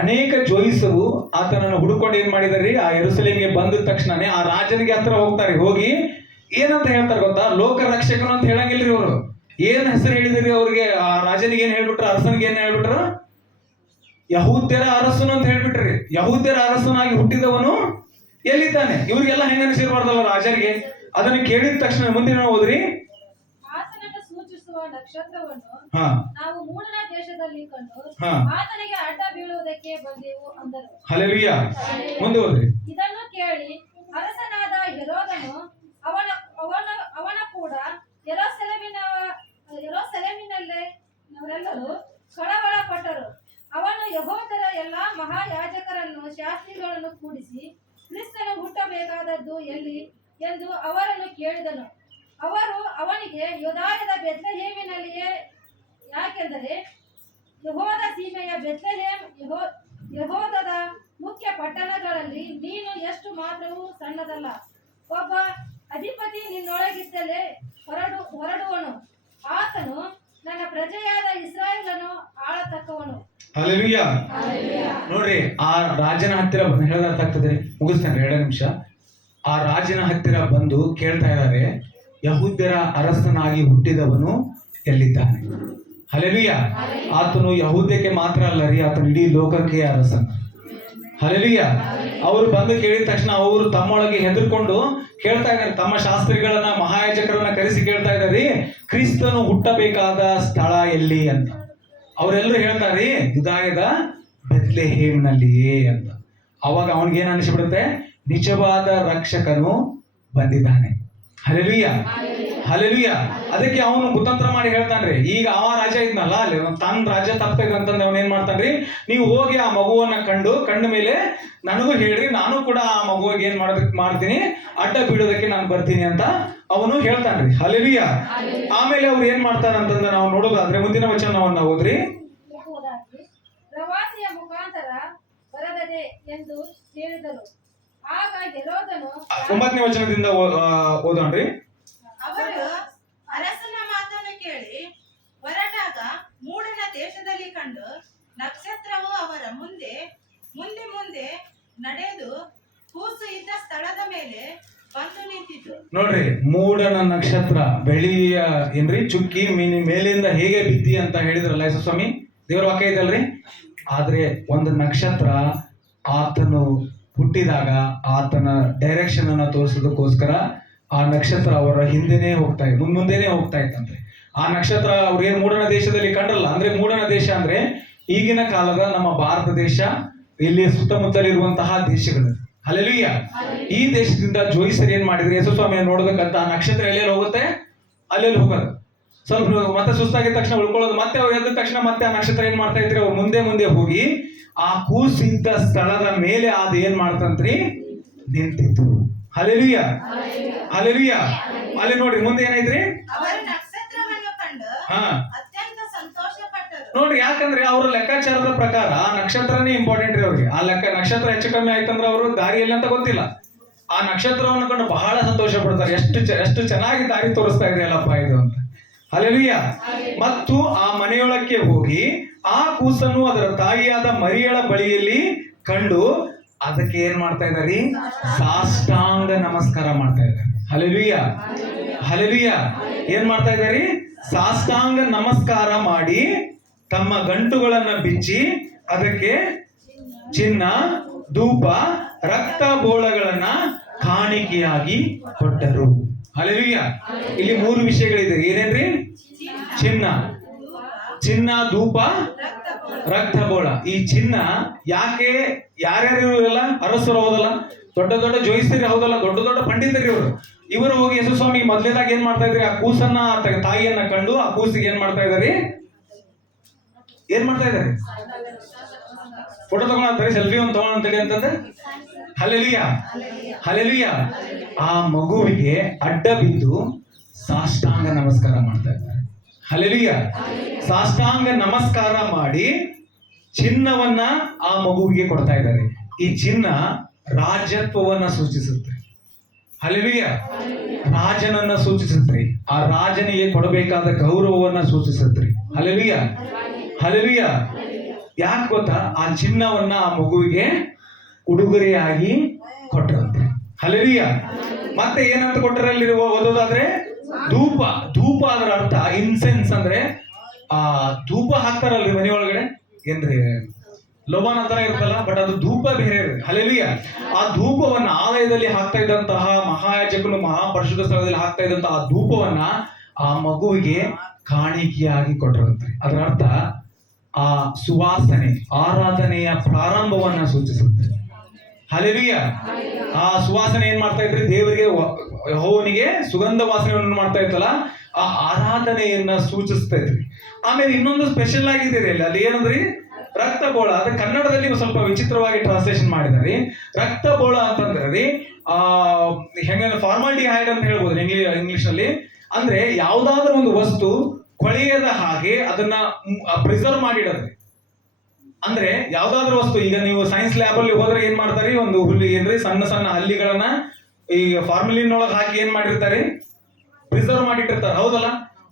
ಅನೇಕ ಜೋಯಿಸರು ಆತನನ್ನು ಹುಡುಕೊಂಡು ಏನ್ ಮಾಡಿದಾರೆ? ಆ ಯೆರೂಸಲೇಮಿಗೆ ಬಂದ ತಕ್ಷಣನೇ ಆ ರಾಜನಿಗೆ ಹತ್ರ ಹೋಗ್ತಾರೆ. ಹೋಗಿ ಏನಂತ ಹೇಳ್ತಾರೆ ಗೊತ್ತಾ? ಲೋಕ ರಕ್ಷಕನು ಅಂತ ಹೇಳಂಗಿಲ್ರಿ ಅವರು. ಏನ್ ಹೆಸರು ಹೇಳಿದ್ರಿ ಅವ್ರಿಗೆ? ಆ ರಾಜನಿಗೆ ಏನ್ ಹೇಳ್ಬಿಟ್ರು? ಅರಸನಿಗೆ ಏನ್ ಹೇಳ್ಬಿಟ್ರು? ಯಹೂದ್ಯರ ಅರಸನು ಅಂತ ಹೇಳ್ಬಿಟ್ರಿ. ಯಹೂದ್ಯರ ಅರಸನಾಗಿ ಹುಟ್ಟಿದವನು ಎಲ್ಲಿದ್ದಾನೆ? ಇವ್ರಿಗೆಲ್ಲ ಹೆಂಗ ಅನಿಸಿರ್ಬಾರ್ದಲ್ಲ ರಾಜರಿಗೆ. ಅದನ್ನ ಕೇಳಿದ ತಕ್ಷಣ ಮುಂದಿನ ಓದ್ರಿ. ಆತನನ್ನು ಸೂಚಿಸುವ ನಕ್ಷತ್ರವನ್ನು ಹಾ ನಾವು ಮೂಡಣ ದೇಶದಲ್ಲಿ ಕಂಡು ಹಾ ಆತನಿಗೆ ಅಡ್ಡ ಬೀಳುವುದಕ್ಕೆ ಬಂದೆವು ಅಂದರು. ಹಲ್ಲೆಲೂಯಾ. ಮುಂದೆ ಹೋದ್ರಿ. ಇದನ್ನು ಕೇಳಿ ಅರಸನಾದ ಹೆರೋದನು ಅವನ ಅವನ ಅವನ ಕೂಡ ಯೆರೂಸಲೇಮಿನವರೆಲ್ಲರೂ ಕಳವಳ ಪಟ್ಟರು. ಅವನು ಯೆಹೂದ್ಯರ ಎಲ್ಲಾ ಮಹಾಯಾಜಕರನ್ನು ಶಾಸ್ತ್ರಿಗಳನ್ನು ಕೂಡಿಸಿ ಕ್ರಿಸ್ತನು ಹುಟ್ಟಬೇಕಾದದ್ದು ಎಲ್ಲಿ ಎಂದು ಅವರನ್ನು ಕೇಳಿದನು. ಅವರು ಅವನಿಗೆ ಯೂದಾಯದ ಬೆತ್ಲೆಹೇಮಿನಲ್ಲಿಯೇ, ಯಾಕೆಂದರೆ ಯೆಹೂದ ಸೀಮೆಯ ಬೆತ್ಲೆಹೇಮ್ ಯೆಹೂದದ ಮುಖ್ಯ ಪಟ್ಟಣಗಳಲ್ಲಿ ನೀನು ಎಷ್ಟು ಮಾತ್ರವೂ ಸಣ್ಣದಲ್ಲ. ಒಬ್ಬ ಅಧಿಪತಿ ನಿನ್ನೊಳಗಿದ್ದಲೇ ಹೊರಡುವನು. ಆತನು ನನ್ನ ಪ್ರಜೆಯಾದ ಇಸ್ರಾಯೇಲನ್ನು ಆಳತಕ್ಕವನು. ಹಲ್ಲೆಲೂಯಾ. ನೋಡ್ರಿ, ಆ ರಾಜನ ಹತ್ತಿರ ಹೇಳೋದಾಗ್ತದೆ. ಮುಗಿಸ್ತೇನೆ 2 ನಿಮಿಷ. ಆ ರಾಜನ ಹತ್ತಿರ ಬಂದು ಕೇಳ್ತಾ ಇದ್ದಾರೆ, ಯಹೂದ್ಯರ ಅರಸನಾಗಿ ಹುಟ್ಟಿದವನು ಎಲ್ಲಿದ್ದಾನೆ? ಹಲ್ಲೆಲೂಯಾ. ಆತನು ಯಹೂದ್ಯಕ್ಕೆ ಮಾತ್ರ ಅಲ್ಲ ರೀ, ಆತನು ಇಡೀ ಲೋಕಕ್ಕೆ ಅರಸನ. ಹಲ್ಲೆಲೂಯಾ. ಅವರು ಬಂದು ಕೇಳಿದ ತಕ್ಷಣ ಅವರು ತಮ್ಮೊಳಗೆ ಹೆದರ್ಕೊಂಡು ಕೇಳ್ತಾ ಇದ್ದಾರೆ. ತಮ್ಮ ಶಾಸ್ತ್ರಿಗಳನ್ನ, ಮಹಾಯಾಜಕರನ್ನ ಕರೆಸಿ ಕೇಳ್ತಾ ಇದ್ದಾರೆ, ಕ್ರಿಸ್ತನು ಹುಟ್ಟಬೇಕಾದ ಸ್ಥಳ ಎಲ್ಲಿ ಅಂತ. ಅವರೆಲ್ಲರೂ ಹೇಳ್ತಾರೆ, ಯೂದಾಯದ ಬೆತ್ಲೆಹೇಮ್ನಲ್ಲಿಯೇ ಅಂತ. ಅವಾಗ ಅವನಿಗೇನು ಅನಿಸ್ಬಿಡುತ್ತೆ? ನಿಜವಾದ ರಕ್ಷಕನು ಬಂದಿದ್ದಾನೆ. ಹಲ್ಲೆಲೂಯಾ. ಹಲ್ಲೆಲೂಯಾ. ಅದಕ್ಕೆ ಅವನು ಕುತಂತ್ರ ಮಾಡಿ ಹೇಳ್ತಾನ್ರಿ. ಈಗ ಅವ ರಾಜ ಇದ್ನಲ್ಲ, ಅಲ್ಲಿ ತನ್ನ ರಾಜ್ಯ ತಪ್ಪಿದೆ ಅಂತಂದ್ರೆ ಅವನೇನ್ ಮಾಡ್ತಾನ್ರಿ? ನೀವು ಹೋಗಿ ಆ ಮಗುವನ್ನ ಕಂಡ ಮೇಲೆ ನನಗೂ ಹೇಳ್ರಿ, ನಾನು ಕೂಡ ಆ ಮಗುವಿಗೆ ಏನ್ ಮಾಡ್ತೀನಿ, ಅಡ್ಡ ಬೀಳೋದಕ್ಕೆ ನಾನು ಬರ್ತೀನಿ ಅಂತ ಅವನು ಹೇಳ್ತಾನ್ರಿ. ಹಲ್ಲೆಲೂಯಾ. ಆಮೇಲೆ ಅವ್ರು ಏನ್ ಮಾಡ್ತಾರಂತಂದ್ರೆ ನಾವು ನೋಡೋದಾದ್ರೆ ಮುಂದಿನ ವಚನವನ್ನ ಓದ್ರಿ. ಪ್ರವಾಸಿಯ ಮುಖಾಂತರ ಬರದದೆ ಎಂದು ಹೇಳಿದರು. ಆಗ ಹೆರೋದನು 9ನೇ ವಚನದಿಂದ ಓದೋಣ್ರಿ. ಅವರು ಅರಸನ ಮಾತನ್ನು ಕೇಳಿ ಹೊರಟಾಗ ಮೂಡಣ ದೇಶದಲ್ಲಿ ಕಂಡು ನಕ್ಷತ್ರವು ಅವರ ಮುಂದೆ ಮುಂದೆ ಮುಂದೆ ನಡೆದು ಕೂಸು ಇದ್ದ ಸ್ಥಳದ ಮೇಲೆ ಬಂದು ನಿಂತಿತು. ನೋಡ್ರಿ, ಮೂಡಣ ನಕ್ಷತ್ರ, ಬೆಳ್ಳಿಯ ಏನ್ರಿ ಚುಕ್ಕಿ ಮೇಲಿಂದ ಹೇಗೆ ಬಿದ್ದಿ ಅಂತ ಹೇಳಿದ್ರಲ್ಲ ಯೇಸು ಸ್ವಾಮಿ, ದೇವರ ವಾಕ್ಯ ಇದಲ್ರಿ. ಆದ್ರೆ ಒಂದು ನಕ್ಷತ್ರ ಆತನು ಹುಟ್ಟಿದಾಗ ಆತನ ಡೈರೆಕ್ಷನ್ ಅನ್ನ ತೋರಿಸೋದಕ್ಕೋಸ್ಕರ ಆ ನಕ್ಷತ್ರ ಅವರ ಹಿಂದೆನೆ ಹೋಗ್ತಾ ಇತ್ತು, ಮುಂದೆನೆ ಹೋಗ್ತಾ ಇತ್ತಂತೆ. ಆ ನಕ್ಷತ್ರ ಅವ್ರು ಏನ್ ಮೂಡಣ ದೇಶದಲ್ಲಿ ಕಂಡ್ರಲ್ಲ. ಅಂದ್ರೆ ಮೂಡಣ ದೇಶ ಅಂದ್ರೆ ಈಗಿನ ಕಾಲದ ನಮ್ಮ ಭಾರತ ದೇಶ, ಇಲ್ಲಿ ಸುತ್ತಮುತ್ತಲಿರುವಂತಹ ದೇಶಗಳು. ಹಲ್ಲೆಲೂಯಾ. ಈ ದೇಶದಿಂದ ಜೋಯಿಸರು ಏನ್ ಮಾಡಿದ್ರೆ, ಯೇಸು ಸ್ವಾಮಿ ನೋಡೋದಕ್ಕಂತ ಆ ನಕ್ಷತ್ರ ಎಲ್ಲೆಲ್ಲಿ ಹೋಗುತ್ತೆ ಅಲ್ಲೆಲ್ಲಿ ಹೋಗೋದು. ಸ್ವಲ್ಪ ಮತ್ತೆ ಸುಸ್ತಾಗಿದ ತಕ್ಷಣ ಉಳ್ಕೊಳ್ಳೋದು. ಮತ್ತೆ ಅವ್ರು ಎದ್ದ ತಕ್ಷಣ ಮತ್ತೆ ಆ ನಕ್ಷತ್ರ ಏನ್ ಮಾಡ್ತಾ ಇದ್ರಿ, ಅವ್ರು ಮುಂದೆ ಮುಂದೆ ಹೋಗಿ ಆ ಕೂಸಿದ್ದ ಸ್ಥಳದ ಮೇಲೆ ಅದು ಏನ್ ಮಾಡ್ತಂತ್ರಿ, ನಿಂತಿತ್ತು. ಹಲ್ಲೆಲೂಯಾ. ಹಲ್ಲೆಲೂಯಾ. ಅಲ್ಲಿ ನೋಡ್ರಿ ಮುಂದೆ ಏನೈತ್ರಿ, ಅವರು ನಕ್ಷತ್ರವನ್ನು ಕಂಡು ಹಾ ಅತ್ಯಂತ ಸಂತೋಷ ಪಟ್ಟರು. ನೋಡ್ರಿ, ಯಾಕಂದ್ರೆ ಅವ್ರ ಲೆಕ್ಕಾಚಾರದ ಪ್ರಕಾರ ಆ ನಕ್ಷತ್ರನೇ ಇಂಪಾರ್ಟೆಂಟ್ ರೀ ಅವ್ರಿಗೆ. ಆ ನಕ್ಷತ್ರ ಹೆಚ್ಚು ಕಮ್ಮಿ ಆಯ್ತಂದ್ರೆ ಅವರು ದಾರಿ ಎಲ್ಲಿ ಅಂತ ಗೊತ್ತಿಲ್ಲ. ಆ ನಕ್ಷತ್ರವನ್ನು ಕಂಡು ಬಹಳ ಸಂತೋಷ ಪಡ್ತಾರೆ. ಎಷ್ಟು ಚೆನ್ನಾಗಿ ದಾರಿ ತೋರಿಸ್ತಾ ಇದೆ ಅಲ್ಲಪ್ಪ ಇದು ಅಂತ. ಹಲ್ಲೆಲೂಯಾ. ಮತ್ತು ಆ ಮನೆಯೊಳಕ್ಕೆ ಹೋಗಿ ಆ ಕೂಸನ್ನು ಅದರ ತಾಯಿಯಾದ ಮರಿಯಳ ಬಳಿಯಲ್ಲಿ ಕಂಡು ಅದಕ್ಕೆ ಏನ್ ಮಾಡ್ತಾ ಇದ್ದಾರೆ, ಸಾಷ್ಟಾಂಗ ನಮಸ್ಕಾರ ಮಾಡ್ತಾ ಇದ್ದಾರೆ. ಹಲ್ಲೆಲೂಯಾ. ಹಲ್ಲೆಲೂಯಾ. ಏನ್ ಮಾಡ್ತಾ ಇದ್ದಾರೆ, ಸಾಷ್ಟಾಂಗ ನಮಸ್ಕಾರ ಮಾಡಿ ತಮ್ಮ ಗಂಟುಗಳನ್ನ ಬಿಚ್ಚಿ ಅದಕ್ಕೆ ಚಿನ್ನ, ಧೂಪ, ರಕ್ತ ಬೋಳಗಳನ್ನ ಕಾಣಿಕೆಯಾಗಿ ಕೊಟ್ಟರು. ಹಲ್ಲೆಲೂಯಾ. ಇಲ್ಲಿ 3 ವಿಷಯಗಳಿದೆ. ಏನೇನ್ರಿ? ಚಿನ್ನ, ಧೂಪ, ರಕ್ತಬೋಳ. ಈ ಚಿನ್ನ ಯಾಕೆ ಯಾರ್ಯಾರು ಇರಲ್ಲ, ಅರಸರು ಹೌದಲ್ಲ, ದೊಡ್ಡ ದೊಡ್ಡ ಜೋಯಿಸ್ತಿರಿ ಹೌದಲ್ಲ, ದೊಡ್ಡ ದೊಡ್ಡ ಪಂಡಿತರು ಇವರು ಹೋಗಿ ಯೇಸು ಸ್ವಾಮಿಗೆ ಮೊದಲೇದಾಗಿ ಏನ್ ಮಾಡ್ತಾ ಇದ್ರಿ, ಆ ಕೂಸನ್ನ ತಾಯಿಯನ್ನ ಕಂಡು ಆ ಕೂಸಿಗೆ ಏನ್ ಮಾಡ್ತಾ ಇದಾರೆ, ಏನ್ ಮಾಡ್ತಾ ಇದಾರೆ, ಫೋಟೋ ತಗೊಳತ್ತಾರೆ, ಸೆಲ್ಫಿ ಒಂದು ತಗೊಳಂತೇಳಿ ಅಂತಂದ್ರೆ ಹಲ್ಲೆಲೂಯ ಹಲ್ಲೆಲೂಯ. ಆ ಮಗುವಿಗೆ ಅಡ್ಡ ಬಿದ್ದು ಸಾಷ್ಟಾಂಗ ನಮಸ್ಕಾರ ಮಾಡ್ತಾ ಇದ್ದಾರೆ. ಹಲ್ಲೆಲೂಯ. ಸಾಷ್ಟಾಂಗ ನಮಸ್ಕಾರ ಮಾಡಿ ಚಿನ್ನವನ್ನ ಆ ಮಗುವಿಗೆ ಕೊಡ್ತಾ ಇದ್ದಾರೆ. ಈ ಚಿನ್ನ ರಾಜತ್ವವನ್ನ ಸೂಚಿಸುತ್ತೆ. ಹಲ್ಲೆಲೂಯ. ರಾಜನನ್ನ ಸೂಚಿಸುತ್ತೆ. ಆ ರಾಜನಿಗೆ ಕೊಡಬೇಕಾದ ಗೌರವವನ್ನ ಸೂಚಿಸುತ್ತೆ. Hallelujah hallelujah. ಯಾಕೆ ಗೊತ್ತಾ, ಆ ಚಿನ್ನವನ್ನ ಆ ಮಗುವಿಗೆ ಉಡುಗೊರೆಯಾಗಿ ಕೊಟ್ಟರಂತೆ. ಹಲ್ಲೆಲೂಯ. ಮತ್ತೆ ಏನಂತ ಕೊಟ್ಟರಲ್ಲಿ ಓದೋದಾದ್ರೆ ಧೂಪ. ಧೂಪ ಅದರ ಅರ್ಥ ಇನ್ಸೆನ್ಸ್, ಅಂದ್ರೆ ಆ ಧೂಪ ಹಾಕ್ತಾರಲ್ರಿ ಮನೆ ಒಳಗಡೆ, ಏನ್ರಿ ಲೋಬಾನ್ ಅಂತರ ಇರುತ್ತಲ್ಲ, ಬಟ್ ಅದು ಧೂಪ ಬೇರೆ ಇರುತ್ತೆ. ಹಲ್ಲೆಲೂಯ. ಆ ಧೂಪವನ್ನ ಆಲಯದಲ್ಲಿ ಹಾಕ್ತಾ ಇದ್ದಂತಹ ಮಹಾಯಾಜಕನು ಮಹಾಪರಿಶುದ್ಧ ಸ್ಥಳದಲ್ಲಿ ಹಾಕ್ತಾ ಇದ್ದಂತಹ ಆ ಧೂಪವನ್ನ ಆ ಮಗುವಿಗೆ ಕಾಣಿಕೆಯಾಗಿ ಕೊಟ್ಟರಂತೆ. ಅದರ ಅರ್ಥ ಆ ಸುವಾಸನೆ ಆರಾಧನೆಯ ಪ್ರಾರಂಭವನ್ನ ಸೂಚಿಸುತ್ತೆ. ಹಲ್ಲೆಲೂಯ. ಆ ಸುವಾಸನೆ ಏನ್ ಮಾಡ್ತಾ ಇದ್ರಿ, ದೇವರಿಗೆ ಯೆಹೋವನಿಗೆ ಸುಗಂಧ ವಾಸನೆಯನ್ನು ಮಾಡ್ತಾ ಇತ್ತಲ್ಲ, ಆ ಆರಾಧನೆಯನ್ನ ಸೂಚಿಸ್ತಾ ಇದ್ರಿ. ಆಮೇಲೆ ಇನ್ನೊಂದು ಸ್ಪೆಷಲ್ ಆಗಿದೆ ಅಲ್ಲಿ, ಅದು ಏನಂದ್ರಿ, ರಕ್ತಬೋಳ. ಅದು ಕನ್ನಡದಲ್ಲಿ ಸ್ವಲ್ಪ ವಿಚಿತ್ರವಾಗಿ ಟ್ರಾನ್ಸ್ಲೇಷನ್ ಮಾಡಿದಾರೆ. ರಕ್ತಬೋಳ ಅಂತಂದ್ರೆ ಹೆಂಗ ಫಾರ್ಮಾಲ್ಡಿಹೈಡ್ ಅಂತ ಹೇಳ್ಬೋದು ಇಂಗ್ಲಿಷ್ ನಲ್ಲಿ. ಅಂದ್ರೆ ಯಾವ್ದಾದ್ರು ಒಂದು ವಸ್ತು ಕೊಳೆಯದ ಹಾಗೆ ಅದನ್ನ ಪ್ರಿಸರ್ವ್ ಮಾಡಿಡೋದು. ಅಂದ್ರೆ ಯಾವ್ದಾದ್ರು ವಸ್ತು, ಈಗ ನೀವು ಸೈನ್ಸ್ ಲ್ಯಾಬ್ ಅಲ್ಲಿ ಹೋದ್ರೆ ಏನ್ ಮಾಡ್ತಾರೆ, ಒಂದು ಹುಲಿ ಏನ್ರಿ ಸಣ್ಣ ಸಣ್ಣ ಹಲ್ಲಿಗಳನ್ನ ಈ ಫಾರ್ಮಲಿನ್ ಒಳಗೆ ಹಾಕಿ ಏನ್ ಮಾಡಿರ್ತಾರೆ, ಪ್ರಿಸರ್ವ್ ಮಾಡಿಟ್ಟಿರ್ತಾರೆ ಹೌದಲ್ಲ.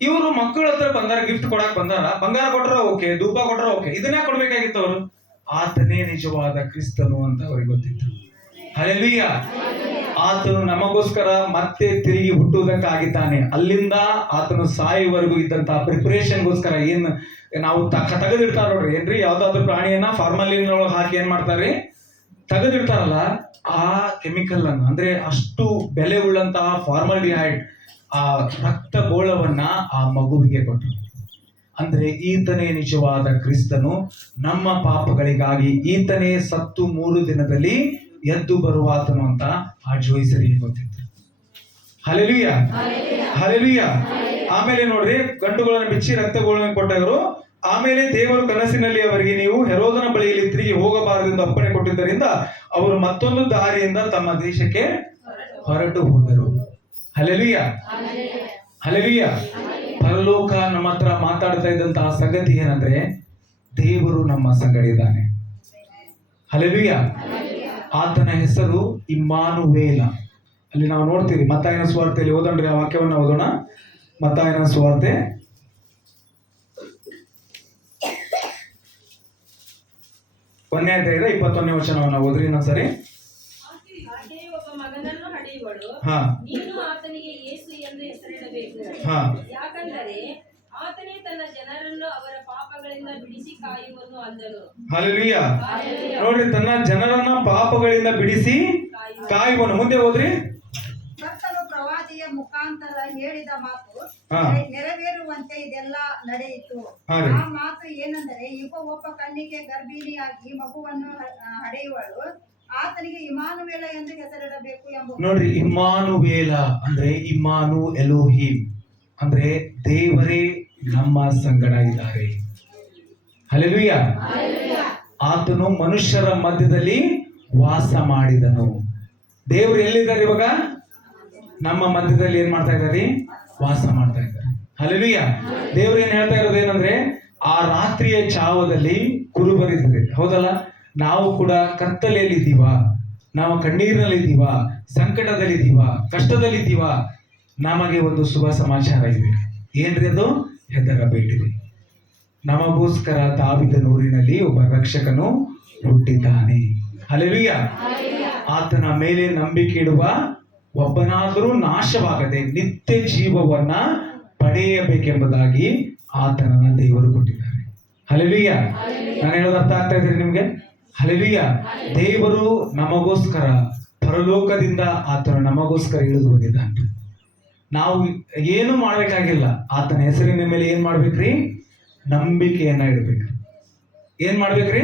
ಇವರು ಮಕ್ಕಳ ಹತ್ರ ಬಂದಾರ, ಗಿಫ್ಟ್ ಕೊಡಕ್ ಬಂದಾರ, ಬಂಗಾರ ಕೊಟ್ರ ಓಕೆ, ಧೂಪ ಕೊಟ್ರ ಓಕೆ, ಇದನ್ನೇ ಕೊಡ್ಬೇಕಾಗಿತ್ತು ಅವರು. ಆತನೇ ನಿಜವಾದ ಕ್ರಿಸ್ತನು ಅಂತ ಅವ್ರಿಗೆ ಗೊತ್ತಿತ್ತು. ಹಲ್ಲೆಲೂಯ. ಆತನು ನಮಗೋಸ್ಕರ ಮತ್ತೆ ತಿರುಗಿ ಹುಟ್ಟುವುದಕ್ಕಾಗಿದ್ದಾನೆ. ಅಲ್ಲಿಂದ ಆತನು ಸಾಯುವವರೆಗೂ ಇದ್ದಂತಹ ಪ್ರಿಪರೇಷನ್ಗೋಸ್ಕರ ಏನ್ ನಾವು ತೆಗೆದಿಡ್ತಾರ ನೋಡ್ರಿ, ಏನ್ರಿ ಯಾವ್ದಾದ್ರು ಪ್ರಾಣಿಯನ್ನ ಫಾರ್ಮಲಿನ್ ಒಳಗೆ ಹಾಕಿ ಏನ್ ಮಾಡ್ತಾರೆ, ತೆಗೆದಿಡ್ತಾರಲ್ಲ, ಆ ಕೆಮಿಕಲ್ ಅನ್ನು, ಅಂದ್ರೆ ಅಷ್ಟು ಬೆಲೆ ಉಳ್ಳಂತಹ ಫಾರ್ಮಾಲ್ಡಿಹೈಡ್ ಆ ರಕ್ತಗೋಳವನ್ನ ಆ ಮಗುವಿಗೆ ಕೊಟ್ಟರು. ಅಂದ್ರೆ ಈತನೇ ನಿಜವಾದ ಕ್ರಿಸ್ತನು, ನಮ್ಮ ಪಾಪಗಳಿಗಾಗಿ ಈತನೇ ಸತ್ತು 3 ದಿನದಲ್ಲಿ ಎದ್ದು ಬರುವಾತನು ಅಂತ ಆ ಜೋಯಿಸರಿಗೆ ಗೊತ್ತಿತ್ತು. Hallelujah hallelujah. ಆಮೇಲೆ ನೋಡ್ರಿ, ಗಂಟುಗಳನ್ನು ಬಿಚ್ಚಿ ರಕ್ತಗೋಳನ್ನು ಕೊಟ್ಟವರು. ಆಮೇಲೆ ದೇವರು ಕನಸಿನಲ್ಲಿ ಅವರಿಗೆ, ನೀವು ಹೆರೋದನ ಬಳಿಯಲ್ಲಿ ತಿರುಗಿ ಹೋಗಬಾರದೆಂದು ಅಪ್ಪಣೆ ಕೊಟ್ಟಿದ್ದರಿಂದ ಅವರು ಮತ್ತೊಂದು ದಾರಿಯಿಂದ ತಮ್ಮ ದೇಶಕ್ಕೆ ಹೊರಟು ಹೋದರು. Hallelujah hallelujah. ಪರಲೋಕ ನಮ್ಮ ಹತ್ರ ಮಾತಾಡ್ತಾ ಇದ್ದಂತಹ ಸಂಗತಿ ಏನಂದ್ರೆ, ದೇವರು ನಮ್ಮ ಸಂಗಡಿದ್ದಾನೆ. ಹಲ್ಲೆಲೂಯ. ಆತನ ಹೆಸರು ಇಮ್ಮಾನುವೇಲ. ಅಲ್ಲಿ ನಾವು ನೋಡ್ತೀವಿ ಮತ್ತಾಯನ ಸುವಾರ್ತೆಯಲ್ಲಿ, ಓದೋಣ್ರಿ ಆ ವಾಕ್ಯವನ್ನು ಓದೋಣ. ಮತ್ತಾಯನ ಸುವಾರ್ತೆ 1ನೇ ಅಧ್ಯಾಯದ 21ನೇ ವಚನವನ್ನು ಓದ್ರಿ ಇನ್ನೊಂದ್ಸರಿ. ಆಕೆಯು ಒಬ್ಬ ಮಗನನ್ನು ಹಡೆಯುವಳು, ಹಾ ನೀನು ಆತನಿಗೆ ಯೇಸು ಎಂದು ಹೆಸರಿಡಬೇಕು, ಹಾ ಯಾಕಂದರೆ ಆತನೇ ತನ್ನ ಜನರನ್ನು ಅವರ ಪಾಪಗಳಿಂದ ಬಿಡಿಸಿ ಕಾಯುವನು ಅಂದನು. ಹಲ್ಲೆಲೂಯ. ನೋಡ್ರಿ, ತನ್ನ ಜನರನ್ನ ಪಾಪಗಳಿಂದ ಬಿಡಿಸಿ ಕಾಯುವನು. ಮುಂದೆ ಹೋದ್ರಿ. ಕರ್ತನು ಪ್ರವಾದಿಯ ಮುಖಾಂತರ ಹೇಳಿದ ಮಾತು ಹಾ. ನೆರವೇರುವಂತೆ ಇದೆಲ್ಲ ನಡೆಯಿತು. ಹಾ ರೀ. ಆ ಮಾತು ಏನೆಂದರೆ, ಒಬ್ಬ ಕನ್ನಿಕೆ ಗರ್ಭಿಣಿಯಾಗಿ ಮಗುವನ್ನು ಹಡೆಯುವಳು, ಆತನಿಗೆ ಇಮ್ಮಾನುವೇಲ ಎಂದು ಹೆಸರಿಡಬೇಕು ಎಂಬುದು. ನೋಡ್ರಿ, ಇಮ್ಮಾನುವೇಲ ಅಂದ್ರೆ ಇಮ್ಮಾನು ಎಲೋಹಿಮ್, ಅಂದ್ರೆ ದೇವರೇ ನಮ್ಮ ಸಂಗಡ ಇದ್ದಾರೆ. ಹಲ್ಲೆಲೂಯ. ಆತನು ಮನುಷ್ಯರ ಮಧ್ಯದಲ್ಲಿ ವಾಸ ಮಾಡಿದನು. ದೇವರು ಎಲ್ಲಿದ್ದಾರೆ ಇವಾಗ? ನಮ್ಮ ಮಧ್ಯದಲ್ಲಿ ಏನ್ ಮಾಡ್ತಾ ಇದ್ದಾರೆ? ವಾಸ ಮಾಡ್ತಾ ಇದ್ದಾರೆ. ಹಲ್ಲೆಲೂಯ. ದೇವ್ರು ಏನ್ ಹೇಳ್ತಾ ಇರೋದು ಏನಂದ್ರೆ, ಆ ರಾತ್ರಿಯ ಚಾವದಲ್ಲಿ ಕುರುಬರಿದ್ದಾರೆ ಹೌದಲ್ಲ. ನಾವು ಕೂಡ ಕತ್ತಲೆಯಲ್ಲಿದ್ದೀವ, ನಾವು ಕಣ್ಣೀರಿನಲ್ಲಿದ್ದೀವ, ಸಂಕಟದಲ್ಲಿದ್ದೀವ, ಕಷ್ಟದಲ್ಲಿದ್ದೀವ. ನಮಗೆ ಒಂದು ಶುಭ ಸಮಾಚಾರ ಇದೆ. ಏನ್ರಿ ಅದು? ಹೆದರಬೇಡಿರಿ, ನಮಗೋಸ್ಕರ ದಾವೀದನ ಊರಿನಲ್ಲಿ ಒಬ್ಬ ರಕ್ಷಕನು ಹುಟ್ಟಿದ್ದಾನೆ. ಹಲ್ಲೆಲೂಯ. ಆತನ ಮೇಲೆ ನಂಬಿಕೆ ಇಡುವ ಒಬ್ಬನಾದರೂ ನಾಶವಾಗದೆ ನಿತ್ಯ ಜೀವವನ್ನ ಪಡೆಯಬೇಕೆಂಬುದಾಗಿ ಆತನನ್ನ ದೇವರು ಕೊಟ್ಟಿದ್ದಾರೆ. ಹಲ್ಲೆಲೂಯ. ನಾನು ಹೇಳೋದು ಅರ್ಥ ಆಗ್ತಾ ಇದ್ದೀರಿ ನಿಮ್ಗೆ? ಹಲ್ಲೆಲೂಯ. ದೇವರು ನಮಗೋಸ್ಕರ ಪರಲೋಕದಿಂದ ಆತನು ನಮಗೋಸ್ಕರ ಇಳಿದು ಬಂದಿದ್ದಾನೆ. ನಾವು ಏನು ಮಾಡ್ಬೇಕಾಗಿಲ್ಲ, ಆತನ ಹೆಸರಿನ ಮೇಲೆ ಏನ್ ಮಾಡ್ಬೇಕ್ರಿ? ನಂಬಿಕೆಯನ್ನ ಇಡಬೇಕು. ಏನ್ ಮಾಡ್ಬೇಕ್ರಿ?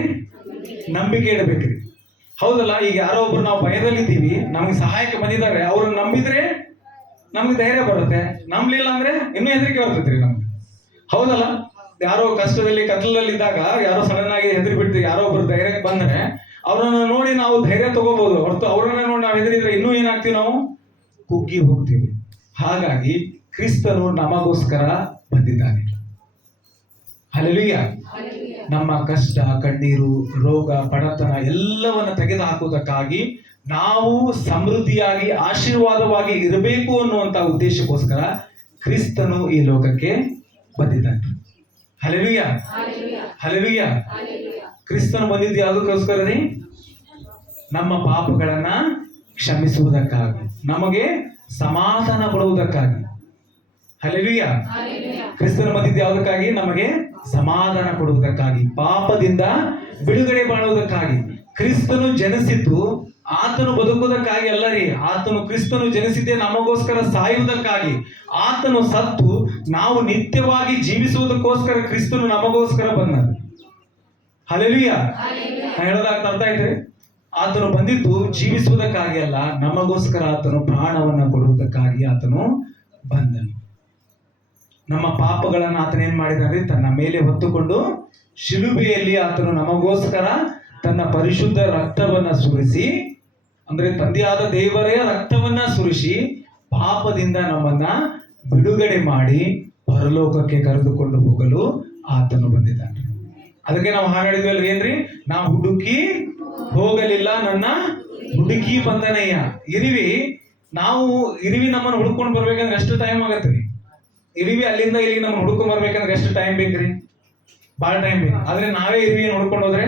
ನಂಬಿಕೆ ಇಡಬೇಕ್ರಿ. ಹೌದಲ್ಲ? ಈಗ ಯಾರೋ ಒಬ್ರು ನಾವು ಭಯದಲ್ಲಿದ್ದೀವಿ, ನಮ್ಗೆ ಸಹಾಯಕ್ಕೆ ಬಂದಿದ್ದಾರೆ, ಅವ್ರನ್ನ ನಂಬಿದ್ರೆ ನಮ್ಗೆ ಧೈರ್ಯ ಬರುತ್ತೆ. ನಂಬಲಿಲ್ಲ ಅಂದ್ರೆ ಇನ್ನೂ ಹೆದರಿಕೆ ಬರ್ತೈತ್ರಿ ನಮ್ಗೆ. ಹೌದಲ್ಲ? ಯಾರೋ ಕಷ್ಟದಲ್ಲಿ ಕತ್ಲಲ್ಲಿದ್ದಾಗ ಯಾರೋ ಸಡನ್ ಆಗಿ ಹೆದರಿ ಬಿಡ್ತೀವಿ, ಯಾರೋ ಒಬ್ರು ಧೈರ್ಯಕ್ಕೆ ಬಂದ್ರೆ ಅವ್ರನ್ನ ನೋಡಿ ನಾವು ಧೈರ್ಯ ತಗೋಬಹುದು ಹೊರತು ಅವ್ರನ್ನ ನೋಡಿ ನಾವು ಹೆದರಿದ್ರೆ ಇನ್ನೂ ಏನಾಗ್ತೀವಿ? ನಾವು ಕುಗ್ಗಿ ಹೋಗ್ತೀವಿ. ಹಾಗಾಗಿ ಕ್ರಿಸ್ತನು ನಮಗೋಸ್ಕರ ಬಂದಿದ್ದಾನೆ. ಹಲ್ಲೆಲೂಯಾ. ನಮ್ಮ ಕಷ್ಟ, ಕಣ್ಣೀರು, ರೋಗ, ಬಡತನ ಎಲ್ಲವನ್ನ ತೆಗೆದು ಹಾಕುವುದಕ್ಕಾಗಿ ನಾವು ಸಮೃದ್ಧಿಯಾಗಿ ಆಶೀರ್ವಾದವಾಗಿ ಇರಬೇಕು ಅನ್ನುವಂತ ಉದ್ದೇಶಕ್ಕೋಸ್ಕರ ಕ್ರಿಸ್ತನು ಈ ಲೋಕಕ್ಕೆ ಬಂದಿದ್ದಾನೆ. Hallelujah, hallelujah. ಕ್ರಿಸ್ತನು ಬಂದಿದ್ದು ಯಾವುದಕ್ಕೋಸ್ಕರ ರೀ? ನಮ್ಮ ಪಾಪಗಳನ್ನ ಕ್ಷಮಿಸುವುದಕ್ಕಾಗಿ, ನಮಗೆ ಸಮಾಧಾನ ಕೊಡುವುದಕ್ಕಾಗಿ. ಹಲ್ಲೆಲೂಯಾ. ಕ್ರಿಸ್ತನು ಬಂದಿದ್ದು ಯಾವುದಕ್ಕಾಗಿ? ನಮಗೆ ಸಮಾಧಾನ ಕೊಡುವುದಕ್ಕಾಗಿ, ಪಾಪದಿಂದ ಬಿಡುಗಡೆ ಮಾಡುವುದಕ್ಕಾಗಿ. ಕ್ರಿಸ್ತನು ಜನಿಸಿದ್ದು ಆತನು ಬದುಕುವುದಕ್ಕಾಗಿ ಅಲ್ಲ ರೀ. ಕ್ರಿಸ್ತನು ಜನಿಸಿದ್ದೇ ನಮಗೋಸ್ಕರ ಸಾಯುವುದಕ್ಕಾಗಿ. ಆತನು ಸತ್ತು ನಾವು ನಿತ್ಯವಾಗಿ ಜೀವಿಸುವುದಕ್ಕೋಸ್ಕರ ಕ್ರಿಸ್ತನು ನಮಗೋಸ್ಕರ ಬಂದ. ಹಲ್ಲೆಲೂಯಾ. ನಾನು ಹೇಳೋದಾಗ್ತಾ ಅರ್ಥ ಆಯ್ತ್ರಿ? ಆತನು ಬಂದಿದ್ದು ಜೀವಿಸುವುದಕ್ಕಾಗಿ ಅಲ್ಲ, ನಮಗೋಸ್ಕರ ಆತನು ಪ್ರಾಣವನ್ನ ಕೊಡುವುದಕ್ಕಾಗಿ ಆತನು ಬಂದನು. ನಮ್ಮ ಪಾಪಗಳನ್ನು ಆತನ ಏನ್ ಮಾಡಿದಾನೆ? ತನ್ನ ಮೇಲೆ ಹೊತ್ತುಕೊಂಡು ಶಿಲುಬೆಯಲ್ಲಿ ಆತನು ನಮಗೋಸ್ಕರ ತನ್ನ ಪರಿಶುದ್ಧ ರಕ್ತವನ್ನ ಸುರಿಸಿ, ಅಂದ್ರೆ ತಂದೆಯಾದ ದೇವರೇ ರಕ್ತವನ್ನ ಸುರಿಸಿ ಪಾಪದಿಂದ ನಮ್ಮನ್ನ ಬಿಡುಗಡೆ ಮಾಡಿ ಪರಲೋಕಕ್ಕೆ ಕರೆದುಕೊಂಡು ಹೋಗಲು ಆತನು ಬಂದಿದ್ದಾನೆ. ಅದಕ್ಕೆ ನಾವು ಹಾಡಿದ್ವಲ್ಲ ಏನ್ರಿ? ನಾವು ಹುಡುಕಿ ಹೋಗಲಿಲ್ಲ, ನನ್ನ ಹುಡುಕಿ ಬಂದನಯ್ಯ. ಇರಿವಿ ನಮ್ಮನ್ನು ಹುಡ್ಕೊಂಡು ಬರ್ಬೇಕಂದ್ರೆ ಎಷ್ಟು ಟೈಮ್ ಆಗತ್ರಿ? ಇರಿವಿ ಅಲ್ಲಿಂದ ಇಲ್ಲಿಗೆ ನಮ್ಮನ್ನು ಹುಡ್ಕೊಂಡ್ ಬರ್ಬೇಕಂದ್ರೆ ಎಷ್ಟು ಟೈಮ್ ಬೇಕ್ರಿ? ಭಾಳ ಟೈಮ್ ಬೇಕು. ಆದ್ರೆ ನಾವೇ ಇರಿವಿಯನ್ನು ಹುಡ್ಕೊಂಡು ಹೋದ್ರೆ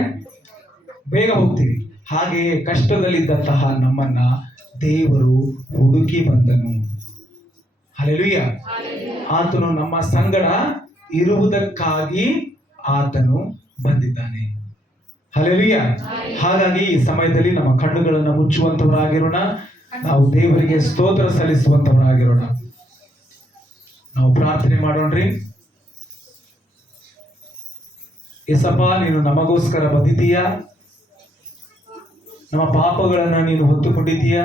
ಬೇಗ ಹೋಗ್ತೀವಿ. ಹಾಗೆಯೇ ಕಷ್ಟದಲ್ಲಿದ್ದಂತಹ ನಮ್ಮನ್ನ ದೇವರು ಹುಡುಕಿ ಬಂದನು. ಹಲ್ಲೆಲೂಯಾ. ಆತನು ನಮ್ಮ ಸಂಗಡ ಇರುವುದಕ್ಕಾಗಿ ಆತನು ಬಂದಿದ್ದಾನೆ. ಹಲ್ಲೆಲೂಯಾ. ಹಾಗಾಗಿ ಈ ಸಮಯದಲ್ಲಿ ನಮ್ಮ ಕಣ್ಣುಗಳನ್ನು ಮುಚ್ಚುವಂತವರಾಗಿರೋಣ. ನಾವು ದೇವರಿಗೆ ಸ್ತೋತ್ರ ಸಲ್ಲಿಸುವಂತವರಾಗಿರೋಣ. ನಾವು ಪ್ರಾರ್ಥನೆ ಮಾಡೋಣ್ರಿ. ಯೇಸಪ್ಪ, ನೀನು ನಮಗೋಸ್ಕರ ಬಂದಿದ್ದೀಯಾ. ನಮ್ಮ ಪಾಪಗಳನ್ನ ನೀನು ಹೊತ್ತುಕೊಂಡಿದ್ದೀಯಾ.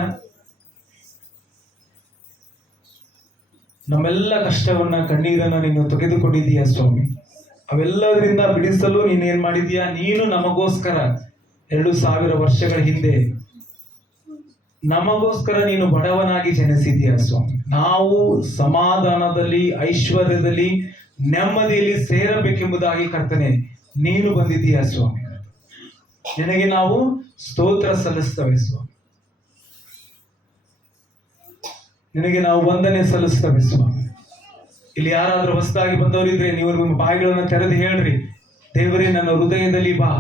ನಮ್ಮೆಲ್ಲ ಕಷ್ಟವನ್ನ, ಕಣ್ಣೀರನ್ನ ನೀನು ತೆಗೆದುಕೊಂಡಿದ್ದೀಯಾ ಸ್ವಾಮಿ. ಅವೆಲ್ಲದರಿಂದ ಬಿಡಿಸಲು ನೀನು ಏನ್ ಮಾಡಿದೀಯಾ? ನೀನು ನಮಗೋಸ್ಕರ 2000 ವರ್ಷಗಳ ಹಿಂದೆ ನಮಗೋಸ್ಕರ ನೀನು ಬಡವನಾಗಿ ಜನಿಸಿದೀಯಾ ಸ್ವಾಮಿ. ನಾವು ಸಮಾಧಾನದಲ್ಲಿ, ಐಶ್ವರ್ಯದಲ್ಲಿ, ನೆಮ್ಮದಿಯಲ್ಲಿ ಸೇರಬೇಕೆಂಬುದಾಗಿ ಕರ್ತನೆ ನೀನು ಬಂದಿದ್ದೀಯಾ ಸ್ವಾಮಿ. ನಿನಗೆ ನಾವು ಸ್ತೋತ್ರ ಸಲ್ಲಿಸ್ತೇವೆ ಸ್ವಾಮಿ. ನಿನಗೆ ನಾವು ವಂದನೆ ಸಲ್ಲಿಸ್ತೇವೆ ಸ್ವಾಮಿ. ಇಲ್ಲಿ ಯಾರಾದ್ರೂ ಹೊಸದಾಗಿ ಬಂದವರಿದ್ರೆ ನೀವು ನಿಮ್ಮ ಬಾಯಿಗಳನ್ನು ತೆರೆದು ಹೇಳ್ರಿ, ದೇವರೇ ನನ್ನ ಹೃದಯದಲ್ಲಿ ಬಾ,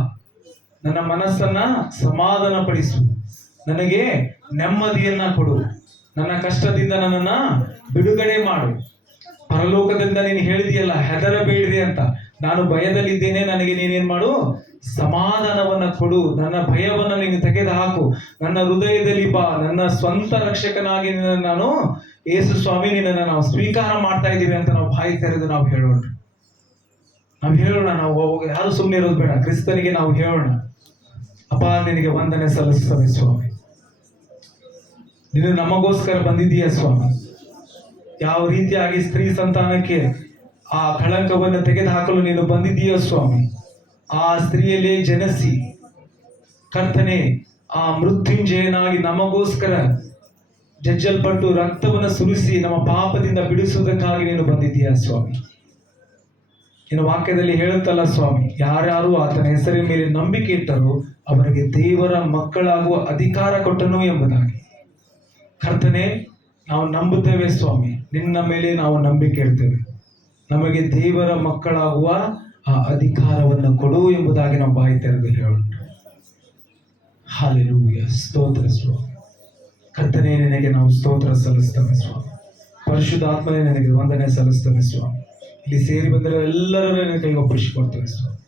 ನನ್ನ ಮನಸ್ಸನ್ನ ಸಮಾಧಾನ ಪಡಿಸು, ನನಗೆ ನೆಮ್ಮದಿಯನ್ನ ಕೊಡು, ನನ್ನ ಕಷ್ಟದಿಂದ ನನ್ನನ್ನ ಬಿಡುಗಡೆ ಮಾಡು. ಪರಲೋಕದಿಂದ ನೀನು ಹೇಳಿದೆಯಲ್ಲ, ಹೆದರಬೇಡ್ರಿ ಅಂತ. ನಾನು ಭಯದಲ್ಲಿದ್ದೇನೆ, ನನಗೆ ನೀನೇನ್ ಮಾಡು? ಸಮಾಧಾನವನ್ನ ಕೊಡು. ನನ್ನ ಭಯವನ್ನ ನೀನು ತೆಗೆದು ಹಾಕು. ನನ್ನ ಹೃದಯದಲ್ಲಿ ಬಾ. ನನ್ನ ಸ್ವಂತ ರಕ್ಷಕನಾಗಿ ನಾನು ಯೇಸು ಸ್ವಾಮಿ ನಿನ್ನನ್ನು ನಾವು ಸ್ವೀಕಾರ ಮಾಡ್ತಾ ಇದ್ದೀವಿ ಅಂತ ನಾವು ಬಾಯಿ ತೆರೆದು ನಾವು ಹೇಳೋಣ. ನಾವು ಯಾರು ಸುಮ್ಮನೆ ಇರೋದು ಬೇಡ. ಕ್ರಿಸ್ತನಿಗೆ ನಾವು ಹೇಳೋಣ, ಅಪ್ಪ ನಿನಗೆ ವಂದನೆ ಸಲ್ಲಿಸ್ತೇವೆ ಸ್ವಾಮಿ. ನೀನು ನಮಗೋಸ್ಕರ ಬಂದಿದ್ದೀಯ ಸ್ವಾಮಿ. ಯಾವ ರೀತಿಯಾಗಿ ಸ್ತ್ರೀ ಸಂತಾನಕ್ಕೆ ಆ ಕಳಂಕವನ್ನು ತೆಗೆದುಹಾಕಲು ನೀನು ಬಂದಿದ್ದೀಯ ಸ್ವಾಮಿ. ಆ ಸ್ತ್ರೀಯಲ್ಲೇ ಜನಿಸಿ ಕರ್ತನೆ ಆ ಮೃತ್ಯುಂಜಯನಾಗಿ ನಮಗೋಸ್ಕರ ಜಜ್ಜಲ್ಪಟ್ಟು ರಕ್ತವನ್ನು ಸುರಿಸಿ ನಮ್ಮ ಪಾಪದಿಂದ ಬಿಡಿಸುವುದಕ್ಕಾಗಿ ನೀನು ಬಂದಿದ್ದೀಯ ಸ್ವಾಮಿ. ನಿನ್ನ ವಾಕ್ಯದಲ್ಲಿ ಹೇಳುತ್ತಲ್ಲ ಸ್ವಾಮಿ, ಯಾರ್ಯಾರು ಆತನ ಹೆಸರಿನ ಮೇಲೆ ನಂಬಿಕೆ ಇಟ್ಟರು ಅವರಿಗೆ ದೇವರ ಮಕ್ಕಳಾಗುವ ಅಧಿಕಾರ ಕೊಟ್ಟನು ಎಂಬುದಾಗಿ. ಕರ್ತನೆ, ನಾವು ನಂಬುತ್ತೇವೆ ಸ್ವಾಮಿ, ನಿನ್ನ ಮೇಲೆ ನಾವು ನಂಬಿಕೆ ಇಡ್ತೇವೆ. ನಮಗೆ ದೇವರ ಮಕ್ಕಳಾಗುವ ಆ ಅಧಿಕಾರವನ್ನು ಕೊಡು ಎಂಬುದಾಗಿ ನಾವು ಬಾಯಿ ತೆರೆದು ಹೇಳೋಣ. ಹಲ್ಲೆಲೂಯಾ. ಸ್ತೋತ್ರ ಸ್ವಾಮಿ. ಕರ್ತನೆ, ನಿನಗೆ ನಾವು ಸ್ತೋತ್ರ ಸಲ್ಲಿಸ್ತೇವೆ ಸ್ವಾಮಿ. ಪರಿಶುದ್ಧಾತ್ಮನೇ ನಿನಗೆ ವಂದನೆ ಸಲ್ಲಿಸ್ತೇವೆ ಸ್ವಾಮಿ. ಇಲ್ಲಿ ಸೇರಿ ಬಂದರೆ ಎಲ್ಲರೂ ನಿನ್ನ ಕೈಗೆ ಒಪ್ಪಿಸಿಕೊಡ್ತೇವೆ ಸ್ವಾಮಿ.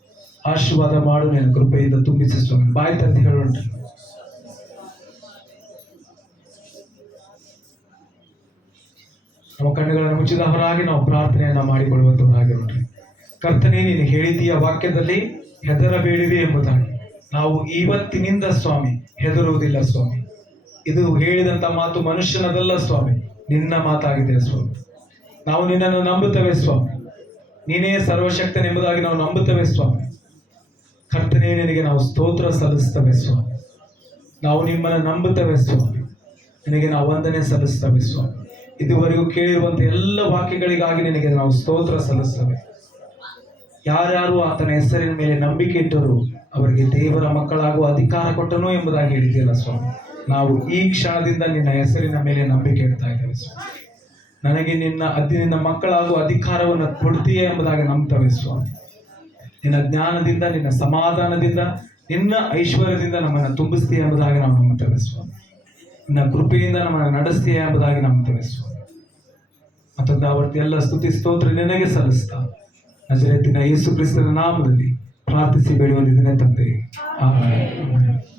ಆಶೀರ್ವಾದ ಮಾಡು, ನಿನ್ನ ಕೃಪೆಯಿಂದ ತುಂಬಿಸಿ ಸ್ವಾಮಿ. ಬಾಯಿ ತೆರೆದು ಹೇಳೋಣ. ನಮ್ಮ ಕಣ್ಣುಗಳನ್ನು ಮುಚ್ಚಿದವರಾಗಿ ನಾವು ಪ್ರಾರ್ಥನೆಯನ್ನ ಮಾಡಿಕೊಳ್ಳುವಂತವರಾಗಿರೋಣ. ಕರ್ತನೆ, ನೀನು ಹೇಳಿದೀಯ ವಾಕ್ಯದಲ್ಲಿ ಹೆದರಬೇಡಿರಿ ಎಂಬುದಾಗಿ. ನಾವು ಇವತ್ತಿನಿಂದ ಸ್ವಾಮಿ ಹೆದರುವುದಿಲ್ಲ ಸ್ವಾಮಿ. ಇದು ಹೇಳಿದಂತ ಮಾತು ಮನುಷ್ಯನದಲ್ಲ ಸ್ವಾಮಿ, ನಿನ್ನ ಮಾತಾಗಿದೆ ಸ್ವಾಮಿ. ನಾವು ನಿನ್ನನ್ನು ನಂಬುತ್ತೇವೆ ಸ್ವಾಮಿ. ನೀನೇ ಸರ್ವಶಕ್ತನೆಂಬುದಾಗಿ ನಾವು ನಂಬುತ್ತೇವೆ ಸ್ವಾಮಿ. ಕರ್ತನೇ, ನಿನಗೆ ನಾವು ಸ್ತೋತ್ರ ಸಲ್ಲಿಸ್ತೇವೆ ಸ್ವಾಮಿ. ನಾವು ನಿಮ್ಮನ್ನು ನಂಬುತ್ತೇವೆ ಸ್ವಾಮಿ. ನಿನಗೆ ನಾವು ವಂದನೆ ಸಲ್ಲಿಸ್ತೇವೆ ಸ್ವಾಮಿ. ಇದುವರೆಗೂ ಕೇಳಿರುವಂಥ ಎಲ್ಲ ವಾಕ್ಯಗಳಿಗಾಗಿ ನಿನಗೆ ನಾವು ಸ್ತೋತ್ರ ಸಲ್ಲಿಸ್ತೇವೆ. ಯಾರ್ಯಾರು ಆತನ ಹೆಸರಿನ ಮೇಲೆ ನಂಬಿಕೆ ಇಟ್ಟರು ಅವರಿಗೆ ದೇವರ ಮಕ್ಕಳಾಗುವ ಅಧಿಕಾರ ಕೊಟ್ಟನು ಎಂಬುದಾಗಿ ಹೇಳಿದೆಯಲ್ಲ ಸ್ವಾಮಿ. ನಾವು ಈ ಕ್ಷಣದಿಂದ ನಿನ್ನ ಹೆಸರಿನ ಮೇಲೆ ನಂಬಿಕೆ ಇಡ್ತಾ ಇದ್ದೇವೆ ಸ್ವಾಮಿ. ನನಗೆ ನಿನ್ನ ಮಕ್ಕಳಾಗುವ ಅಧಿಕಾರವನ್ನು ಕೊಡ್ತೀಯ ಎಂಬುದಾಗಿ ನಂಬ್ತೇವೆ ಸ್ವಾಮಿ. ನಿನ್ನ ಜ್ಞಾನದಿಂದ, ನಿನ್ನ ಸಮಾಧಾನದಿಂದ, ನಿನ್ನ ಐಶ್ವರ್ಯದಿಂದ ನಮ್ಮನ್ನು ತುಂಬಿಸ್ತೀಯ ಎಂಬುದಾಗಿ ನಾವು ನಂಬುತ್ತೇವೆ ಸ್ವಾಮಿ. ನಿನ್ನ ಕೃಪೆಯಿಂದ ನಮ್ಮನ್ನು ನಡೆಸ್ತೀಯ ಎಂಬುದಾಗಿ ನಂಬುತ್ತೇವೆ ಸ್ವಾಮಿ. ಮತ್ತೊಂದು ಆವರ್ತಿ ಎಲ್ಲ ಸ್ತುತಿ ಸ್ತೋತ್ರ ನಿನಗೆ ಸಲ್ಲಿಸ್ತಾ ನಜರೇತಿನ ಯೇಸು ಕ್ರಿಸ್ತನ ನಾಮದಲ್ಲಿ ಪ್ರಾರ್ಥಿಸಿ ಬೇಡಿ ಹೊಂದಿದ್ದೇನೆ ತಂದೆ. ಆಮೆನ್.